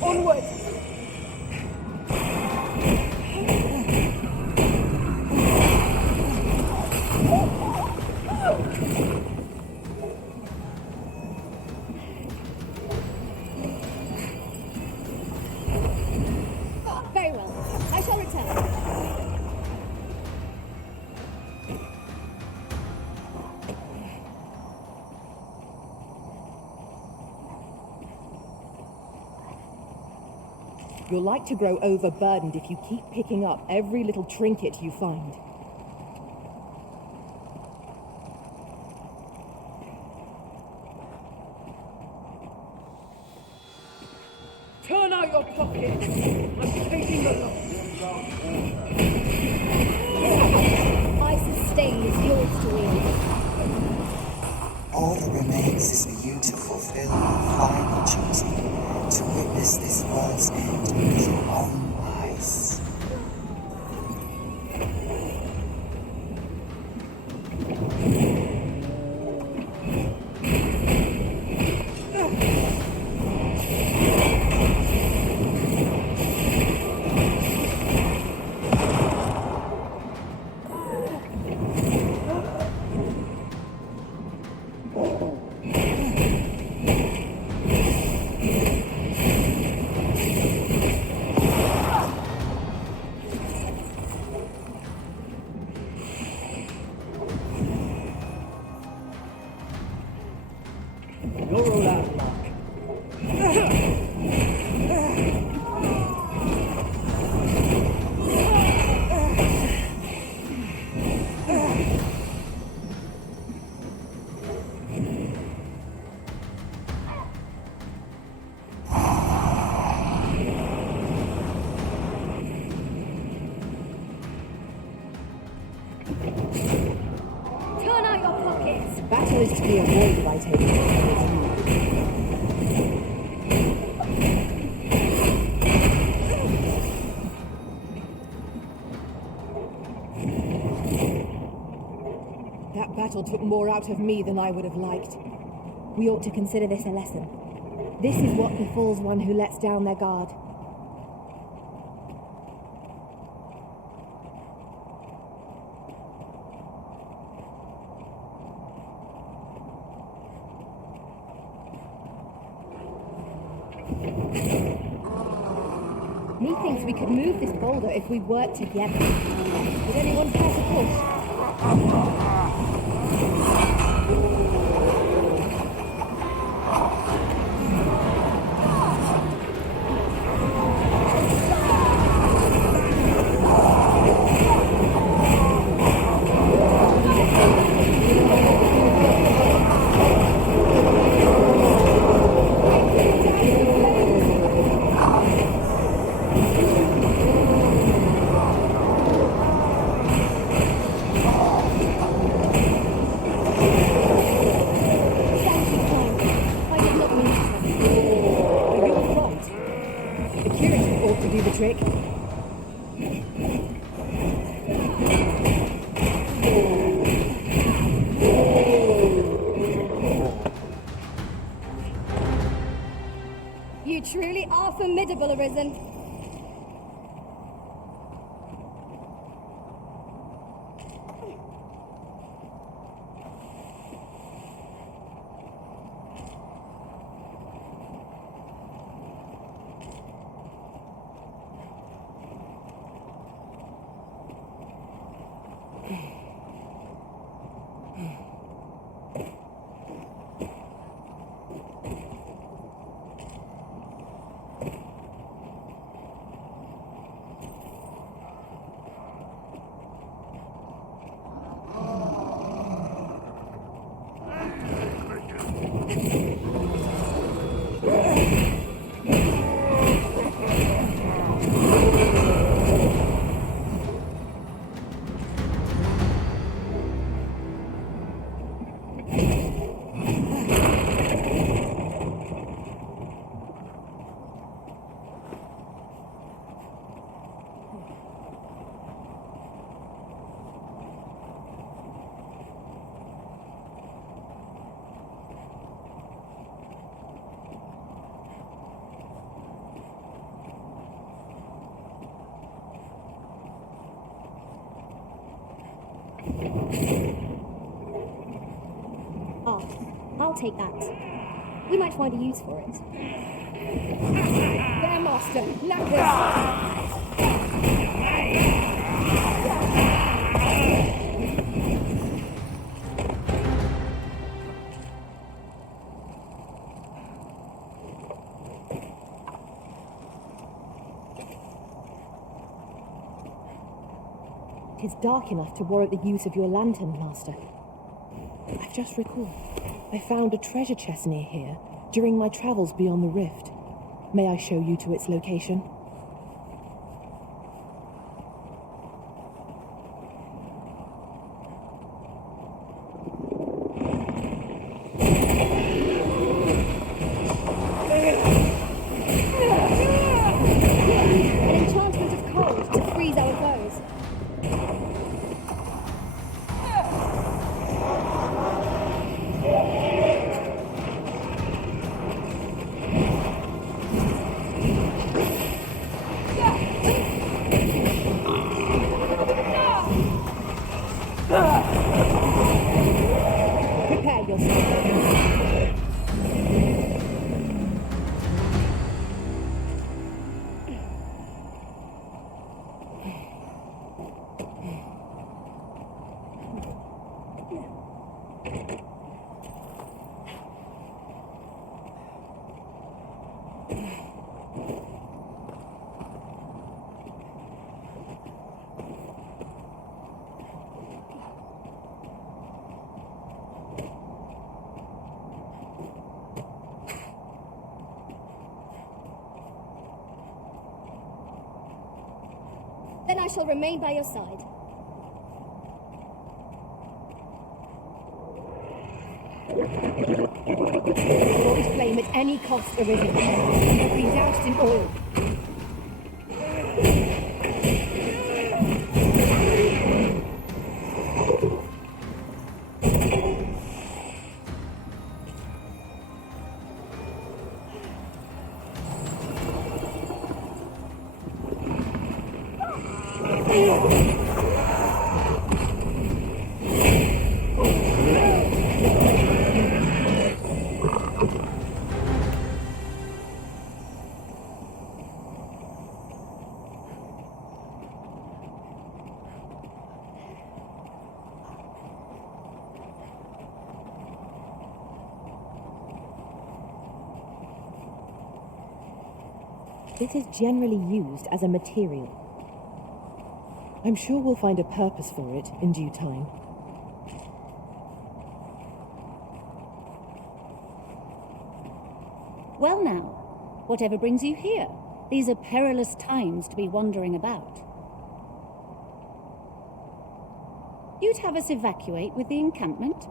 Onward! Very well. I shall return. You're like to grow overburdened if you keep picking up every little trinket you find. Turn out your pockets! I'm taking the lot! I sustain is yours to wield. All that remains is for you to fulfill your final duty, to witness this world's end with your own eyes. You're all out of luck. Turn out your pockets. Battle is to be avoided, I take it. That battle took more out of me than I would have liked. We ought to consider this a lesson. This is what befalls one who lets down their guard. Methinks we could move this boulder if we work together. Would anyone care to push? Trick. You truly are formidable, Arisen. Ah, I'll take that. We might find a use for it. There, Master! Knackers! It is dark enough to warrant the use of your lantern, Master. I've just recalled. I found a treasure chest near here during my travels beyond the rift. May I show you to its location? An enchantment of cold to freeze our foes. Prepare yourself. Then I shall remain by your side. Lord flame at any cost arisen. Be doused in oil. It is generally used as a material. I'm sure we'll find a purpose for it in due time. Well now, whatever brings you here? These are perilous times to be wandering about. You'd have us evacuate with the encampment?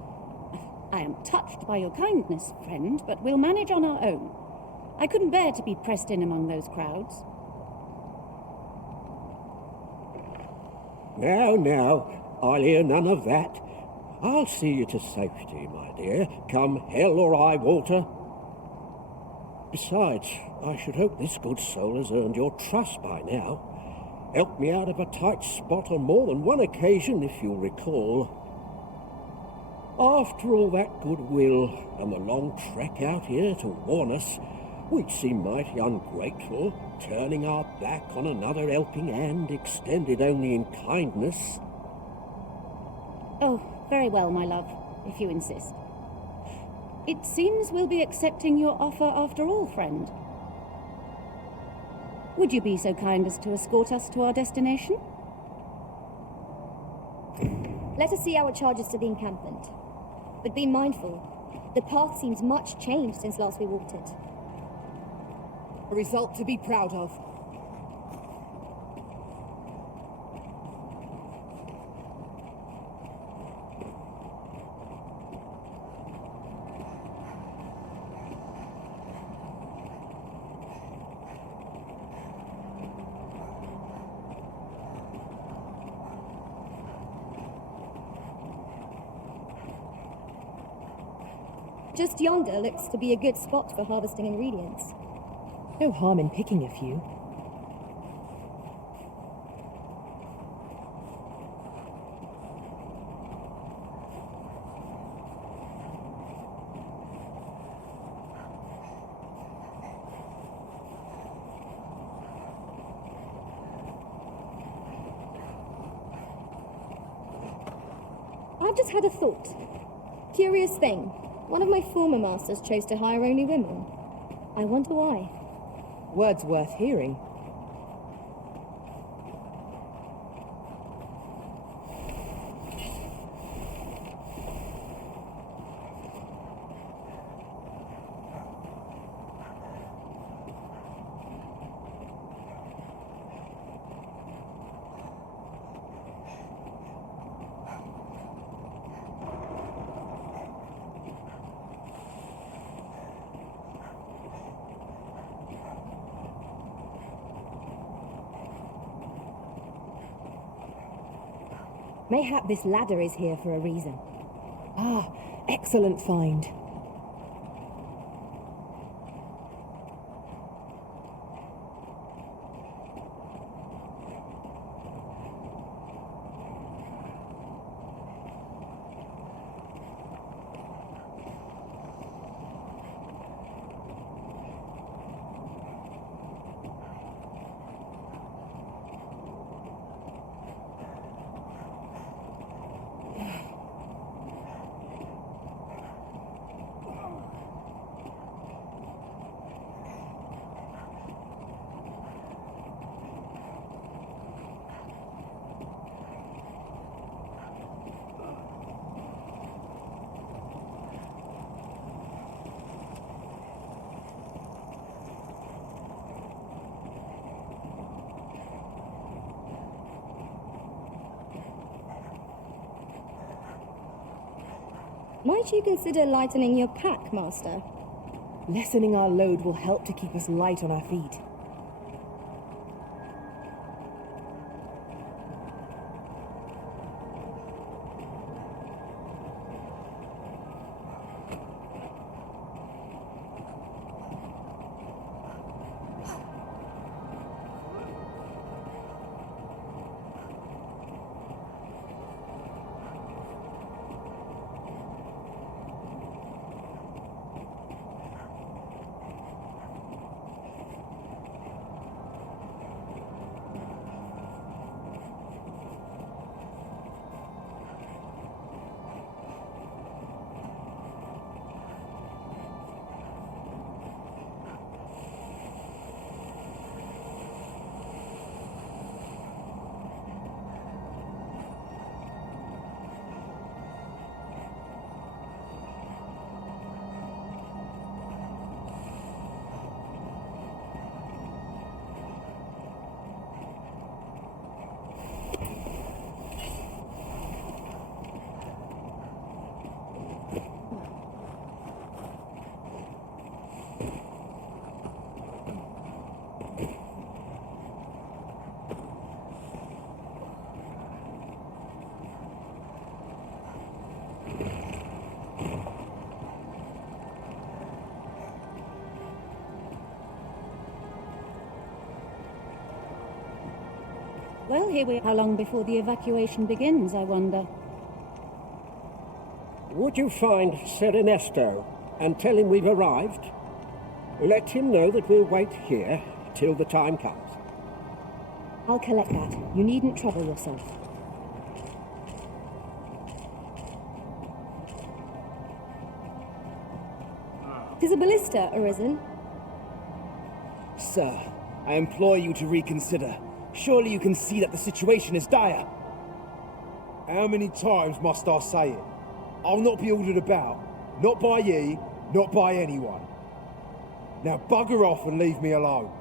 I am touched by your kindness, friend, but we'll manage on our own. I couldn't bear to be pressed in among those crowds. Now, I'll hear none of that. I'll see you to safety, my dear, come hell or high water. Besides, I should hope this good soul has earned your trust by now. Helped me out of a tight spot on more than one occasion, if you'll recall. After all that goodwill and the long trek out here to warn us, we'd seem mighty ungrateful, turning our back on another helping hand extended only in kindness. Oh, very well, my love, if you insist. It seems we'll be accepting your offer after all, friend. Would you be so kind as to escort us to our destination? Let us see our charges to the encampment. But be mindful, the path seems much changed since last we walked it. A result to be proud of. Just yonder looks to be a good spot for harvesting ingredients. No harm in picking a few. I've just had a thought. Curious thing. One of my former masters chose to hire only women. I wonder why. Words worth hearing. Mayhap this ladder is here for a reason. Ah, excellent find. Might you consider lightening your pack, Master? Lessening our load will help to keep us light on our feet. Well, here we are. How long before the evacuation begins, I wonder? Would you find Sir Ernesto and tell him we've arrived? Let him know that we'll wait here till the time comes. I'll collect that. You needn't trouble yourself. Tis a ballista, Arisen. Sir, I implore you to reconsider. Surely you can see that the situation is dire. How many times must I say it? I'll not be ordered about. Not by ye, not by anyone. Now bugger off and leave me alone.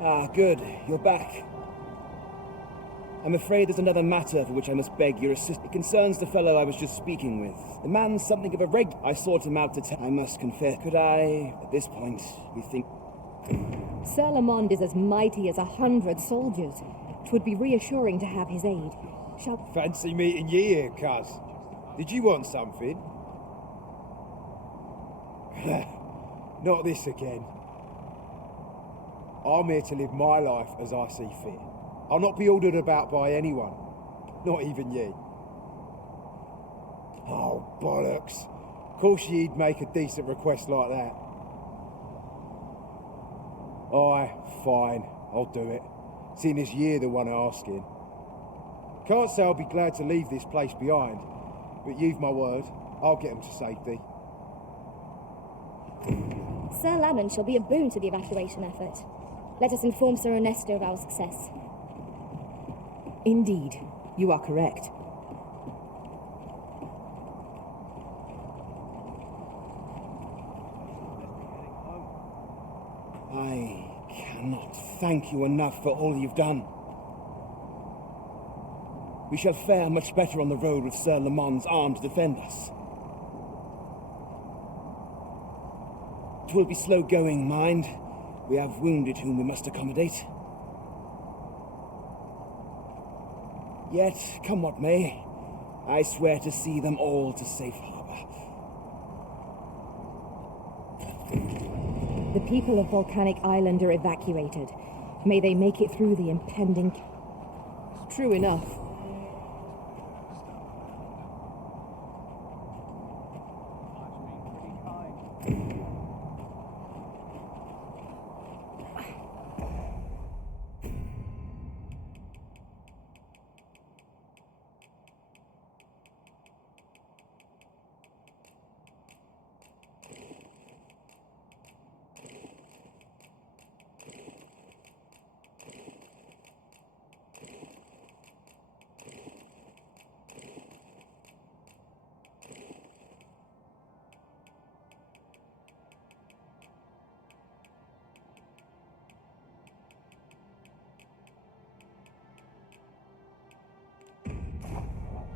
Ah, good. You're back. I'm afraid there's another matter for which I must beg your assistance. It concerns the fellow I was just speaking with. The man's something of a I sought him out to tell. I must confess. Could I, at this point, we think... Sir Lamond is as mighty as 100 soldiers. 'Twould be reassuring to have his aid. Fancy meeting ye here, cuz. Did you want something? Not this again. I'm here to live my life as I see fit. I'll not be ordered about by anyone. Not even ye. Oh, bollocks. Of course ye'd make a decent request like that. Aye, fine. I'll do it. seeing as you're the one asking. Can't say I'll be glad to leave this place behind, but you've my word, I'll get them to safety. Sir Lemon shall be a boon to the evacuation effort. Let us inform Sir Ernesto of our success. Indeed, you are correct. I cannot thank you enough for all you've done. We shall fare much better on the road with Sir Lamont's arm to defend us. It will be slow going, mind. We have wounded whom we must accommodate. Yet, come what may, I swear to see them all to safe harbor. The people of Volcanic Island are evacuated. May they make it through the impending... True enough.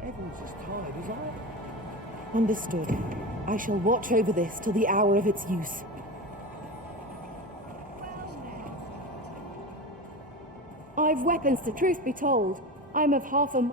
Everyone's as tired as I am. Understood. I shall watch over this till the hour of its use. I've weapons, the truth be told. I'm of half a...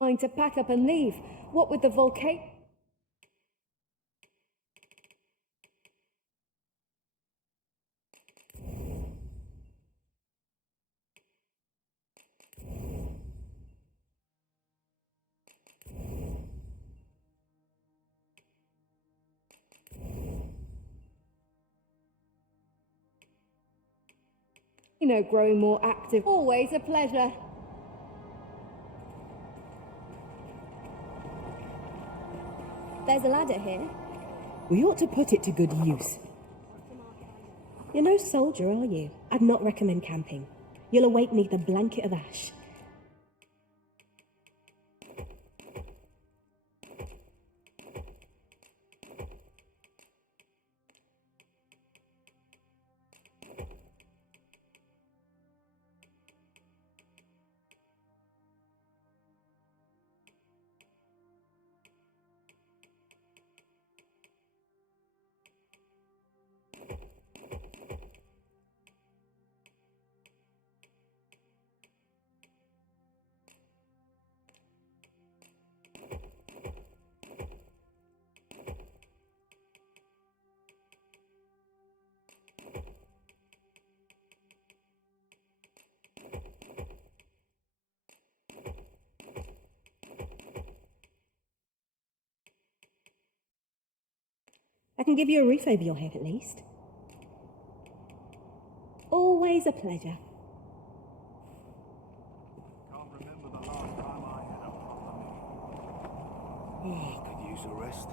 Going to pack up and leave. What with the volcano... You know, growing more active. Always a pleasure. There's a ladder here. We ought to put it to good use. You're no soldier, are you? I'd not recommend camping. You'll awake neath a blanket of ash. I can give you a roof over your head at least. Always a pleasure. Can't remember the last time I had a proper meal. Oh, could use a rest.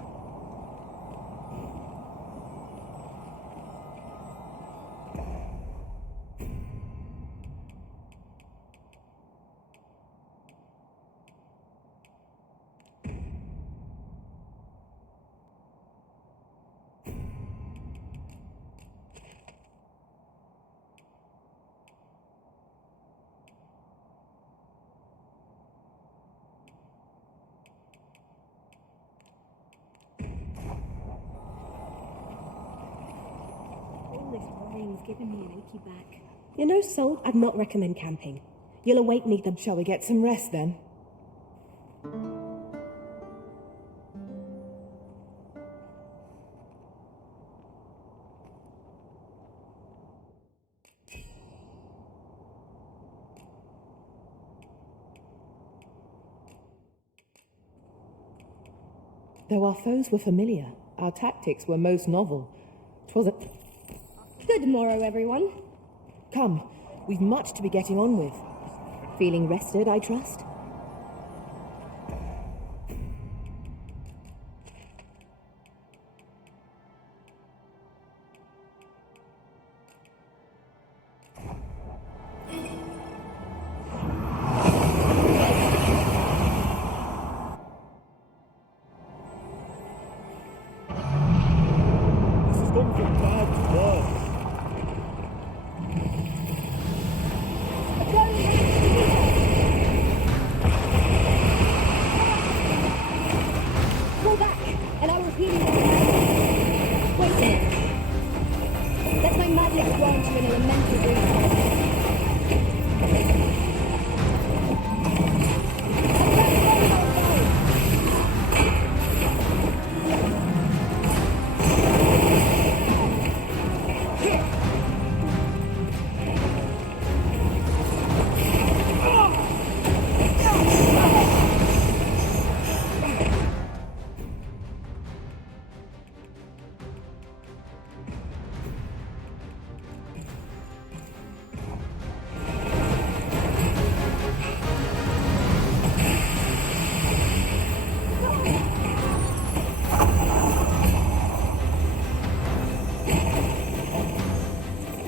All this worrying's giving me an achy back. You're no soul. I'd not recommend camping. You'll awake neath a... Shall we get some rest then? Though our foes were familiar, our tactics were most novel. 'Twas a... Good morrow, everyone. Come, we've much to be getting on with. Feeling rested, I trust? This has gone from bad to worse. Pull back, and I will heal you. Wait a minute. Let my magic grant you an elemental boost.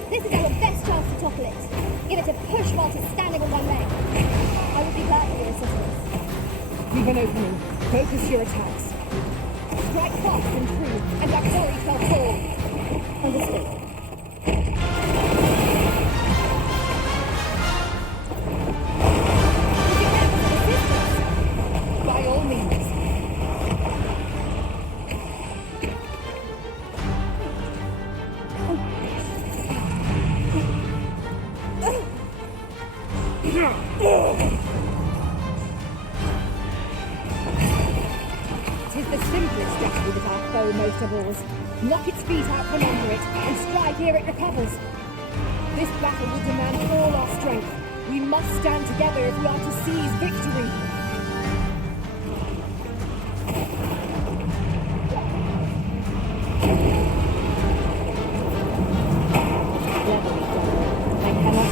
This is our best chance to topple it. Give it a push whilst it's standing on one leg. I would be glad for your assistance. Leave an opening. Focus your attacks. Strike fast and true, and our glory shall fall. Understood. By all means. Tis the simplest strategy that our foe most abhors. Knock its feet out from under it, and strike ere it recovers. This battle will demand all our strength. We must stand together if we are to seize victory. Cleverly done. I cannot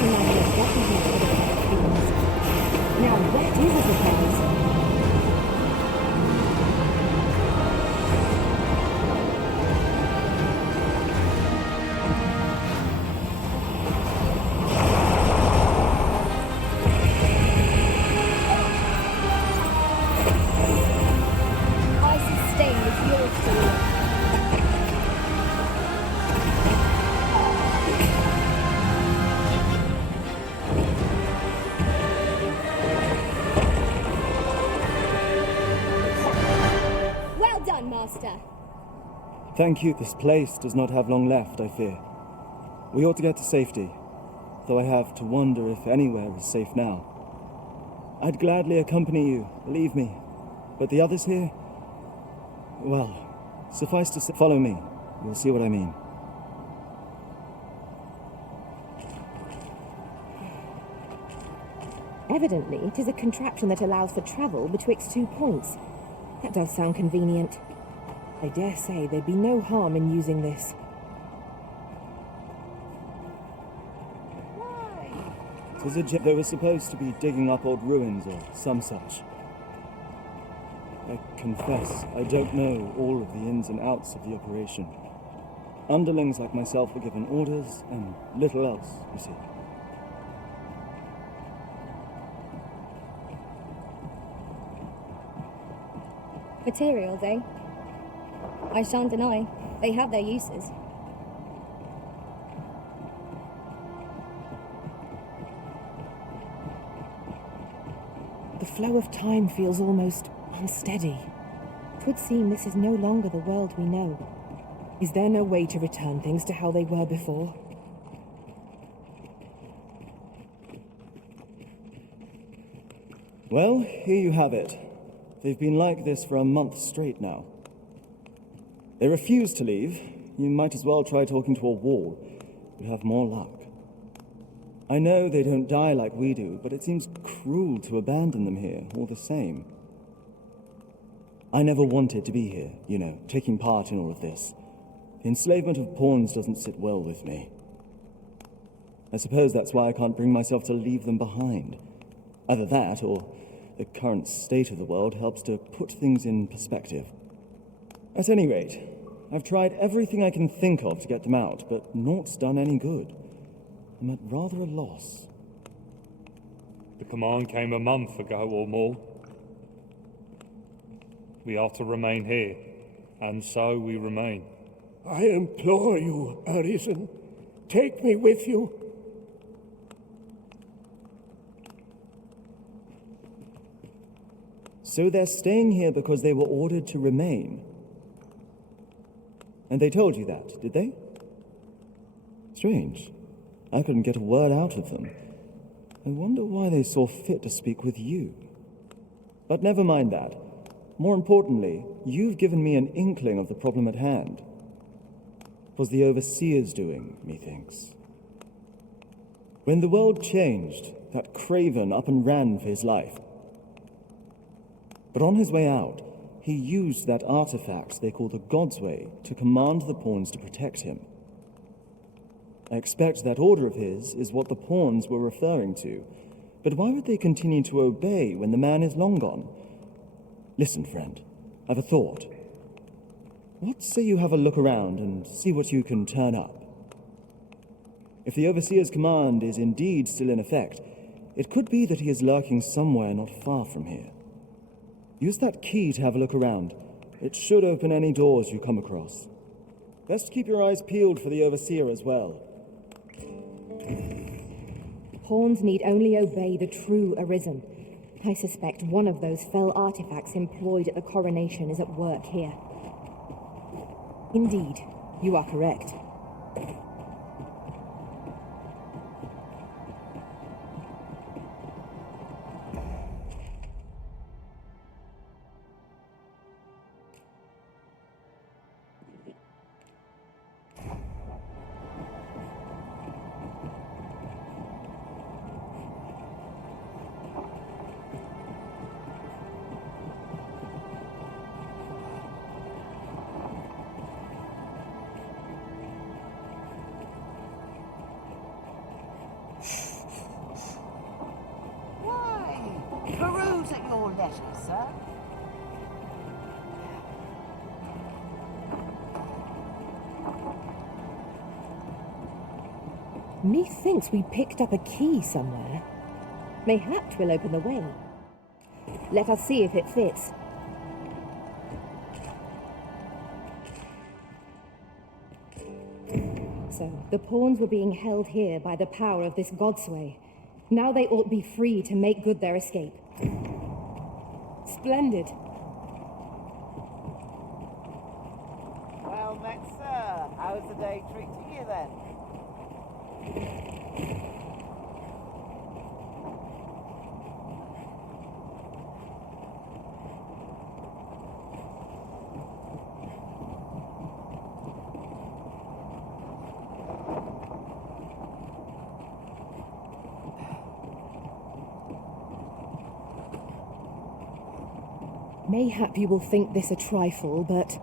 done, Master. Thank you. This place does not have long left, I fear. We ought to get to safety, though I have to wonder if anywhere is safe now. I'd gladly accompany you, believe me. But the others here? Well, suffice to say, follow me. You'll see what I mean. Evidently, it is a contraption that allows for travel betwixt 2 points. That does sound convenient. I dare say there'd be no harm in using this. They were supposed to be digging up old ruins or some such. I confess, I don't know all of the ins and outs of the operation. Underlings like myself were given orders, and little else, you see. Materials, eh? I shan't deny, they have their uses. The flow of time feels almost unsteady. 'Twould seem this is no longer the world we know. Is there no way to return things to how they were before? Well, here you have it. They've been like this for a month straight now. They refuse to leave. You might as well try talking to a wall. You'd have more luck. I know they don't die like we do, but it seems cruel to abandon them here, all the same. I never wanted to be here, you know, taking part in all of this. The enslavement of pawns doesn't sit well with me. I suppose that's why I can't bring myself to leave them behind. Either that, or the current state of the world helps to put things in perspective. At any rate, I've tried everything I can think of to get them out, but naught's done any good. I'm at rather a loss. The command came a month ago or more. We are to remain here, and so we remain. I implore you, Arisen, take me with you. So they're staying here because they were ordered to remain. And they told you that, did they? Strange. I couldn't get a word out of them. I wonder why they saw fit to speak with you. But never mind that. More importantly, you've given me an inkling of the problem at hand. It was the Overseer's doing, methinks. When the world changed, that craven up and ran for his life. But on his way out, he used that artifact they call the God's Way to command the pawns to protect him. I expect that order of his is what the pawns were referring to. But why would they continue to obey when the man is long gone? Listen, friend, I've a thought. What say you have a look around and see what you can turn up? If the Overseer's command is indeed still in effect, it could be that he is lurking somewhere not far from here. Use that key to have a look around. It should open any doors you come across. Best keep your eyes peeled for the Overseer as well. Pawns need only obey the true Arisen. I suspect one of those fell artifacts employed at the coronation is at work here. Indeed, you are correct. Peruse at your leisure, sir. Methinks we picked up a key somewhere. Mayhap 'twill open the way. Let us see if it fits. So, the pawns were being held here by the power of this Godsway. Now they ought be free to make good their escape. Splendid. morning, Metzer. How's the day treating you then? Mayhap you will think this a trifle, but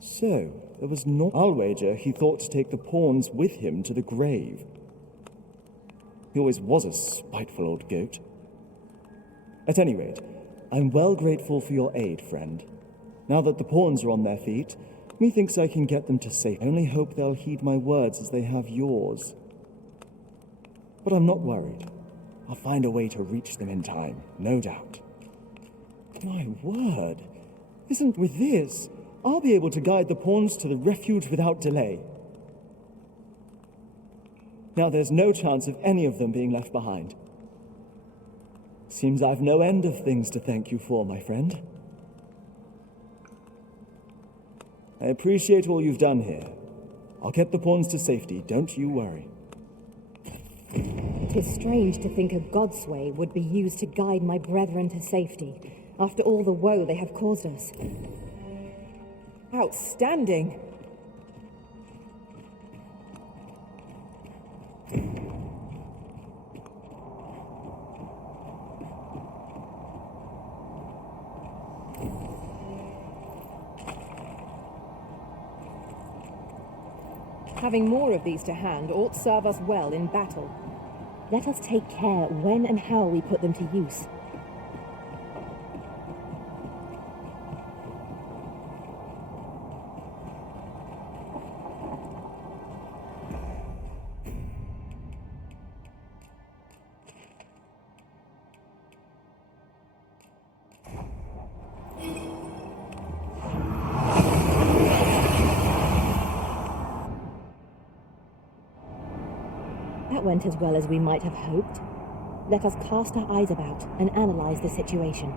So, there was not. I'll wager he thought to take the pawns with him to the grave. He always was a spiteful old goat. At any rate, I'm well grateful for your aid, friend. Now that the pawns are on their feet, methinks I can get them to safety. I only hope they'll heed my words as they have yours. But I'm not worried. I'll find a way to reach them in time, no doubt. My word! Isn't with this, I'll be able to guide the pawns to the refuge without delay. Now there's no chance of any of them being left behind. Seems I've no end of things to thank you for, my friend. I appreciate all you've done here. I'll get the pawns to safety, don't you worry. 'tis strange to think a god's way would be used to guide my brethren to safety, after all the woe they have caused us. Outstanding! Having more of these to hand ought serve us well in battle. Let us take care when and how we put them to use. That went as well as we might have hoped. Let us cast our eyes about and analyze the situation.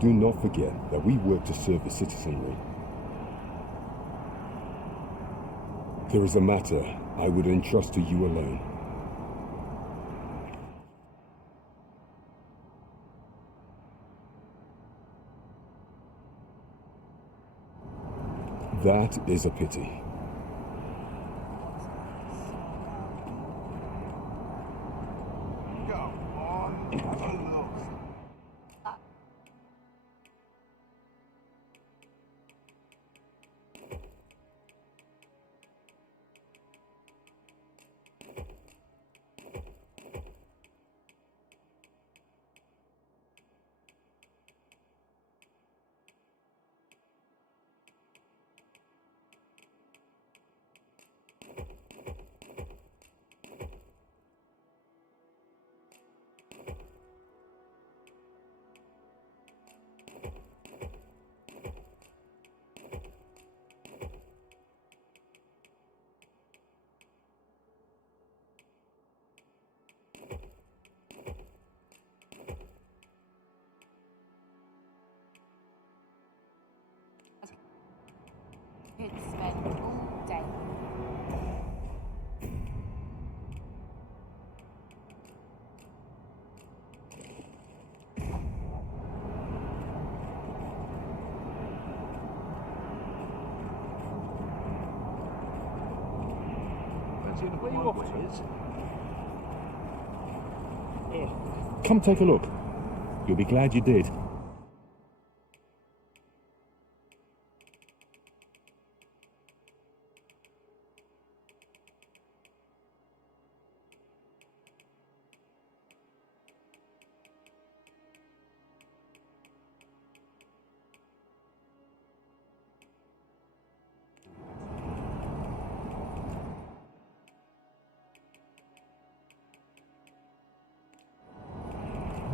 Do not forget that we work to serve the citizenry. There is a matter I would entrust to you alone. That is a pity. Go on, have a look. Could spend all day. Where you off to? Come take a look. You'll be glad you did.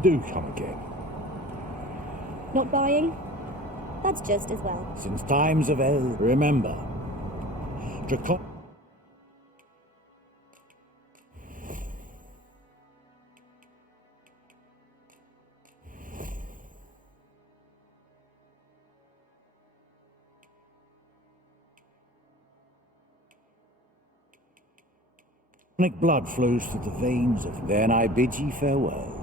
Do come again. Not buying? That's just as well. Since times of old, remember. Dracon... blood flows through the veins of... Then I bid ye farewell.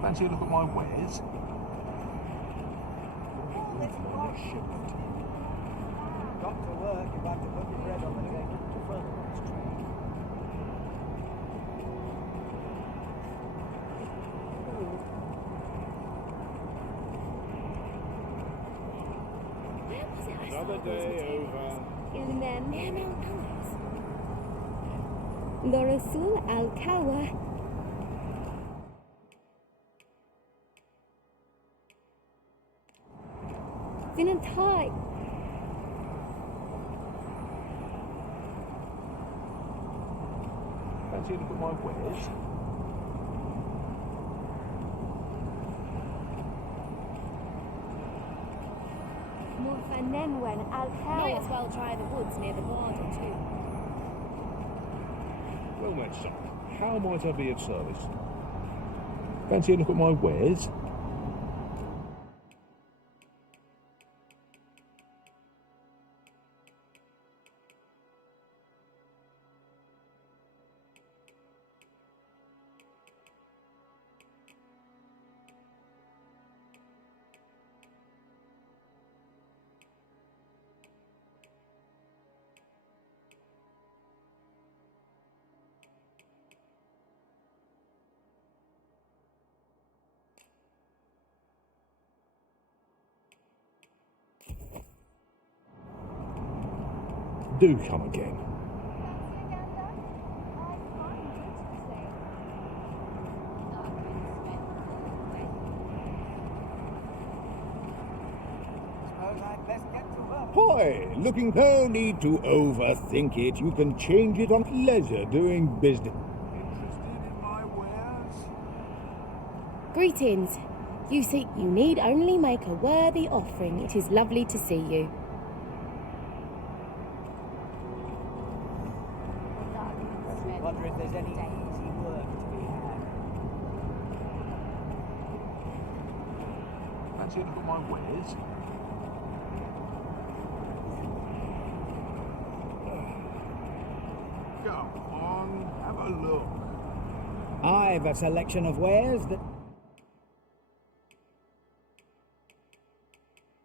Fancy a look at my wares? Got to work if I have to put your bread on the table to further one's trade. Where was it I saw Another those day materials? over. In Mel The Rasul Al-Kawa. Vielen Dank. Fancy a look at my wares? Murfanenwen Al-Kawa. Might as well try the woods near the border too. Well met, son. How might I be of service? Fancy a look at my wares? Do come again. Hoy, looking no need to overthink it. You can change it on pleasure doing business. Greetings. You see, you need only make a worthy offering. It is lovely to see you. Wonder if there's any easy work to be had. Fancy a look at my wares? Come on, have a look. I've a selection of wares that...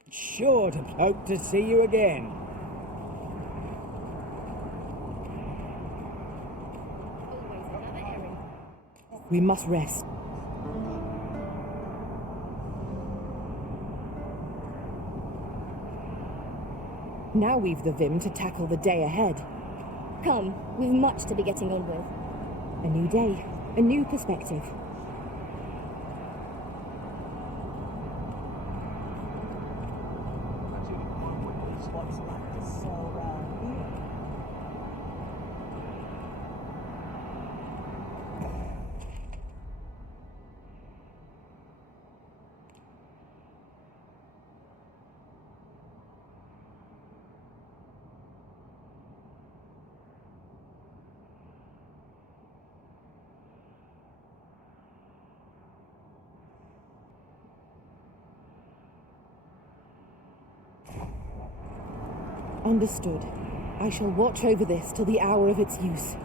Sure to hope to see you again. We must rest. Now we've the vim to tackle the day ahead. Come, we've much to be getting on with. A new day, a new perspective. What's like to sell round here? Understood. I shall watch over this till the hour of its use.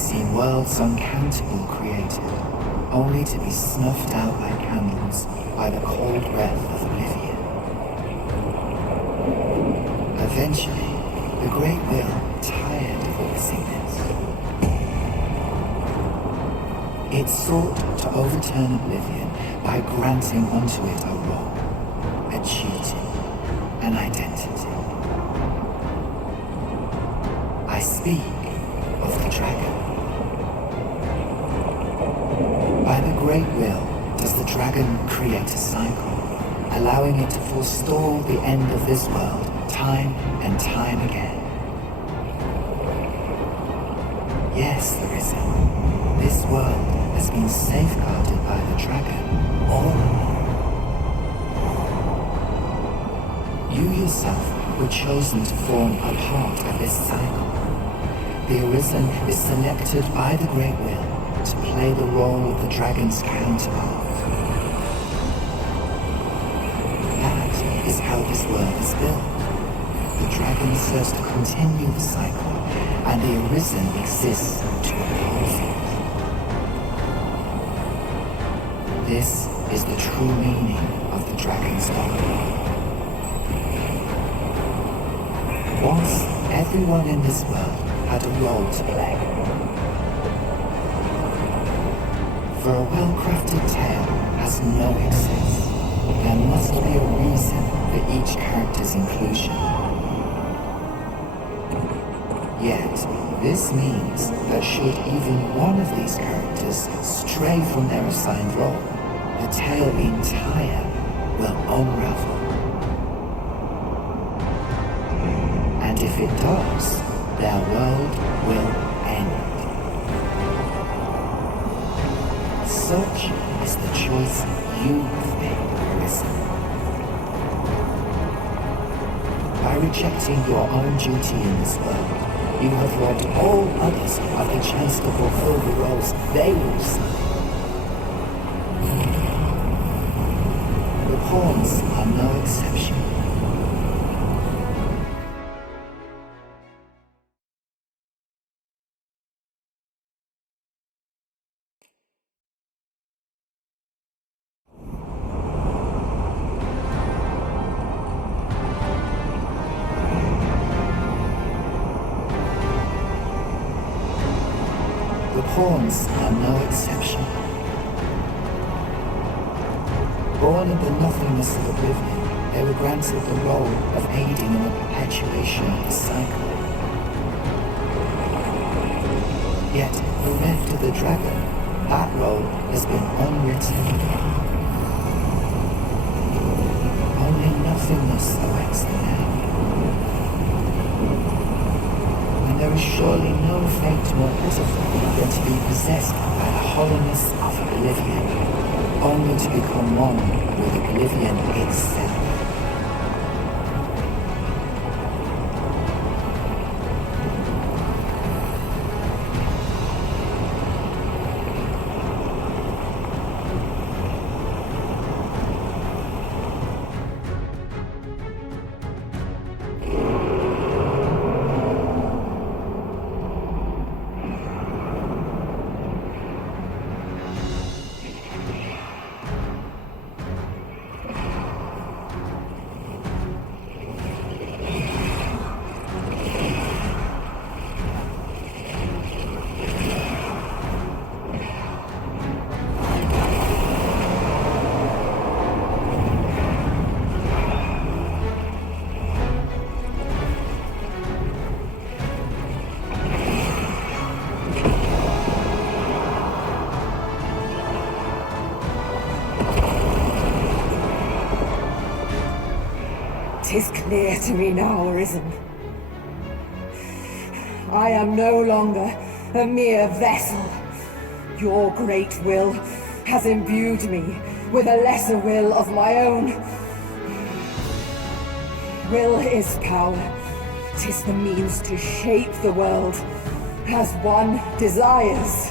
seen worlds uncountable created, only to be snuffed out like candles by the cold breath of oblivion. Eventually, the Great Will tired of witnessing this. It sought to overturn oblivion by granting unto it a role, a duty, an identity. I speak of the dragon. By the Great Will does the dragon create a cycle, allowing it to forestall the end of this world time and time again. Yes, Arisen, this world has been safeguarded by the dragon all along. You yourself were chosen to form a part of this cycle. The Arisen is selected by the Great Will to play the role of the dragon's counterpart. That is how this world is built. The dragon serves to continue the cycle, and the Arisen exists to oppose it. This is the true meaning of the dragon's dogma. Once, everyone in this world had a role to play. For a well-crafted tale has no excess. There must be a reason for each character's inclusion. Yet, this means that should even one of these characters stray from their assigned role, the tale entire will unravel. And if it does, their world will end. Such is the choice you have made, Arisen. By rejecting your own duty in this world, you have robbed all others of the chance to fulfill the roles they will assign. The pawns are no exception. The pawns are no exception. Born in the nothingness of oblivion, they were granted the role of aiding in the perpetuation of the cycle. Yet, bereft of the dragon, that role has been unwritten. Only nothingness awaits them now. And there is surely no fate more pitiful than to be possessed by the hollowness of oblivion, only to become one with oblivion itself. Tis clear to me now, Arisen. I am no longer a mere vessel. Your great will has imbued me with a lesser will of my own. Will is power. 'Tis the means to shape the world as one desires.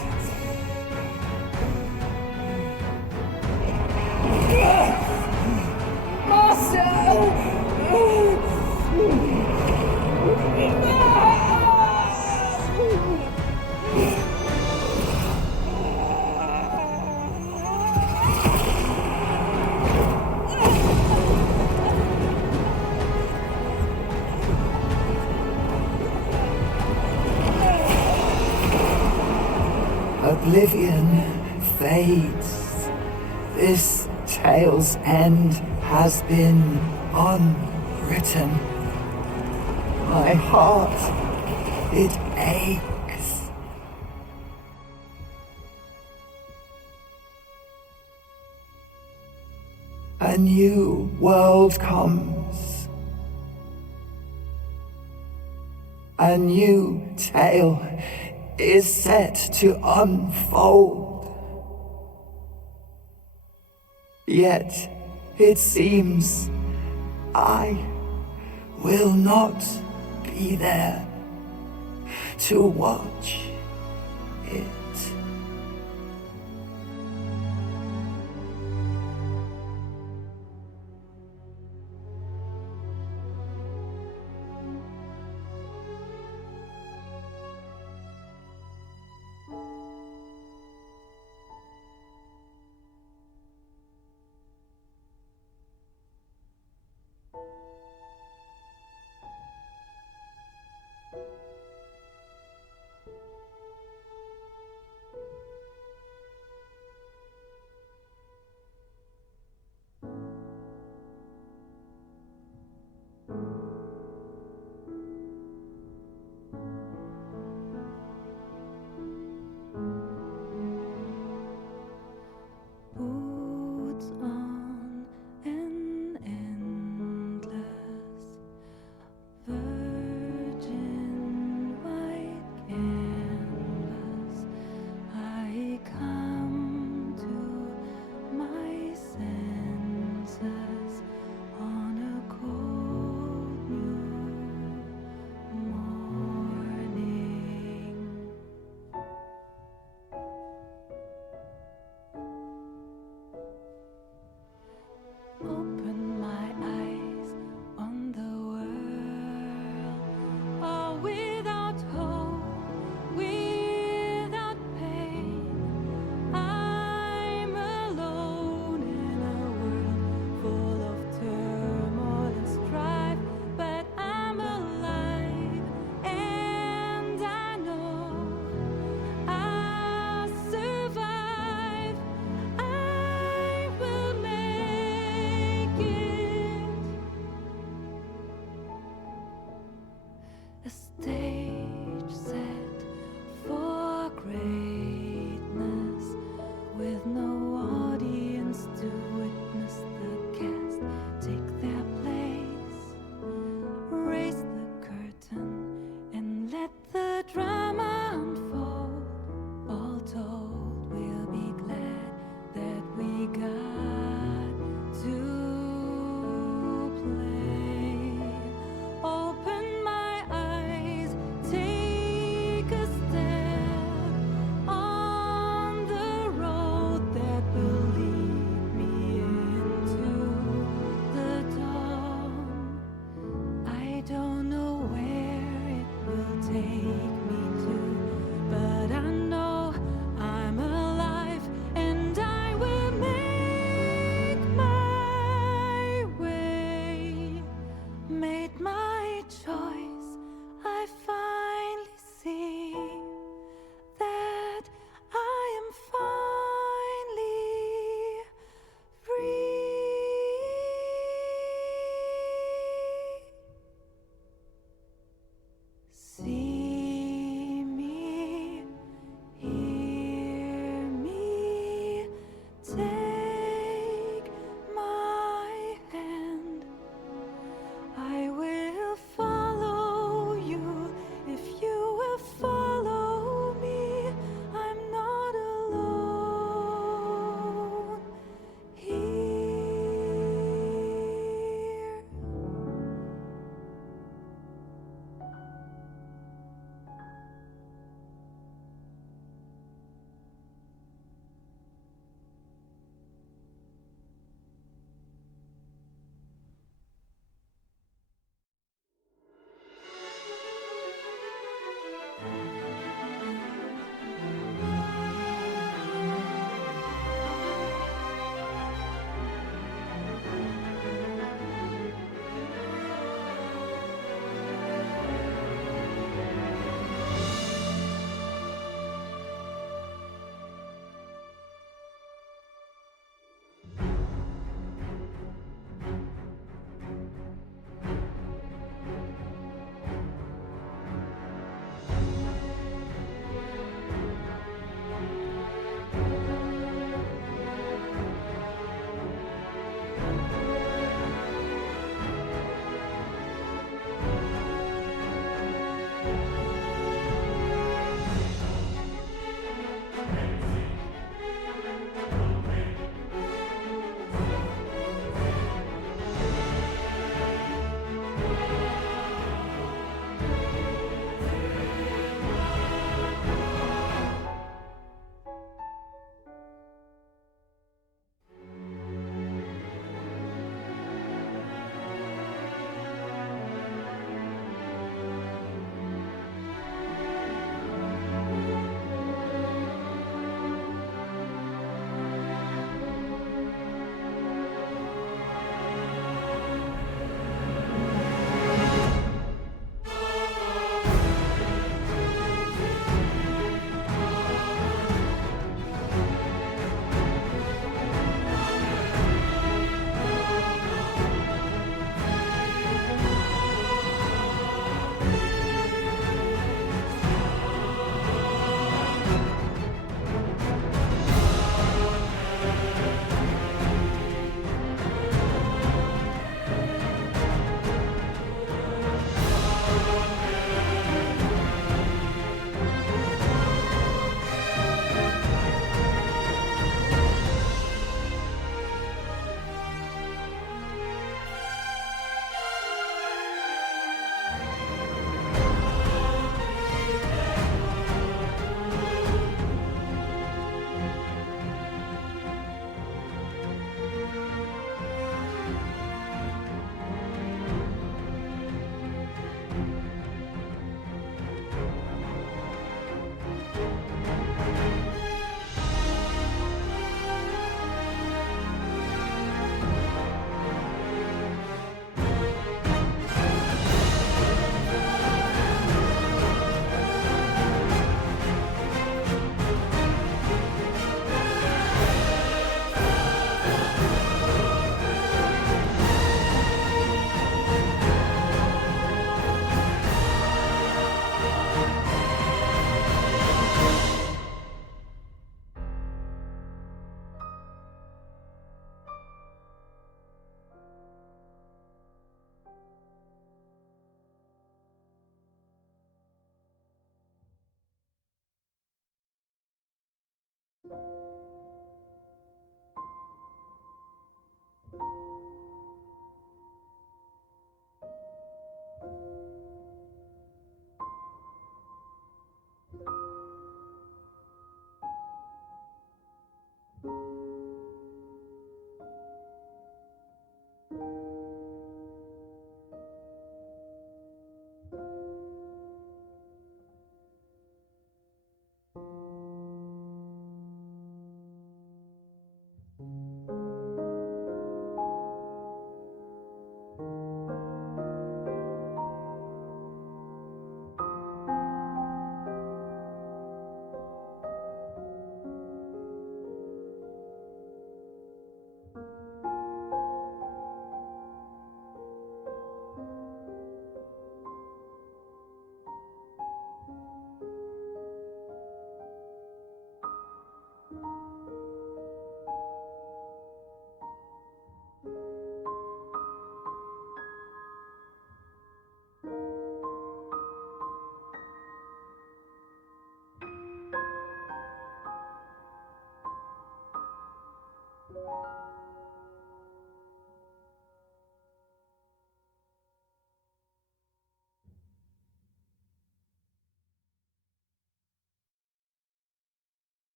oblivion fades. This tale's end has been unwritten. My heart, it aches. A new world comes. A new tale is set to unfold. Yet it seems I will not be there to watch it.